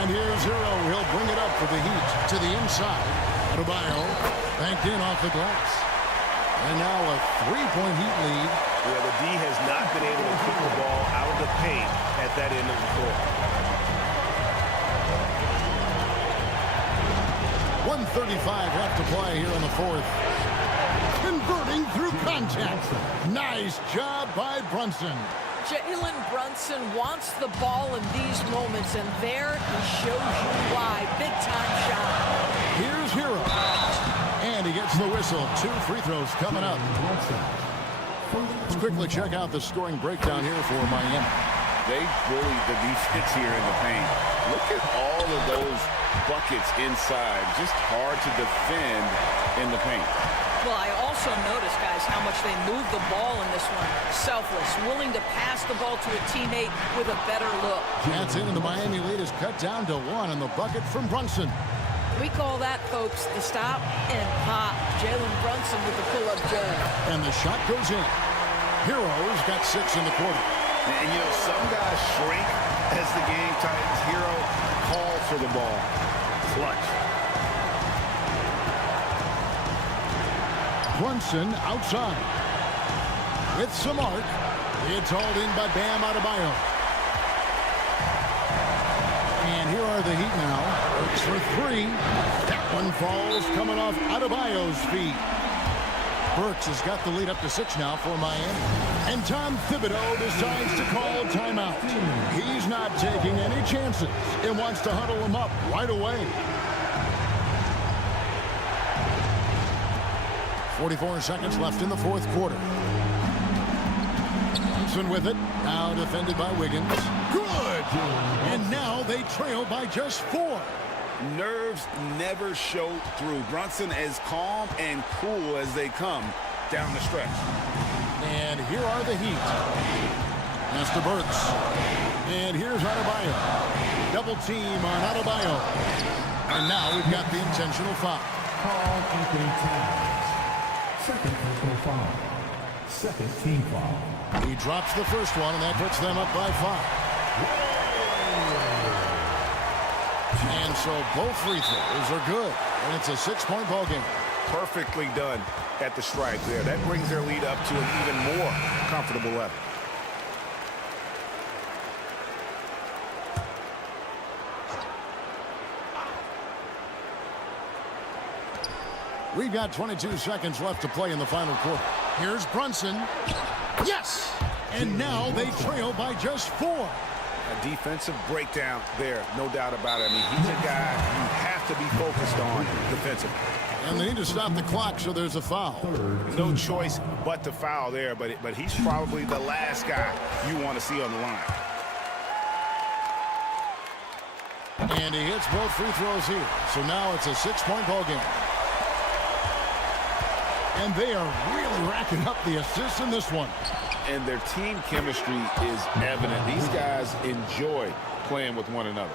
And here's Hero. He'll bring it up for the Heat to the inside. Adebayo banked in off the glass. And now a three-point Heat lead. Yeah, the D has not been able to keep the ball out of the paint at that end of the court. 1:35 left to play here in the fourth. Converting through contact. Nice job by Brunson. Jalen Brunson wants the ball in these moments, and there he shows you why. Big-time shot. Here's Hero. And he gets the whistle. 2 free throws coming up. Let's quickly check out the scoring breakdown here for Miami. They bullied the defense here in the paint. Look at all of those buckets inside. Just hard to defend in the paint. Well, I also noticed, guys, how much they moved the ball in this one. Selfless, willing to pass the ball to a teammate with a better look. That's in, and the Miami lead is cut down to 1 on the bucket from Brunson. We call that, folks, the stop and pop. Jalen Brunson with the pull-up jump. And the shot goes in. Hero's got 6 in the quarter. And, you know, some guys shrink as the game tightens. Hero calls for the ball. Clutch. Brunson outside. With some arc. It's hauled in by Bam Adebayo. And here are the Heat now. Works for 3. That one falls coming off Adebayo's feet. Burks has got the lead up to 6 now for Miami. And Tom Thibodeau decides to call timeout. He's not taking any chances and wants to huddle him up right away. 44 seconds left in the fourth quarter. Thompson with it. Now defended by Wiggins. Good! And now they trail by just 4. Nerves never show through. Brunson as calm and cool as they come down the stretch. And here are the Heat. Pass to Burks. And here's Adebayo. Double team on Adebayo. And now we've got the intentional foul. Carl Anthony Towns. Second personal foul. Second team foul. He drops the first one, and that puts them up by 5. And so both free throws are good, and it's a 6-point ball game. Perfectly done at the stripe there. That brings their lead up to an even more comfortable level. We've got 22 seconds left to play in the final quarter. Here's Brunson. Yes! And now they trail by just 4. A defensive breakdown there, no doubt about it. I mean, he's a guy you have to be focused on defensively. And they need to stop the clock, so there's a foul. No choice but to foul there, but he's probably the last guy you want to see on the line. And he hits both free throws here. So now it's a 6-point ball game. And they are really racking up the assists in this one. And their team chemistry is evident. These guys enjoy playing with one another.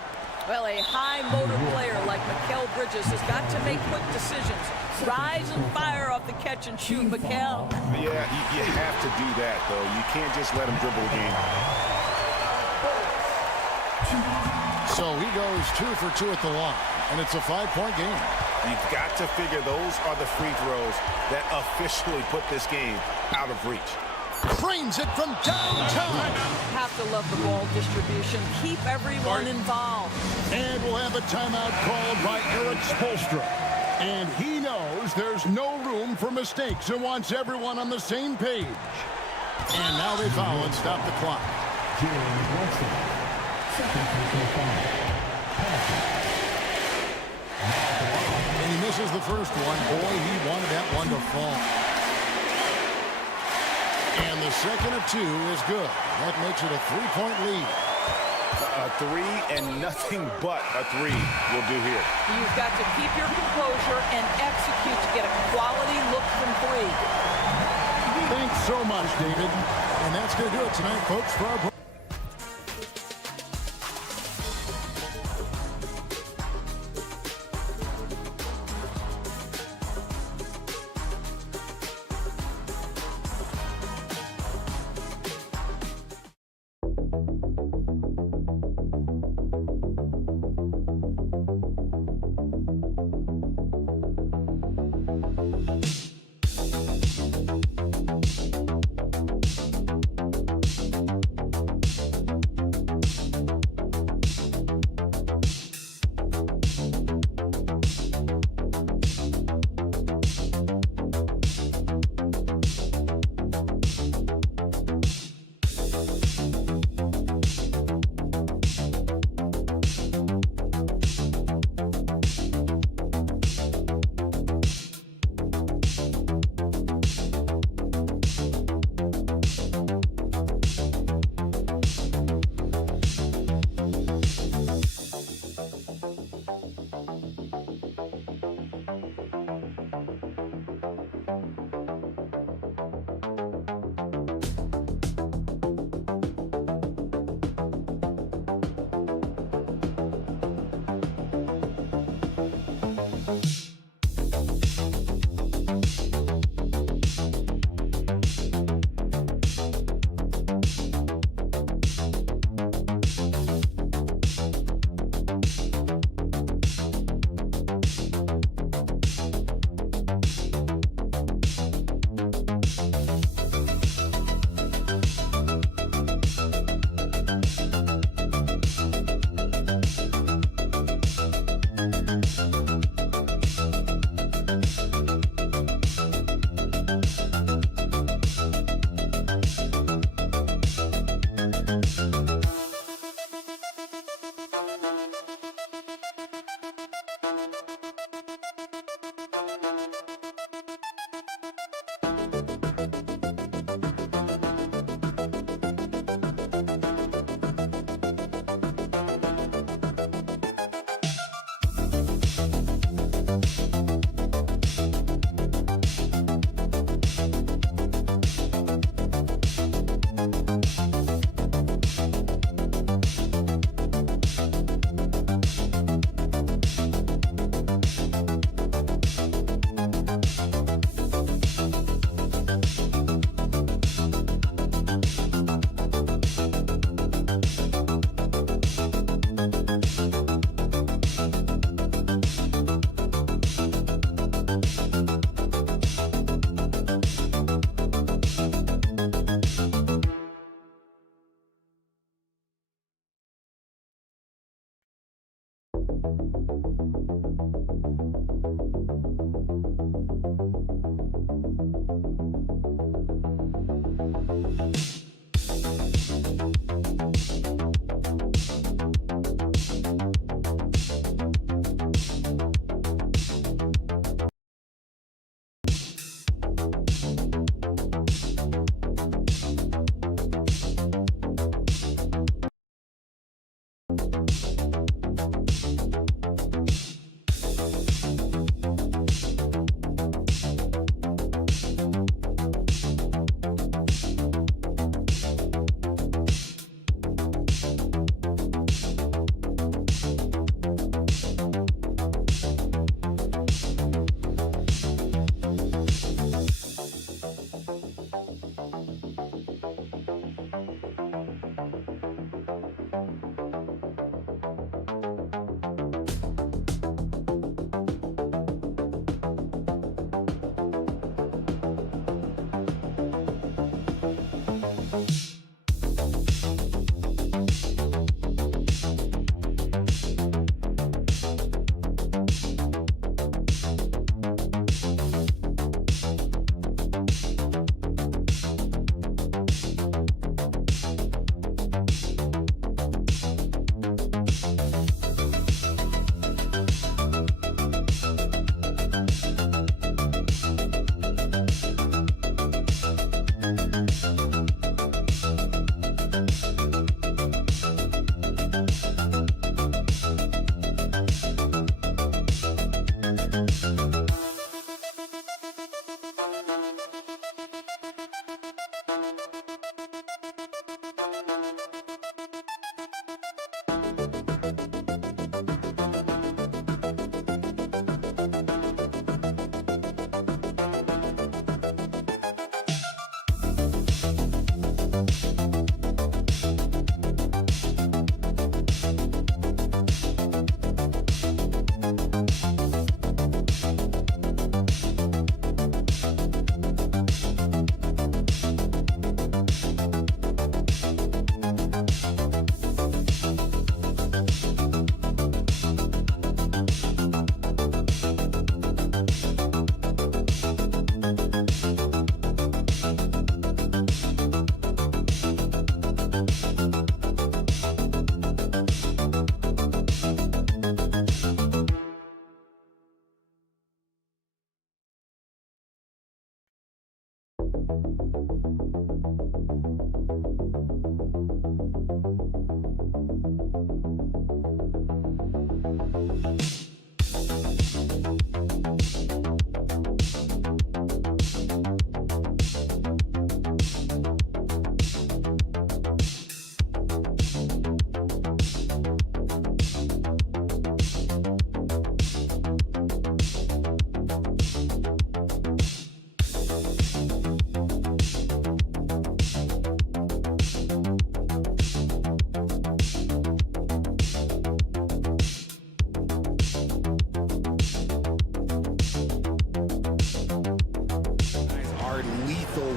Well, a high-motor player like Mikal Bridges has got to make quick decisions. Rise and fire off the catch and shoot, Mikal. Yeah, you have to do that, though. You can't just let him dribble the game. So he goes 2 for 2 at the line, and it's a 5-point game. You've got to figure those are the free throws that officially put this game out of reach. Cranes it from downtown. Have to love the ball distribution. Keep everyone involved. And we'll have a timeout called by Eric Spoelstra. And he knows there's no room for mistakes and wants everyone on the same page. And now they foul and stop the clock. And he misses the first one. Boy, he wanted that one to fall. And the second of 2 is good. That makes it a 3-point lead. A 3 and nothing but a 3 will do here. You've got to keep your composure and execute to get a quality look from 3. Thanks so much, David. And that's going to do it tonight, folks, for our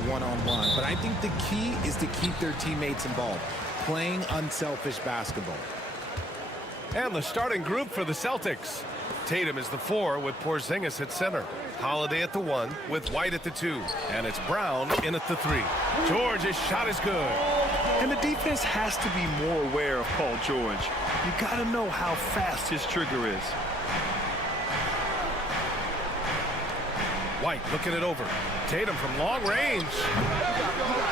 one-on-one. But I think the key is to keep their teammates involved, playing unselfish basketball. And the starting group for the Celtics. Tatum is the 4 with Porzingis at center. Holiday at the 1 with White at the 2. And it's Brown in at the 3. George's shot is good. And the defense has to be more aware of Paul George. You got to know how fast his trigger is. White looking it over. Tatum from long range.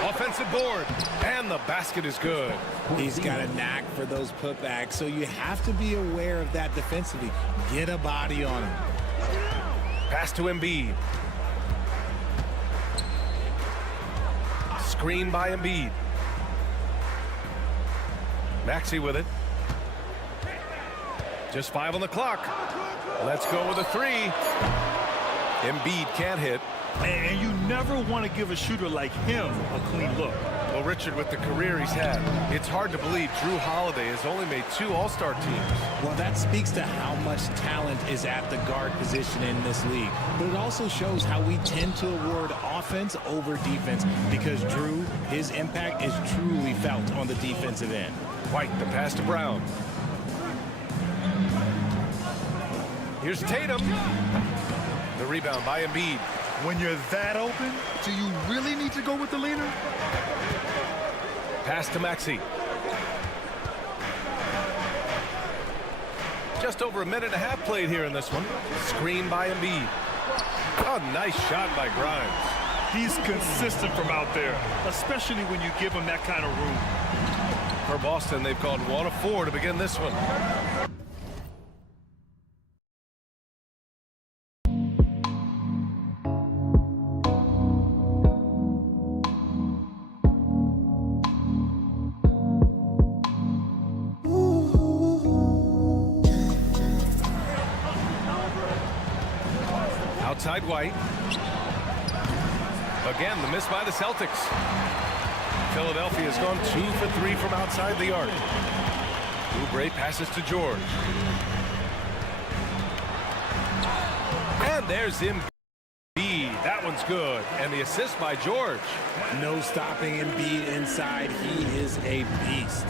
Offensive board. And the basket is good. He's got a knack for those putbacks, so you have to be aware of that defensively. Get a body on him. Pass to Embiid. Screen by Embiid. Maxey with it. Just 5 on the clock. Let's go with a 3. Embiid can't hit. And you never want to give a shooter like him a clean look. Well, Richard, with the career he's had, it's hard to believe Drew Holiday has only made 2 All-Star teams. Well, that speaks to how much talent is at the guard position in this league. But it also shows how we tend to award offense over defense because Drew, his impact is truly felt on the defensive end. White, the pass to Brown. Here's Tatum. The rebound by Embiid. When you're that open, do you really need to go with the leader? Pass to Maxey. Just over a minute and a half played here in this one. Screen by Embiid. Oh, nice shot by Grimes. He's consistent from out there, especially when you give him that kind of room. For Boston, they've called 1 of 4 to begin this one. Outside White. Again, the miss by the Celtics. Philadelphia has gone 2 for 3 from outside the arc. Oubre passes to George. And there's Embiid. That one's good. And the assist by George. No stopping Embiid inside. He is a beast.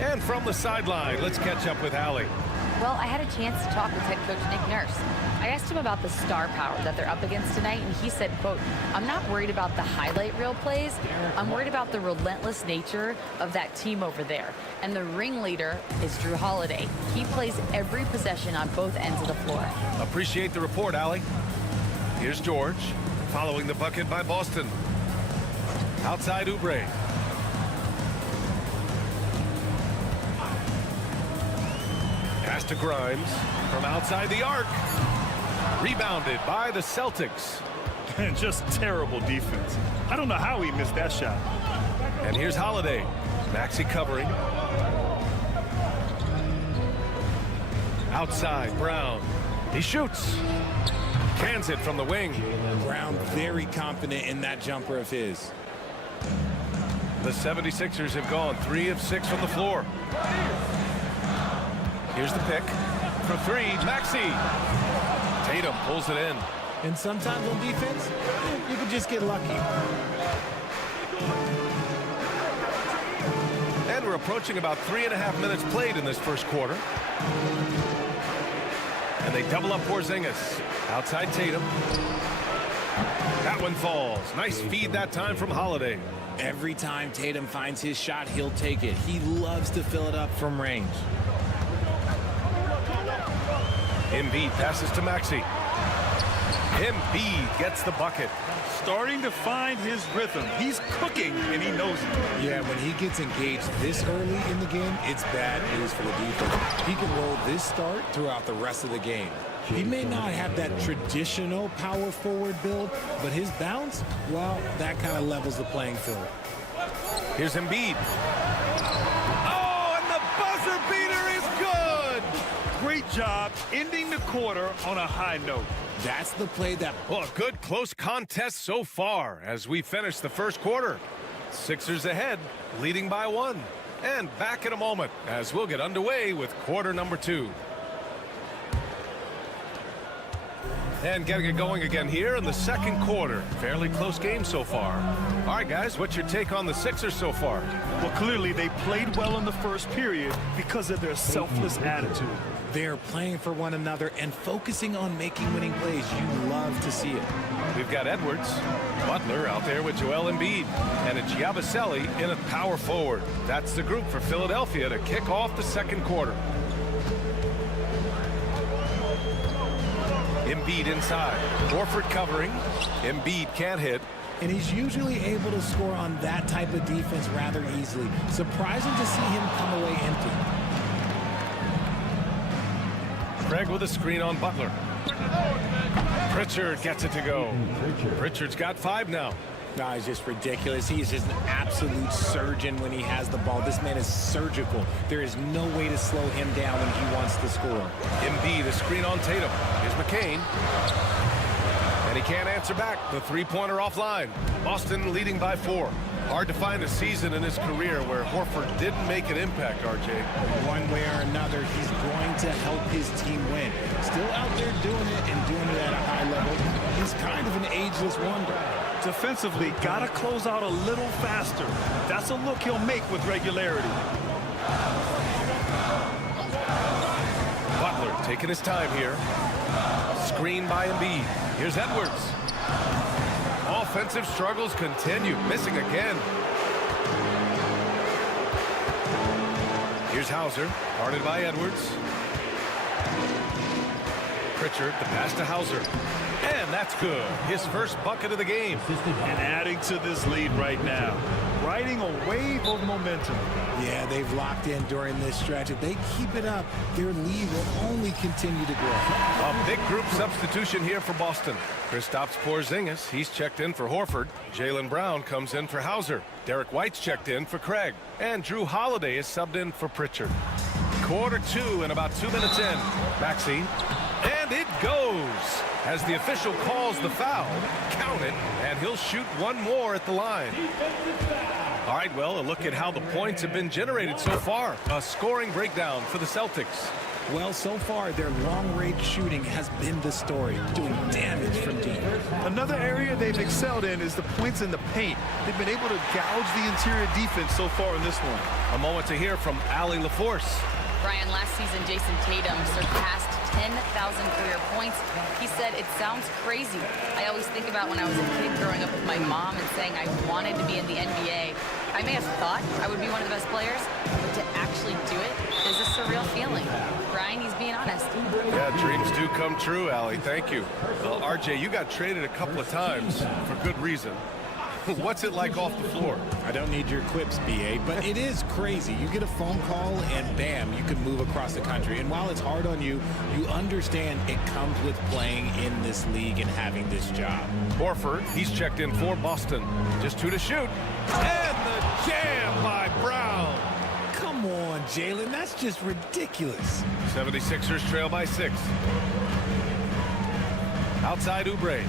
And from the sideline, let's catch up with Allie. Well, I had a chance to talk with head coach Nick Nurse. I asked him about the star power that they're up against tonight, and he said, quote, "I'm not worried about the highlight reel plays. I'm worried about the relentless nature of that team over there. And the ringleader is Drew Holiday. He plays every possession on both ends of the floor." Appreciate the report, Allie. Here's George, following the bucket by Boston. Outside Oubre. Pass to Grimes from outside the arc. Rebounded by the Celtics. And just terrible defense. I don't know how he missed that shot. And here's Holiday. Maxey covering. Outside, Brown. He shoots. Cans it from the wing. Brown very confident in that jumper of his. The 76ers have gone 3 of 6 from the floor. Here's the pick. For 3, Maxey. Tatum pulls it in. And sometimes on defense, you can just get lucky. And we're approaching about 3.5 minutes played in this first quarter. And they double up Porzingis. Outside Tatum. That one falls. Nice feed that time from Holiday. Every time Tatum finds his shot, he'll take it. He loves to fill it up from range. Embiid passes to Maxey. Embiid gets the bucket. Starting to find his rhythm. He's cooking, and he knows it. Yeah, when he gets engaged this early in the game, it's bad news for the defense. He can roll this start throughout the rest of the game. He may not have that traditional power forward build, but his bounce, well, that kind of levels the playing field. Here's Embiid. Oh, and the buzzer beater is good! Great job ending the quarter on a high note. That's the play that... Well, a good close contest so far as we finish the first quarter. Sixers ahead, leading by 1. And back in a moment as we'll get underway with quarter number 2. And getting it going again here in the second quarter. Fairly close game so far. All right, guys, what's your take on the Sixers so far? Well, clearly they played well in the first period because of their selfless attitude. They're playing for one another and focusing on making winning plays. You love to see it. We've got Edwards, Butler out there with Joel Embiid, and a Giabaselli in a power forward. That's the group for Philadelphia to kick off the second quarter. Embiid inside. Horford covering. Embiid can't hit. And he's usually able to score on that type of defense rather easily. Surprising to see him come away empty. Craig with a screen on Butler. Pritchard gets it to go. Pritchard's got 5 now. No, he's just ridiculous. He is just an absolute surgeon when he has the ball. This man is surgical. There is no way to slow him down when he wants to score. Embiid, a screen on Tatum. Here's McCain. And he can't answer back. The three-pointer offline. Boston leading by 4. Hard to find a season in his career where Horford didn't make an impact, RJ. One way or another, he's going to help his team win. Still out there doing it and doing it at a high level. He's kind of an ageless wonder. Defensively, gotta close out a little faster. That's a look he'll make with regularity. Butler taking his time here. Screen by Embiid. Here's Edwards. Offensive struggles continue. Missing again. Here's Hauser. Guarded by Edwards. Pritchard, the pass to Hauser. And that's good. His first bucket of the game. And adding to this lead right now. Riding a wave of momentum. Yeah, they've locked in during this stretch. If they keep it up, their lead will only continue to grow. A big group substitution here for Boston. Kristaps Porzingis, he's checked in for Horford. Jaylen Brown comes in for Hauser. Derek White's checked in for Craig. And Drew Holiday is subbed in for Pritchard. Quarter 2 and about 2 minutes in. Maxey. And it goes. As the official calls the foul, count it, and he'll shoot one more at the line. All right, well, a look at how the points have been generated so far. A scoring breakdown for the Celtics. Well, so far, their long-range shooting has been the story, doing damage from deep. Another area they've excelled in is the points in the paint. They've been able to gouge the interior defense so far in this one. A moment to hear from Allie LaForce. Brian, last season, Jason Tatum surpassed 10,000 career points. He said, it sounds crazy. I always think about when I was a kid growing up with my mom and saying I wanted to be in the NBA. I may have thought I would be one of the best players, but to actually do it is a surreal feeling. Brian, he's being honest. Yeah, dreams do come true, Allie. Thank you. Well, RJ, you got traded a couple of times for good reason. What's it like off the floor? I don't need your quips, BA, but it is crazy. You get a phone call and bam, you can move across the country. And while it's hard on you, you understand it comes with playing in this league and having this job. Horford, he's checked in for Boston. Just 2 to shoot. And the jam by Brown. Come on, Jaylen, that's just ridiculous. 76ers trail by 6. Outside Oubre.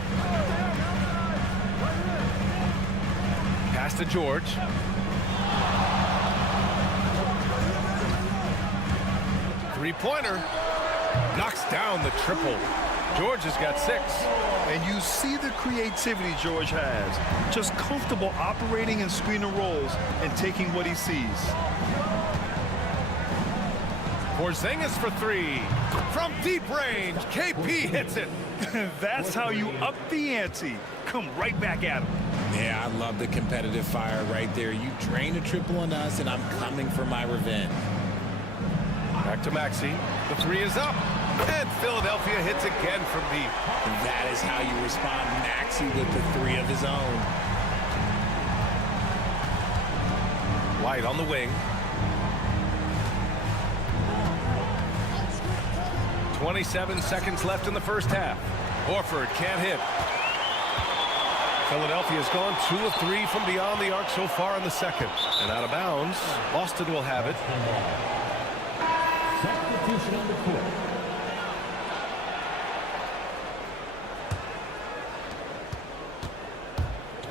Pass to George. Three-pointer. Knocks down the triple. George has got 6. And you see the creativity George has. Just comfortable operating in screen and rolls and taking what he sees. Porzingis for 3. From deep range, KP hits it. That's how you up the ante. Come right back at him. Yeah, I love the competitive fire right there. You drain a triple on us, and I'm coming for my revenge. Back to Maxey. The 3 is up. And Philadelphia hits again from deep. And that is how you respond. Maxey with the 3 of his own. White on the wing. 27 seconds left in the first half. Horford can't hit. Philadelphia's gone 2 of 3 from beyond the arc so far in the second. And out of bounds, Boston will have it. Substitution on the court.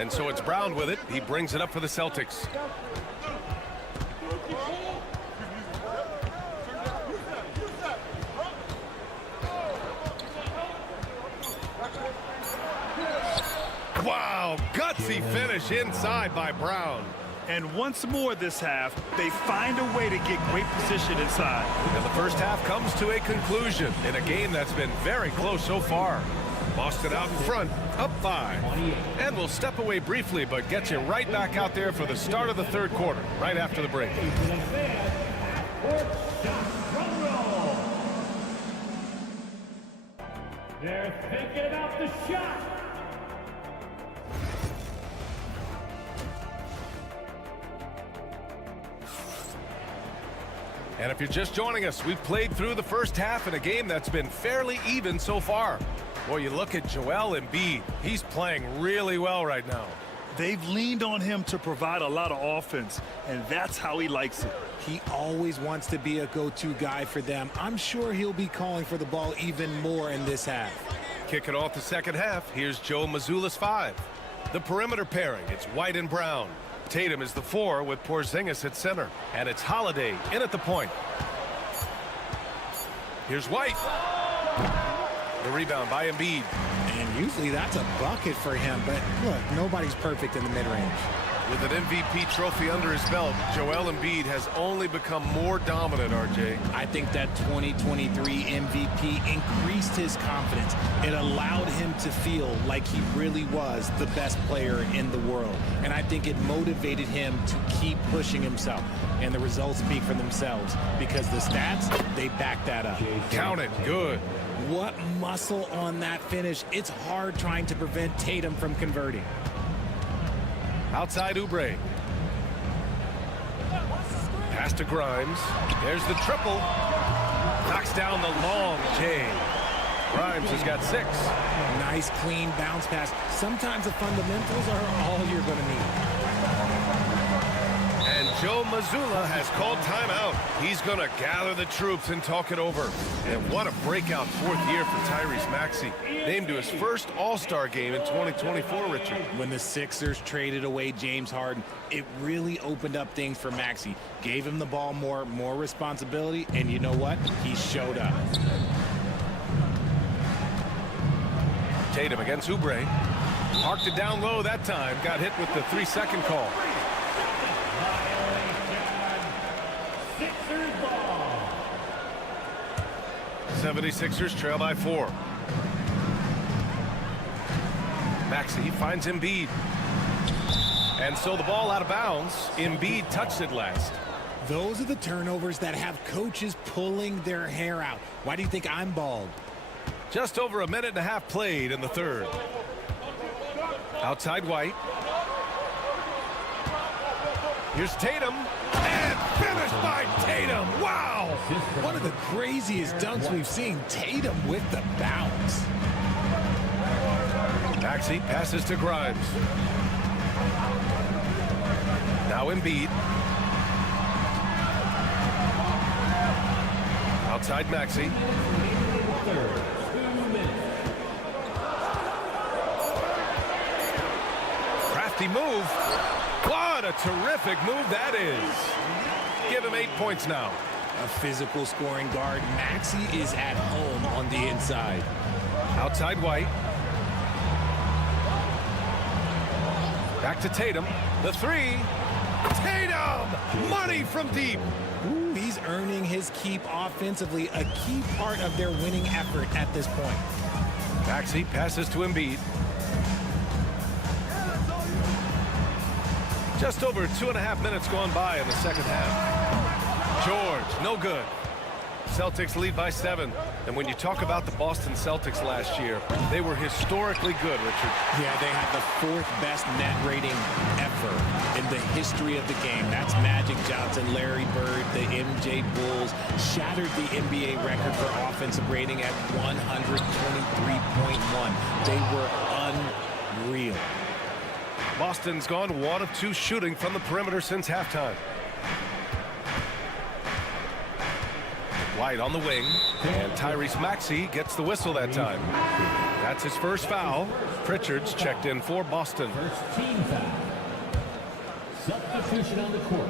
And so it's Brown with it. He brings it up for the Celtics. Wow, gutsy finish inside by Brown. And once more this half, they find a way to get great position inside. And the first half comes to a conclusion in a game that's been very close so far. Boston out in front, up 5. And we'll step away briefly, but get you right back out there for the start of the third quarter, right after the break. They're thinking about the shot. And if you're just joining us, we've played through the first half in a game that's been fairly even so far. Boy, you look at Joel Embiid. He's playing really well right now. They've leaned on him to provide a lot of offense, and that's how he likes it. He always wants to be a go-to guy for them. I'm sure he'll be calling for the ball even more in this half. Kicking off the second half, here's Joe Mazzulla's 5. The perimeter pairing, it's White and Brown. Tatum is the 4 with Porzingis at center. And it's Holiday in at the point. Here's White. The rebound by Embiid. And usually that's a bucket for him, but look, nobody's perfect in the mid-range. With an MVP trophy under his belt, Joel Embiid has only become more dominant, RJ. I think that 2023 MVP increased his confidence. It allowed him to feel like he really was the best player in the world. And I think it motivated him to keep pushing himself. And the results speak for themselves because the stats, they back that up. Count it. Good. What muscle on that finish. It's hard trying to prevent Tatum from converting. Outside Oubre. Pass to Grimes. There's the triple. Knocks down the long J. Grimes has got 6. Nice, clean bounce pass. Sometimes the fundamentals are all you're going to need. And Joe Mazzulla has called timeout. He's going to gather the troops and talk it over. And what a breakout 4th year for Tyrese Maxey. Named to his first All-Star game in 2024, Richard. When the Sixers traded away James Harden, it really opened up things for Maxey. Gave him the ball more responsibility, and you know what? He showed up. Tatum against Oubre. Parked it down low that time. Got hit with the 3-second call. 76ers trail by 4. Maxey finds Embiid. And so the ball out of bounds. Embiid touched it last. Those are the turnovers that have coaches pulling their hair out. Why do you think I'm bald? Just over a minute and a half played in the third. Outside White. Here's Tatum. And finished by Tatum. Wow! One of the craziest dunks we've seen. Tatum with the bounce. Maxey passes to Grimes. Now Embiid. Outside Maxey. Crafty move. What a terrific move that is. Give him 8 points now. A physical scoring guard. Maxey is at home on the inside. Outside White. Back to Tatum. The 3. Tatum! Money from deep. Ooh, he's earning his keep offensively, a key part of their winning effort at this point. Maxey passes to Embiid. Just over 2.5 minutes gone by in the second half. George, no good. Celtics lead by 7. And when you talk about the Boston Celtics last year, they were historically good, Richard. Yeah, they had the 4th best net rating ever in the history of the game. That's Magic Johnson, Larry Bird, the MJ Bulls. Shattered the NBA record for offensive rating at 123.1. They were unreal. Boston's gone 1 of 2 shooting from the perimeter since halftime. White on the wing, and Tyrese Maxey gets the whistle that time. That's his first foul. Pritchard's checked in for Boston. First team foul. Substitution on the court.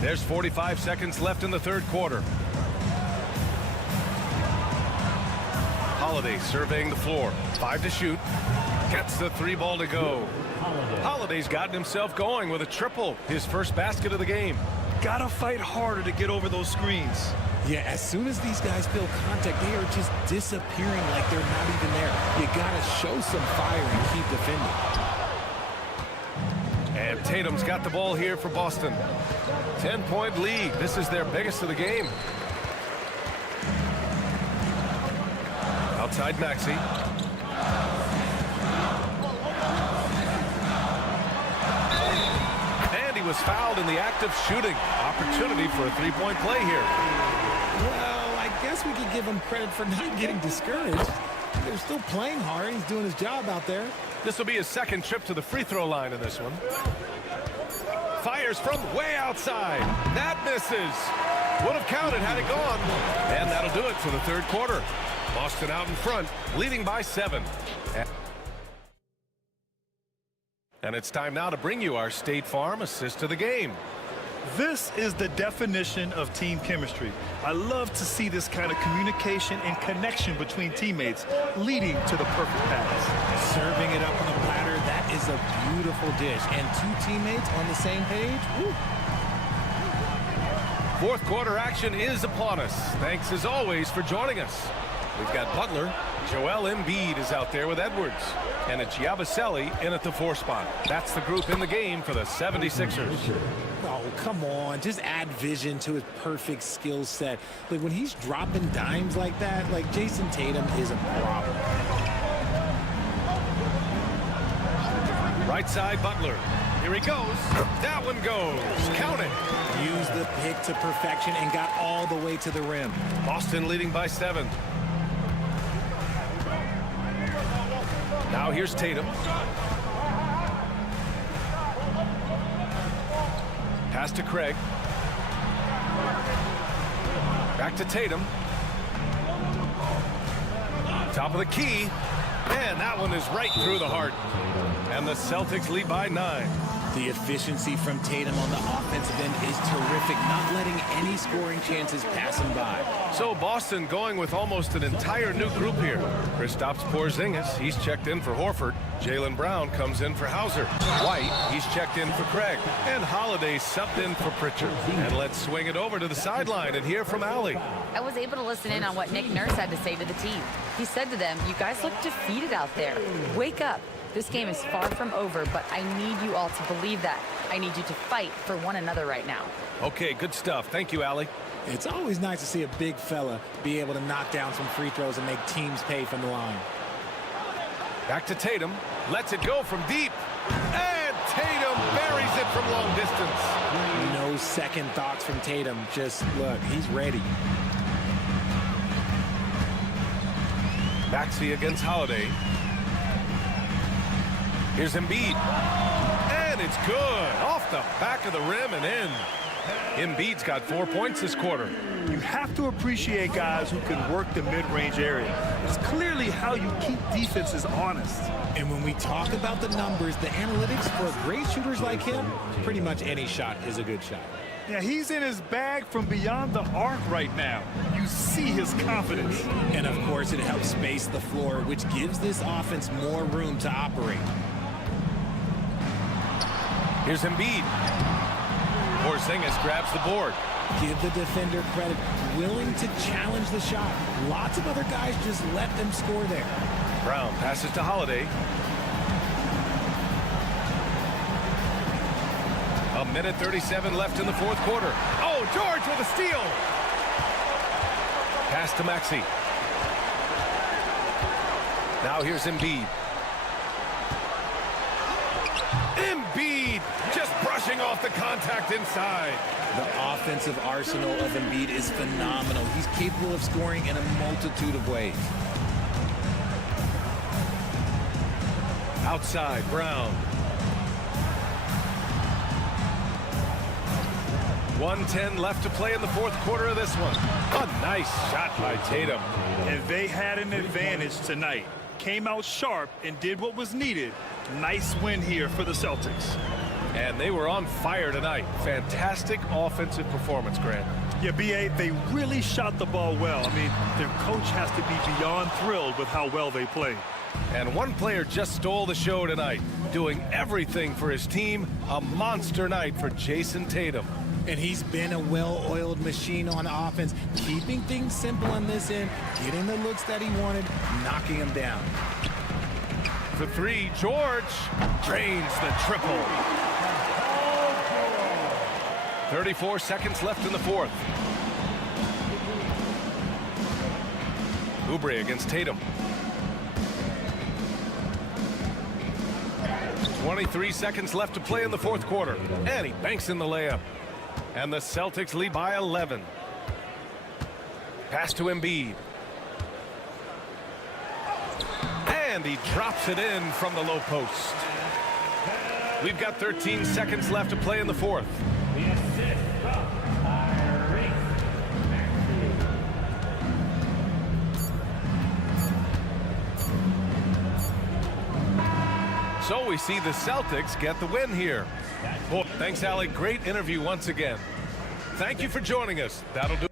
There's 45 seconds left in the third quarter. Holiday surveying the floor. 5 to shoot. Gets the 3 ball to go. Holiday's gotten himself going with a triple. His first basket of the game. Gotta fight harder to get over those screens. Yeah, as soon as these guys feel contact, they are just disappearing like they're not even there. You gotta show some fire and keep defending. And Tatum's got the ball here for Boston. 10-point lead. This is their biggest of the game. Outside Maxey. And he was fouled in the act of shooting. Opportunity for a three-point play here. Well, I guess we could give him credit for not getting discouraged. They're still playing hard. He's doing his job out there. This will be his second trip to the free throw line in this one. Fires from way outside. That misses. Would have counted had it gone. And that'll do it for the third quarter. Boston out in front, leading by 7. And it's time now to bring you our State Farm assist of the game. This is the definition of team chemistry. I love to see this kind of communication and connection between teammates leading to the perfect pass. Serving it up on the platter, that is a beautiful dish. And two teammates on the same page. Woo. Fourth quarter action is upon us. Thanks as always for joining us. We've got Butler. Joel Embiid is out there with Edwards. And it's Yabusele in at the 4 spot. That's the group in the game for the 76ers. Oh, come on. Just add vision to his perfect skill set. Like, when he's dropping dimes like that, like, Jason Tatum is a problem. Right side, Butler. Here he goes. That one goes. Count it. Used the pick to perfection and got all the way to the rim. Boston leading by 7. Now here's Tatum. Pass to Craig. Back to Tatum. Top of the key. And that one is right through the heart. And the Celtics lead by 9. The efficiency from Tatum on the offensive end is terrific, not letting any scoring chances pass him by. So Boston going with almost an entire new group here. Kristaps Porzingis, he's checked in for Horford. Jaylen Brown comes in for Hauser. White, he's checked in for Craig. And Holiday subbed in for Pritchard. And let's swing it over to the sideline and hear from Allie. I was able to listen in on what Nick Nurse had to say to the team. He said to them, "You guys look defeated out there. Wake up. This game is far from over, but I need you all to believe that. I need you to fight for one another right now." Okay, good stuff. Thank you, Allie. It's always nice to see a big fella be able to knock down some free throws and make teams pay from the line. Back to Tatum. Lets it go from deep. And Tatum buries it from long distance. No second thoughts from Tatum. Just look, he's ready. Maxey against Holiday. Here's Embiid. And it's good. Off the back of the rim and in. Embiid's got 4 points this quarter. You have to appreciate guys who can work the mid-range area. It's clearly how you keep defenses honest. And when we talk about the numbers, the analytics for great shooters like him, pretty much any shot is a good shot. Yeah, he's in his bag from beyond the arc right now. You see his confidence. And of course, it helps space the floor, which gives this offense more room to operate. Here's Embiid. Porzingis grabs the board. Give the defender credit, willing to challenge the shot. Lots of other guys just let them score there. Brown passes to Holiday. A minute 37 left in the fourth quarter. Oh, George with a steal. Pass to Maxey. Now here's Embiid. Embiid just brushing off the contact inside. The offensive arsenal of Embiid is phenomenal. He's capable of scoring in a multitude of ways. Outside, Brown. 1:10 left to play in the fourth quarter of this one. A nice shot by Tatum. And they had an advantage tonight. Came out sharp and did what was needed. Nice win here for the Celtics. And they were on fire tonight. Fantastic offensive performance, Grant. Yeah, B.A., they really shot the ball well. I mean, their coach has to be beyond thrilled with how well they played. And one player just stole the show tonight, doing everything for his team. A monster night for Jason Tatum. And he's been a well-oiled machine on offense, keeping things simple on this end, getting the looks that he wanted, knocking them down. For three, George drains the triple. 34 seconds left in the fourth. Oubre against Tatum. 23 seconds left to play in the fourth quarter. And he banks in the layup. And the Celtics lead by 11. Pass to Embiid. And he drops it in from the low post. We've got 13 seconds left to play in the fourth. So we see the Celtics get the win here. Well, thanks, Allie. Great interview once again. Thank you for joining us. That'll do.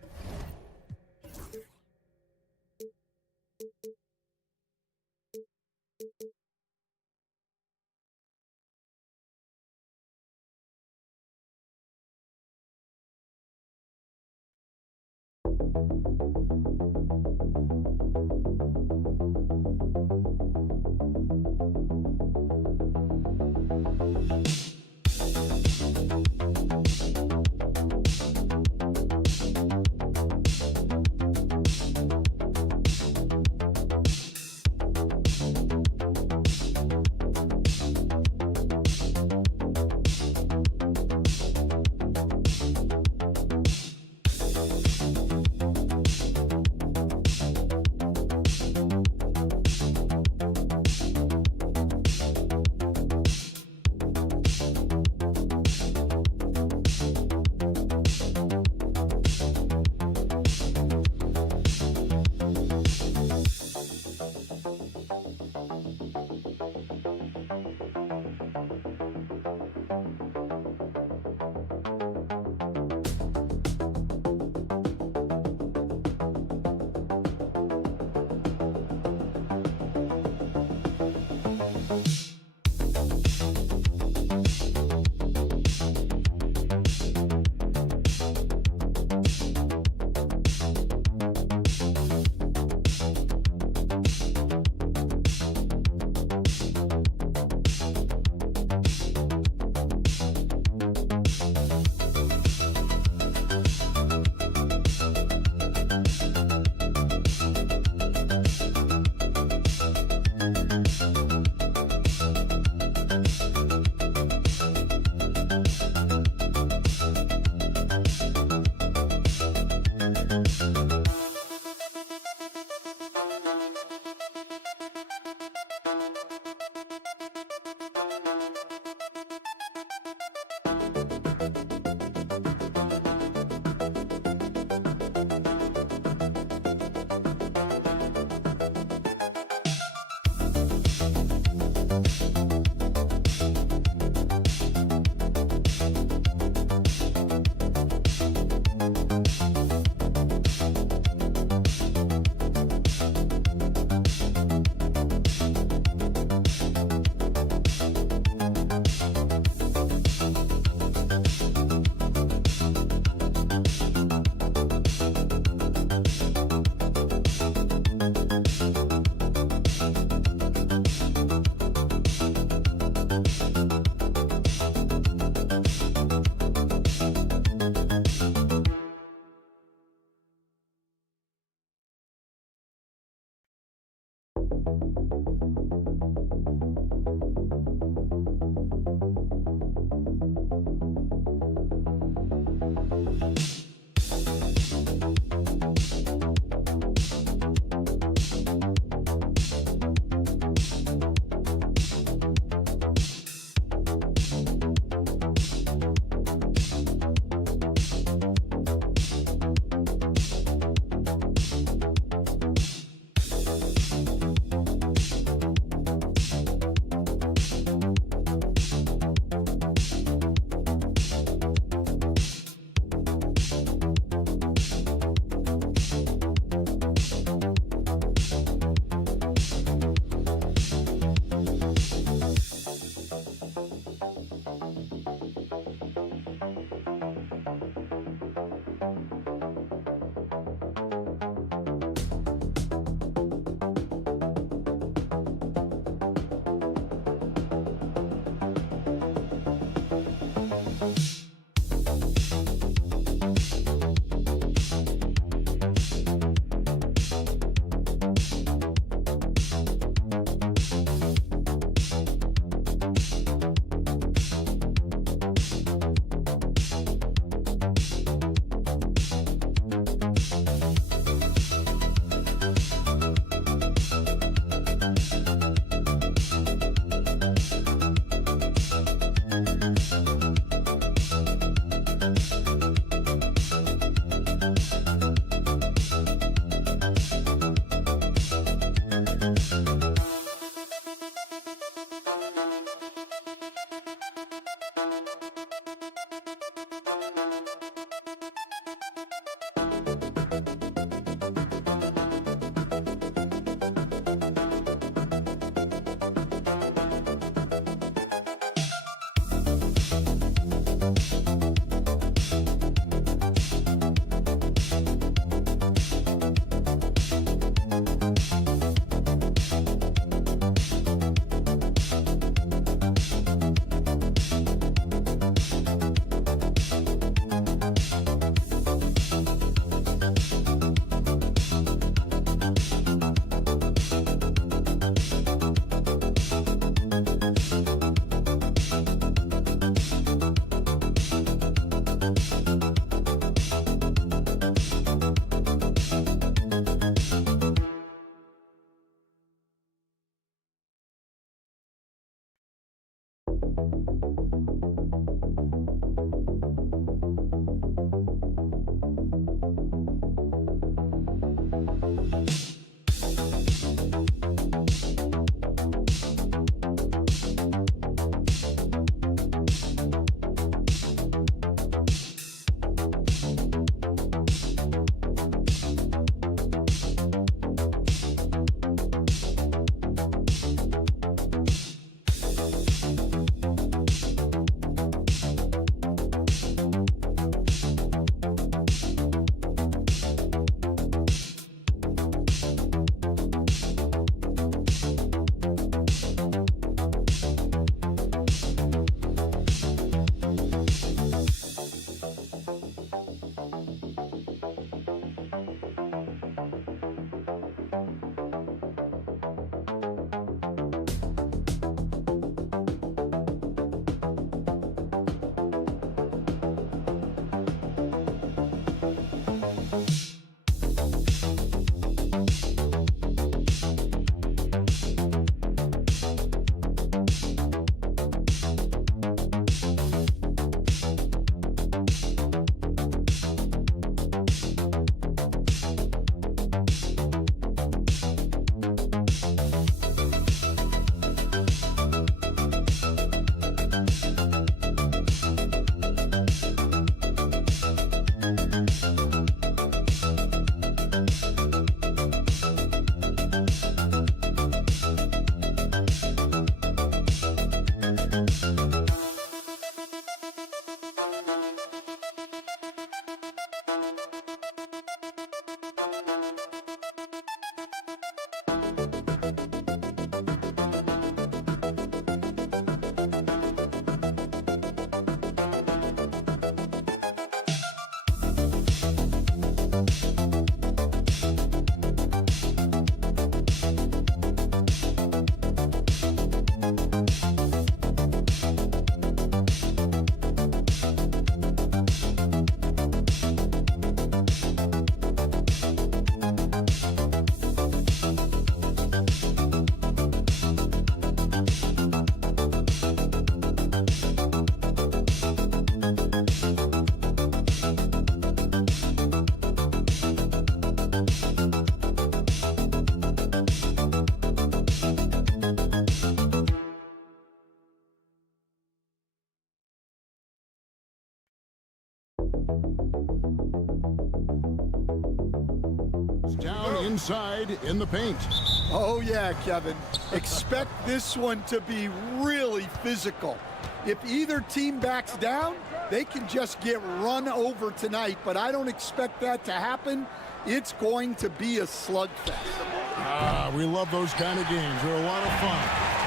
Down inside in the paint. Oh, yeah, Kevin. Expect this one to be really physical. If either team backs down, they can just get run over tonight, but I don't expect that to happen. It's going to be a slugfest. We love those kind of games. They're a lot of fun.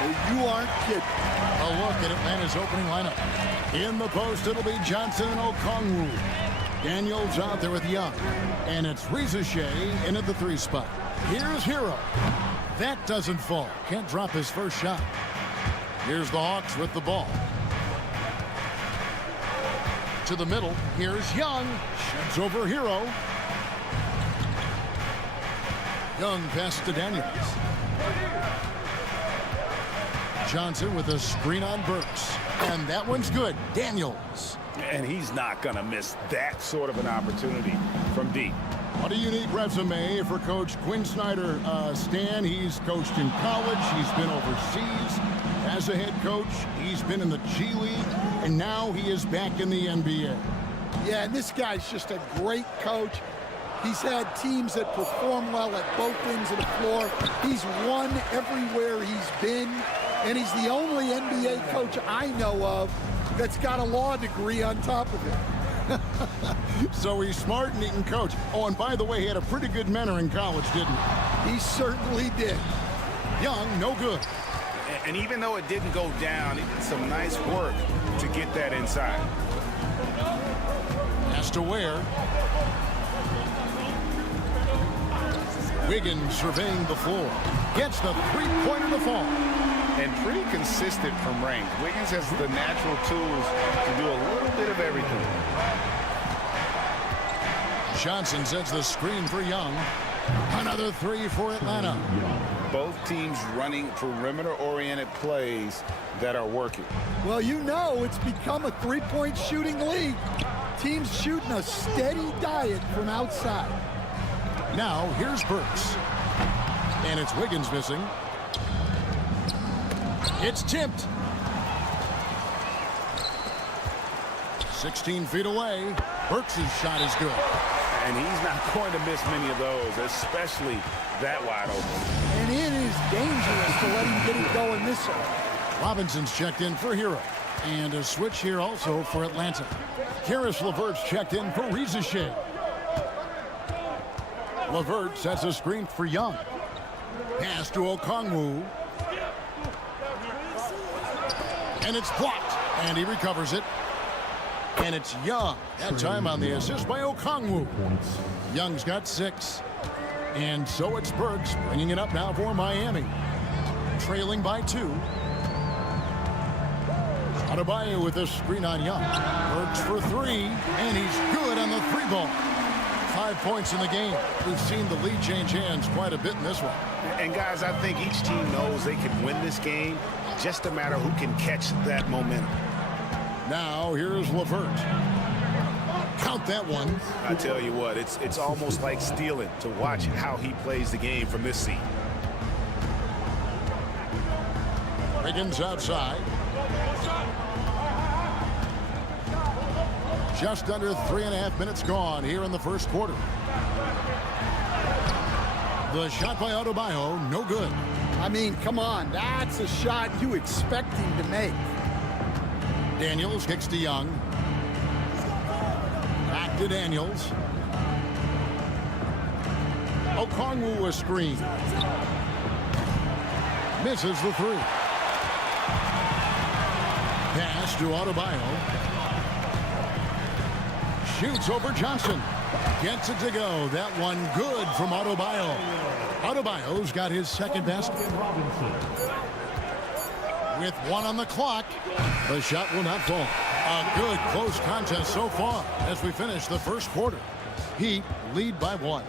Well, you aren't kidding. A look at Atlanta's opening lineup. In the post, it'll be Johnson and Okongwu. Daniels out there with Young. And it's Shea in at the 3 spot. Here's Hero. That doesn't fall. Can't drop his first shot. Here's the Hawks with the ball. To the middle. Here's Young. Shoots over Hero. Young pass to Daniels. Johnson with a screen on Burks. And that one's good. Daniels. And he's not going to miss that sort of an opportunity from deep. What a unique resume for Coach Quinn Snyder. Stan, he's coached in college. He's been overseas as a head coach. He's been in the G League. And now he is back in the NBA. Yeah, and this guy's just a great coach. He's had teams that perform well at both ends of the floor. He's won everywhere he's been. And he's the only NBA coach I know of that's got a law degree on top of it. So he's smart and he can coach. Oh, and by the way, he had a pretty good mentor in college, didn't he? He certainly did. Young, no good. And even though it didn't go down, he did some nice work to get that inside. Has to wear. Wiggins surveying the floor. Gets the three-pointer to fall. And pretty consistent from range. Wiggins has the natural tools to do a little bit of everything. Johnson sets the screen for Young. Another three for Atlanta. Both teams running perimeter-oriented plays that are working. Well, you know it's become a three-point shooting league. Teams shooting a steady diet from outside. Now, here's Burks. And it's Wiggins missing. It's tipped. 16 feet away. Burks' shot is good. And he's not going to miss many of those, especially that wide open. And it is dangerous to let him get it going this way. Robinson's checked in for Hero. And a switch here also for Atlanta. Karis LeVert's checked in for Rizachet. LeVert sets a screen for Young. Pass to Okongwu. And it's blocked. And he recovers it. And it's Young. That time on the assist by Okongwu. Young's got 6. And so it's Burks bringing it up now for Miami. Trailing by 2. Adebayo with a screen on Young. Burks for 3. And he's good on the 3-ball. 5 points in the game. We've seen the lead change hands quite a bit in this one. And guys, I think each team knows they can win this game. Just a matter who can catch that momentum. Now here's LeVert. Count that one. I tell you what, it's almost like stealing to watch how he plays the game from this seat. Wiggins outside. Just under 3.5 minutes gone here in the first quarter. The shot by Adebayo, no good. I mean, come on, that's a shot you expect him to make. Daniels kicks to Young. Back to Daniels. Okongwu a screen. Misses the 3. Pass to Adebayo. Shoots over Johnson. Gets it to go. That one good from Adebayo. Adebayo's got his second best. With 1 on the clock, the shot will not fall. A good close contest so far as we finish the first quarter. Heat lead by 1.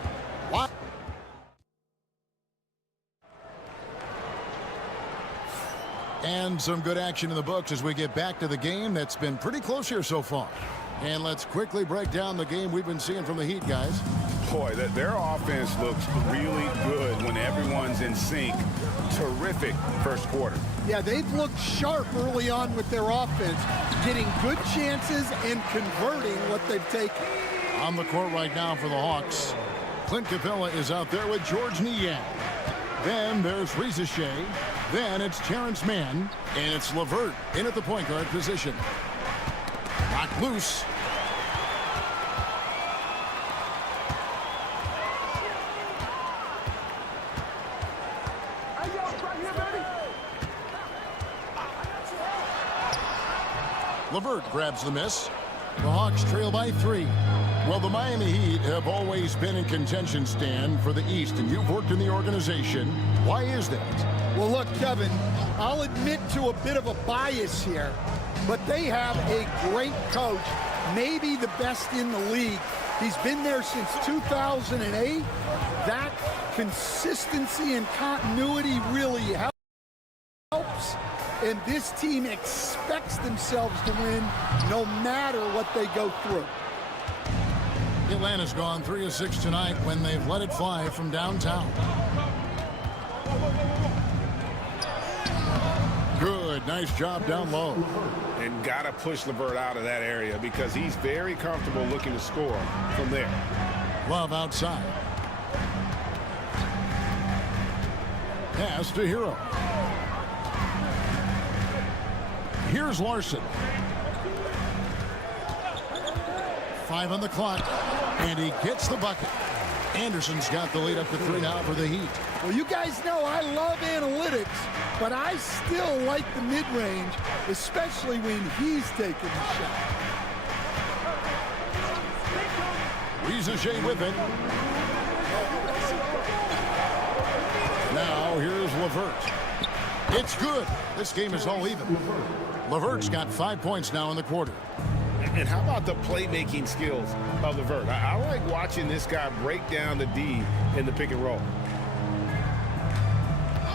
And some good action in the books as we get back to the game that's been pretty close here so far. And let's quickly break down the game we've been seeing from the Heat, guys. Boy, their offense looks really good when everyone's in sync. Terrific first quarter. Yeah, they've looked sharp early on with their offense, getting good chances and converting what they've taken. On the court right now for the Hawks, Clint Capella is out there with George Niang. Then there's Rizachet. Then it's Terrence Mann. And it's LeVert in at the point guard position. Knocked loose. LeVert grabs the miss. The Hawks trail by 3. Well, the Miami Heat have always been in contention, Stan, for the East, and you've worked in the organization. Why is that? Well, look, Kevin, I'll admit to a bit of a bias here, but they have a great coach, maybe the best in the league. He's been there since 2008. That consistency and continuity really helps. And this team expects themselves to win no matter what they go through. Atlanta's gone 3 of 6 tonight when they've let it fly from downtown. Good, nice job down low. And got to push LeVert out of that area because he's very comfortable looking to score from there. Love outside. Pass to Hero. Here's Larson. 5 on the clock, and he gets the bucket. Anderson's got the lead up to 3 now for the Heat. Well, you guys know I love analytics, but I still like the mid-range, especially when he's taking the shot. Rizachet with it. Now here's LeVert. It's good. This game is all even. LeVert's got 5 points now in the quarter. And how about the playmaking skills of Levert? I like watching this guy break down the D in the pick and roll.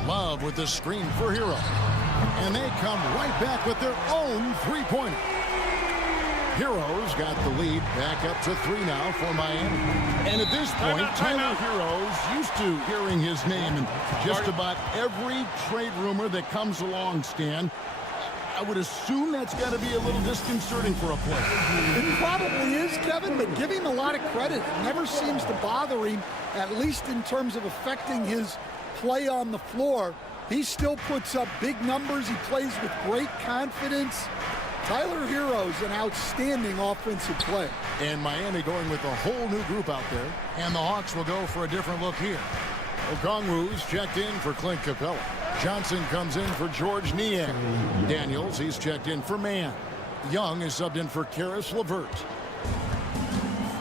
Love with the screen for Hero. And they come right back with their own three-pointer. Heroes got the lead back up to 3 now for Miami. And at this point, Tyler Heroes used to hearing his name in just about every trade rumor that comes along, Stan. I would assume that's got to be a little disconcerting for a player. It probably is, Kevin, but give him a lot of credit. It never seems to bother him, at least in terms of affecting his play on the floor. He still puts up big numbers. He plays with great confidence. Tyler Hero's an outstanding offensive player. And Miami going with a whole new group out there. And the Hawks will go for a different look here. Okongwu's checked in for Clint Capella. Johnson comes in for George Niang. Daniels, he's checked in for Mann. Young is subbed in for Karis LeVert.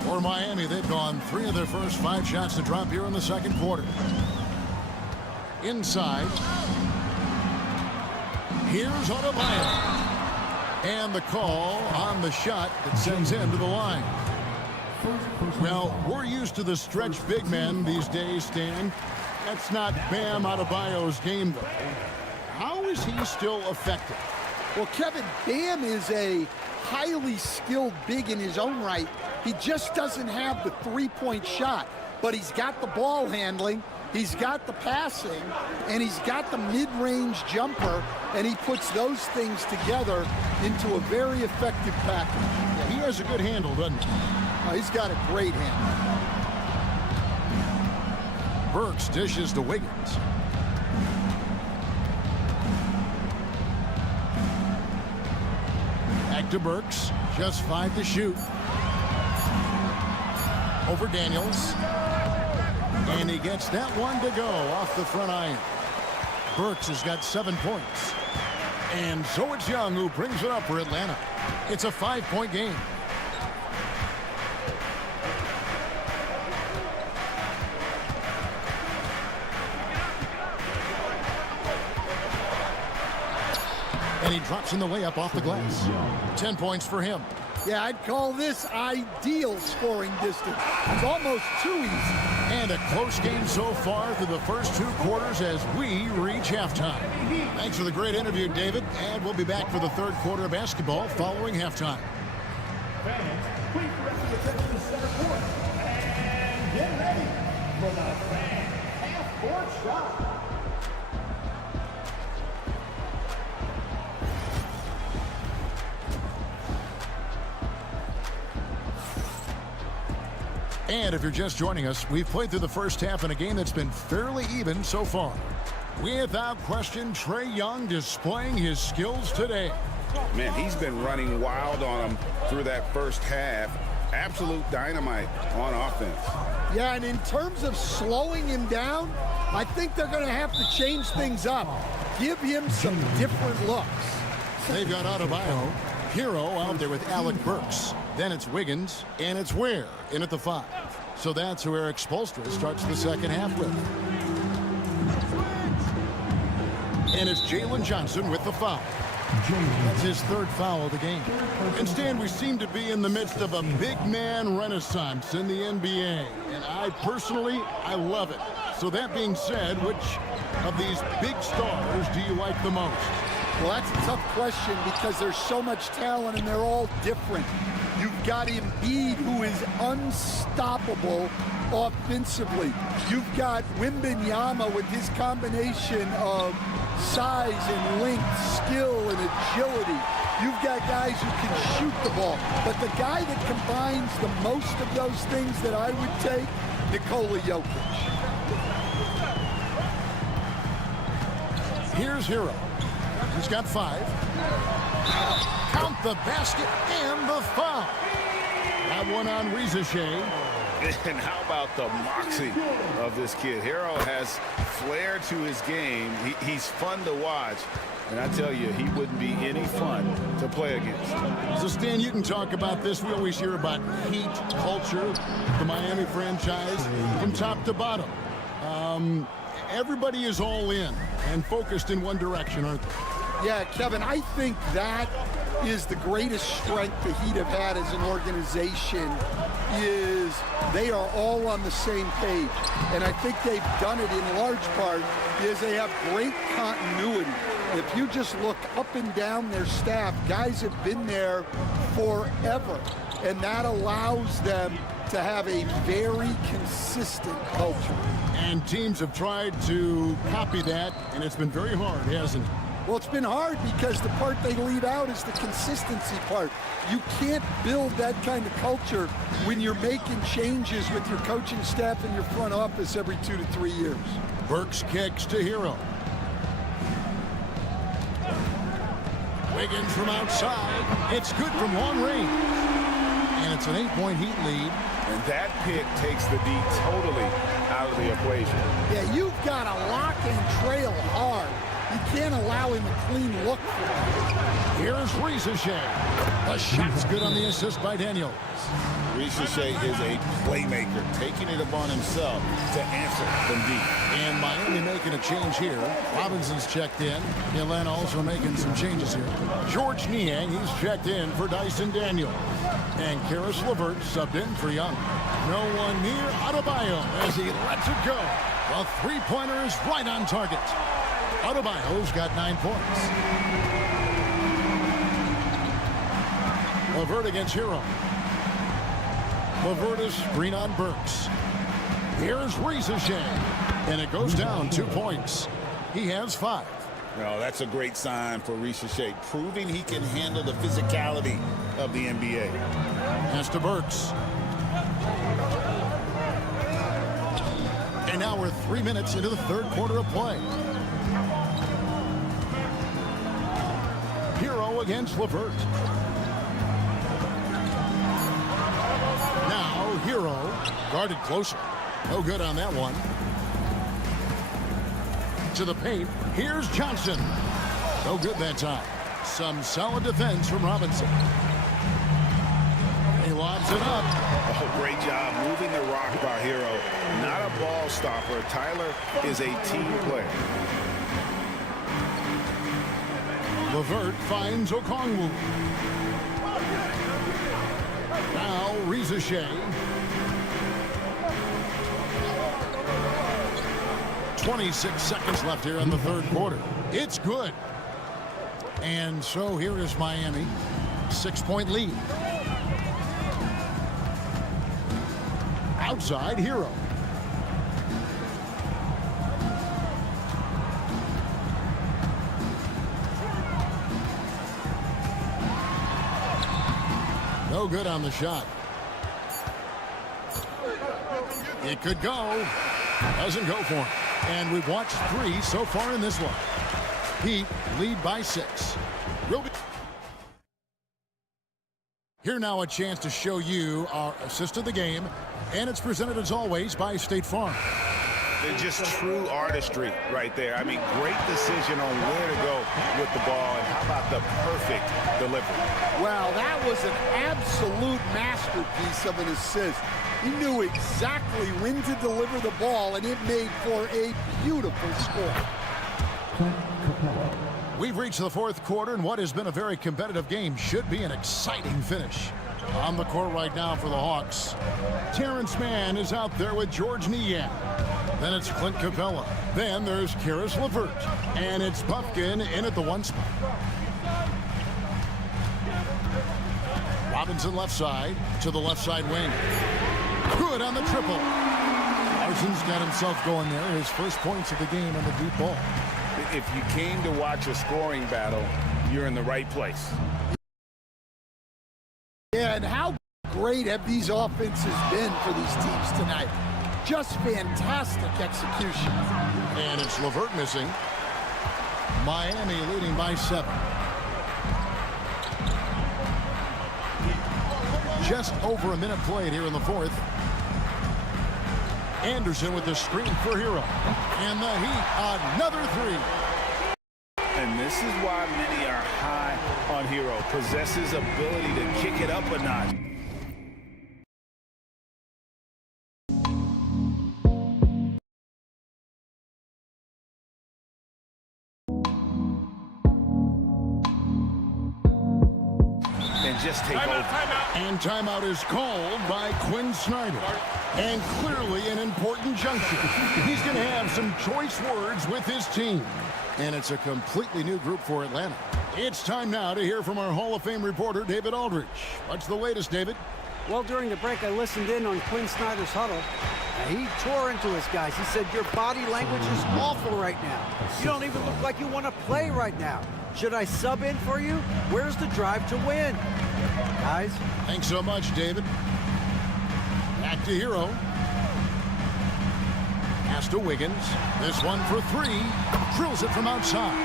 For Miami, they've gone 3 of their first 5 shots to drop here in the second quarter. Inside. Here's Adebayo. And the call on the shot that sends him to the line. Well, we're used to the stretch big men these days, Stan. That's not Bam Adebayo's game, though. How is he still effective? Well, Kevin, Bam is a highly skilled big in his own right. He just doesn't have the three-point shot, but he's got the ball handling, he's got the passing, and he's got the mid-range jumper, and he puts those things together into a very effective package. Yeah, he has a good handle, doesn't he? He's got a great handle. Burks dishes to Wiggins. Back to Burks. Just 5 to shoot. Over Daniels. And he gets that one to go off the front iron. Burks has got 7 points. And so it's Young who brings it up for Atlanta. It's a 5-point game. And he drops in the way up off the glass. 10 points for him. Yeah, I'd call this ideal scoring distance. It's almost too easy. And a close game so far through the first 2 quarters as we reach halftime. Thanks for the great interview, David. And we'll be back for the third quarter of basketball following halftime. Fans, please direct your attention to center court. And get ready for the fan half-court shot. And if you're just joining us, we've played through the first half in a game that's been fairly even so far. Without question, Trae Young displaying his skills today. Man, he's been running wild on him through that first half. Absolute dynamite on offense. Yeah, and in terms of slowing him down, I think they're going to have to change things up. Give him some different looks. They've got Adebayo. Hero out there with Alec Burks. Then it's Wiggins, and it's Ware in at the 5. So that's who Eric Spoelstra starts the second half with. And it's Jalen Johnson with the foul. That's his 3rd foul of the game. And Stan, we seem to be in the midst of a big man renaissance in the NBA. And I personally love it. So that being said, which of these big stars do you like the most? Well, that's a tough question because there's so much talent and they're all different. You've got Embiid, who is unstoppable offensively. You've got Wembanyama with his combination of size and length, skill and agility. You've got guys who can shoot the ball. But the guy that combines the most of those things that I would take, Nikola Jokic. Here's Hero. He's got 5. Count the basket and the foul. That one on Reza Shea. And how about the moxie of this kid? Hero has flair to his game. He's fun to watch. And I tell you, he wouldn't be any fun to play against. So, Stan, you can talk about this. We always hear about heat culture, the Miami franchise, from top to bottom. Everybody is all in and focused in one direction, aren't they? Yeah, Kevin, I think that is the greatest strength the Heat have had as an organization, is they are all on the same page. And I think they've done it in large part because they have great continuity. If you just look up and down their staff, guys have been there forever. And that allows them to have a very consistent culture. And teams have tried to copy that, and it's been very hard, hasn't it? Well, it's been hard because the part they leave out is the consistency part. You can't build that kind of culture when you're making changes with your coaching staff and your front office every 2 to 3 years. Burks kicks to Hero. Wiggins from outside. It's good from long range. And it's an 8-point Heat lead. And that pick takes the D totally out of the equation. Yeah, you've got to lock and trail hard. You can't allow him a clean look for that. Here's Risacher. The shot's good on the assist by Daniels. Risacher is a playmaker, taking it upon himself to answer from deep. And Miami making a change here. Robinson's checked in. Atlanta also making some changes here. George Niang, he's checked in for Dyson Daniels. And Karis LeVert subbed in for Young. No one near Adebayo as he lets it go. The three-pointer is right on target. Adebayo's got 9 points. LeVert against Hero. LeVert is screen on Burks. Here's Risacher. And it goes down 2 points. He has 5. No, that's a great sign for Risacher, proving he can handle the physicality of the NBA. Pass to Burks. And now we're 3 minutes into the third quarter of play. Hero against LeVert. Now Hero guarded closer. No good on that one. To the paint. Here's Johnson. No good that time. Some solid defense from Robinson. He lobs it up. Oh, great job moving the rock by Hero. Not a ball stopper. Tyler is a team player. LeVert finds Okongwu. Now Risacher. 26 seconds left here in the third quarter. It's good. And so here is Miami. 6-point lead. Outside Hero. No good on the shot. It could go. Doesn't go for him. And we've watched 3 so far in this one. Heat lead by 6. Here now a chance to show you our assist of the game. And it's presented as always by State Farm. They're just true artistry right there. I mean, great decision on where to go with the ball. And how about the perfect delivery? Well, that was an absolute masterpiece of an assist. He knew exactly when to deliver the ball, and it made for a beautiful score. We've reached the fourth quarter, and what has been a very competitive game should be an exciting finish. On the court right now for the Hawks, Terrence Mann is out there with George Niang. Then it's Clint Capella. Then there's Karis LeVert. And it's Puffkin in at the 1 spot. Robinson left side to the left side wing. Good on the triple. Larson's got himself going there. His first points of the game on the deep ball. If you came to watch a scoring battle, you're in the right place. Yeah, and how great have these offenses been for these teams tonight? Just fantastic execution. And it's LeVert missing. Miami leading by 7. Just over a minute played here in the fourth. Anderson with the screen for Hero. And the Heat, another 3. And this is why many are high on Hero. Possesses ability to kick it up a notch. just take over. And timeout is called by Quinn Snyder. And clearly an important junction. He's going to have some choice words with his team. And it's a completely new group for Atlanta. It's time now to hear from our Hall of Fame reporter, David Aldridge. What's the latest, David? Well, during the break, I listened in on Quinn Snyder's huddle. He tore into his guys. He said, your body language is awful right now. You don't even look like you want to play right now. Should I sub in for you? Where's the drive to win? Guys? Thanks so much, David. Back to Hero. Pass to Wiggins. This one for three. Drills it from outside.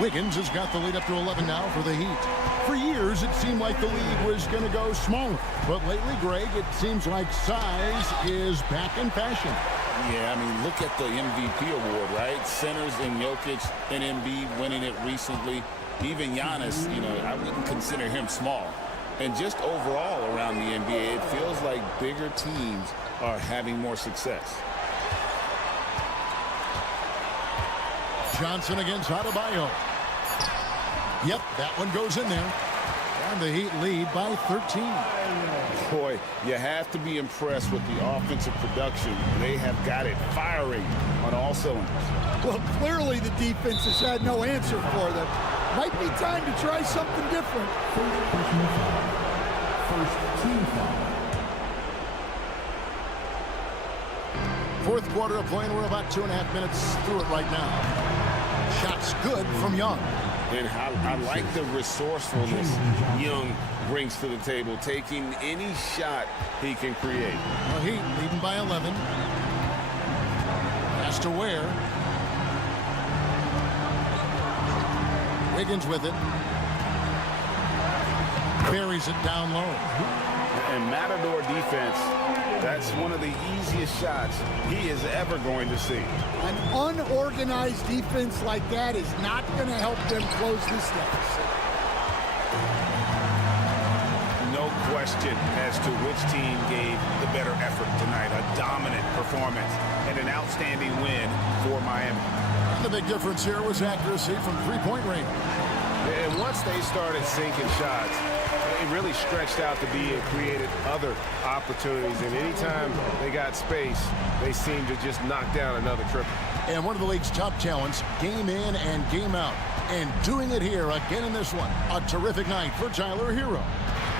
Wiggins has got the lead up to 11 now for the Heat. For years, it seemed like the league was going to go smaller. But lately, Greg, it seems like size is back in fashion. Yeah, I mean, look at the MVP award, right? Centers and Jokic and Embiid winning it recently. Even Giannis, you know, I wouldn't consider him small. And just overall around the NBA, it feels like bigger teams are having more success. Johnson against Adebayo. Yep, that one goes in there. And the Heat lead by 13. Boy, you have to be impressed with the offensive production. They have got it firing on all cylinders. Well, clearly the defense has had no answer for them. Might be time to try something different. First team foul. Fourth quarter of play, and we're about 2.5 minutes through it right now. Shots good from Young. And I like the resourcefulness Young brings to the table, taking any shot he can create. Well, Heat leading by 11. Pass to Ware. Wiggins with it. Buries it down low. And Matador defense, that's one of the easiest shots he is ever going to see. An unorganized defense like that is not going to help them close this deficit. No question as to which team gave the better effort tonight. A dominant performance and an outstanding win for Miami. And the big difference here was accuracy from three-point range. And once they started sinking shots, it really stretched out to be and created other opportunities. And anytime they got space, they seemed to just knock down another triple. And one of the league's top talents, game in and game out. And doing it here again in this one. A terrific night for Tyler Hero.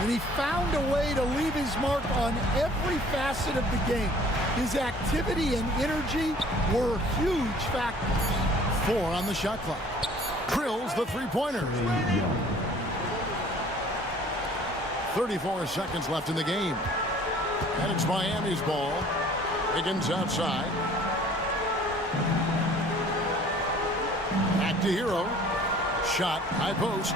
And he found a way to leave his mark on every facet of the game. His activity and energy were huge factors. 4 on the shot clock. Drills the three-pointer. 34 seconds left in the game. And it's Miami's ball. Wiggins outside. Back to Hero. Shot, high post.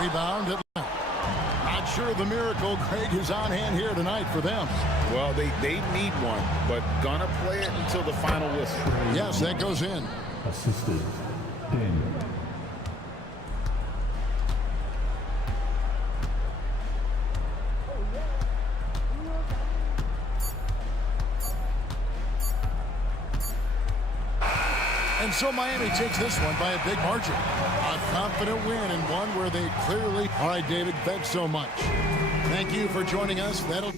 Rebound. Not sure the miracle, Craig, is on hand here tonight for them. Well, they need one, but gonna play it until the final whistle. Yes, that goes in. Assistant, Daniel. And so Miami takes this one by a big margin. A confident win and one where they clearly... All right, David, thanks so much. Thank you for joining us. That'll...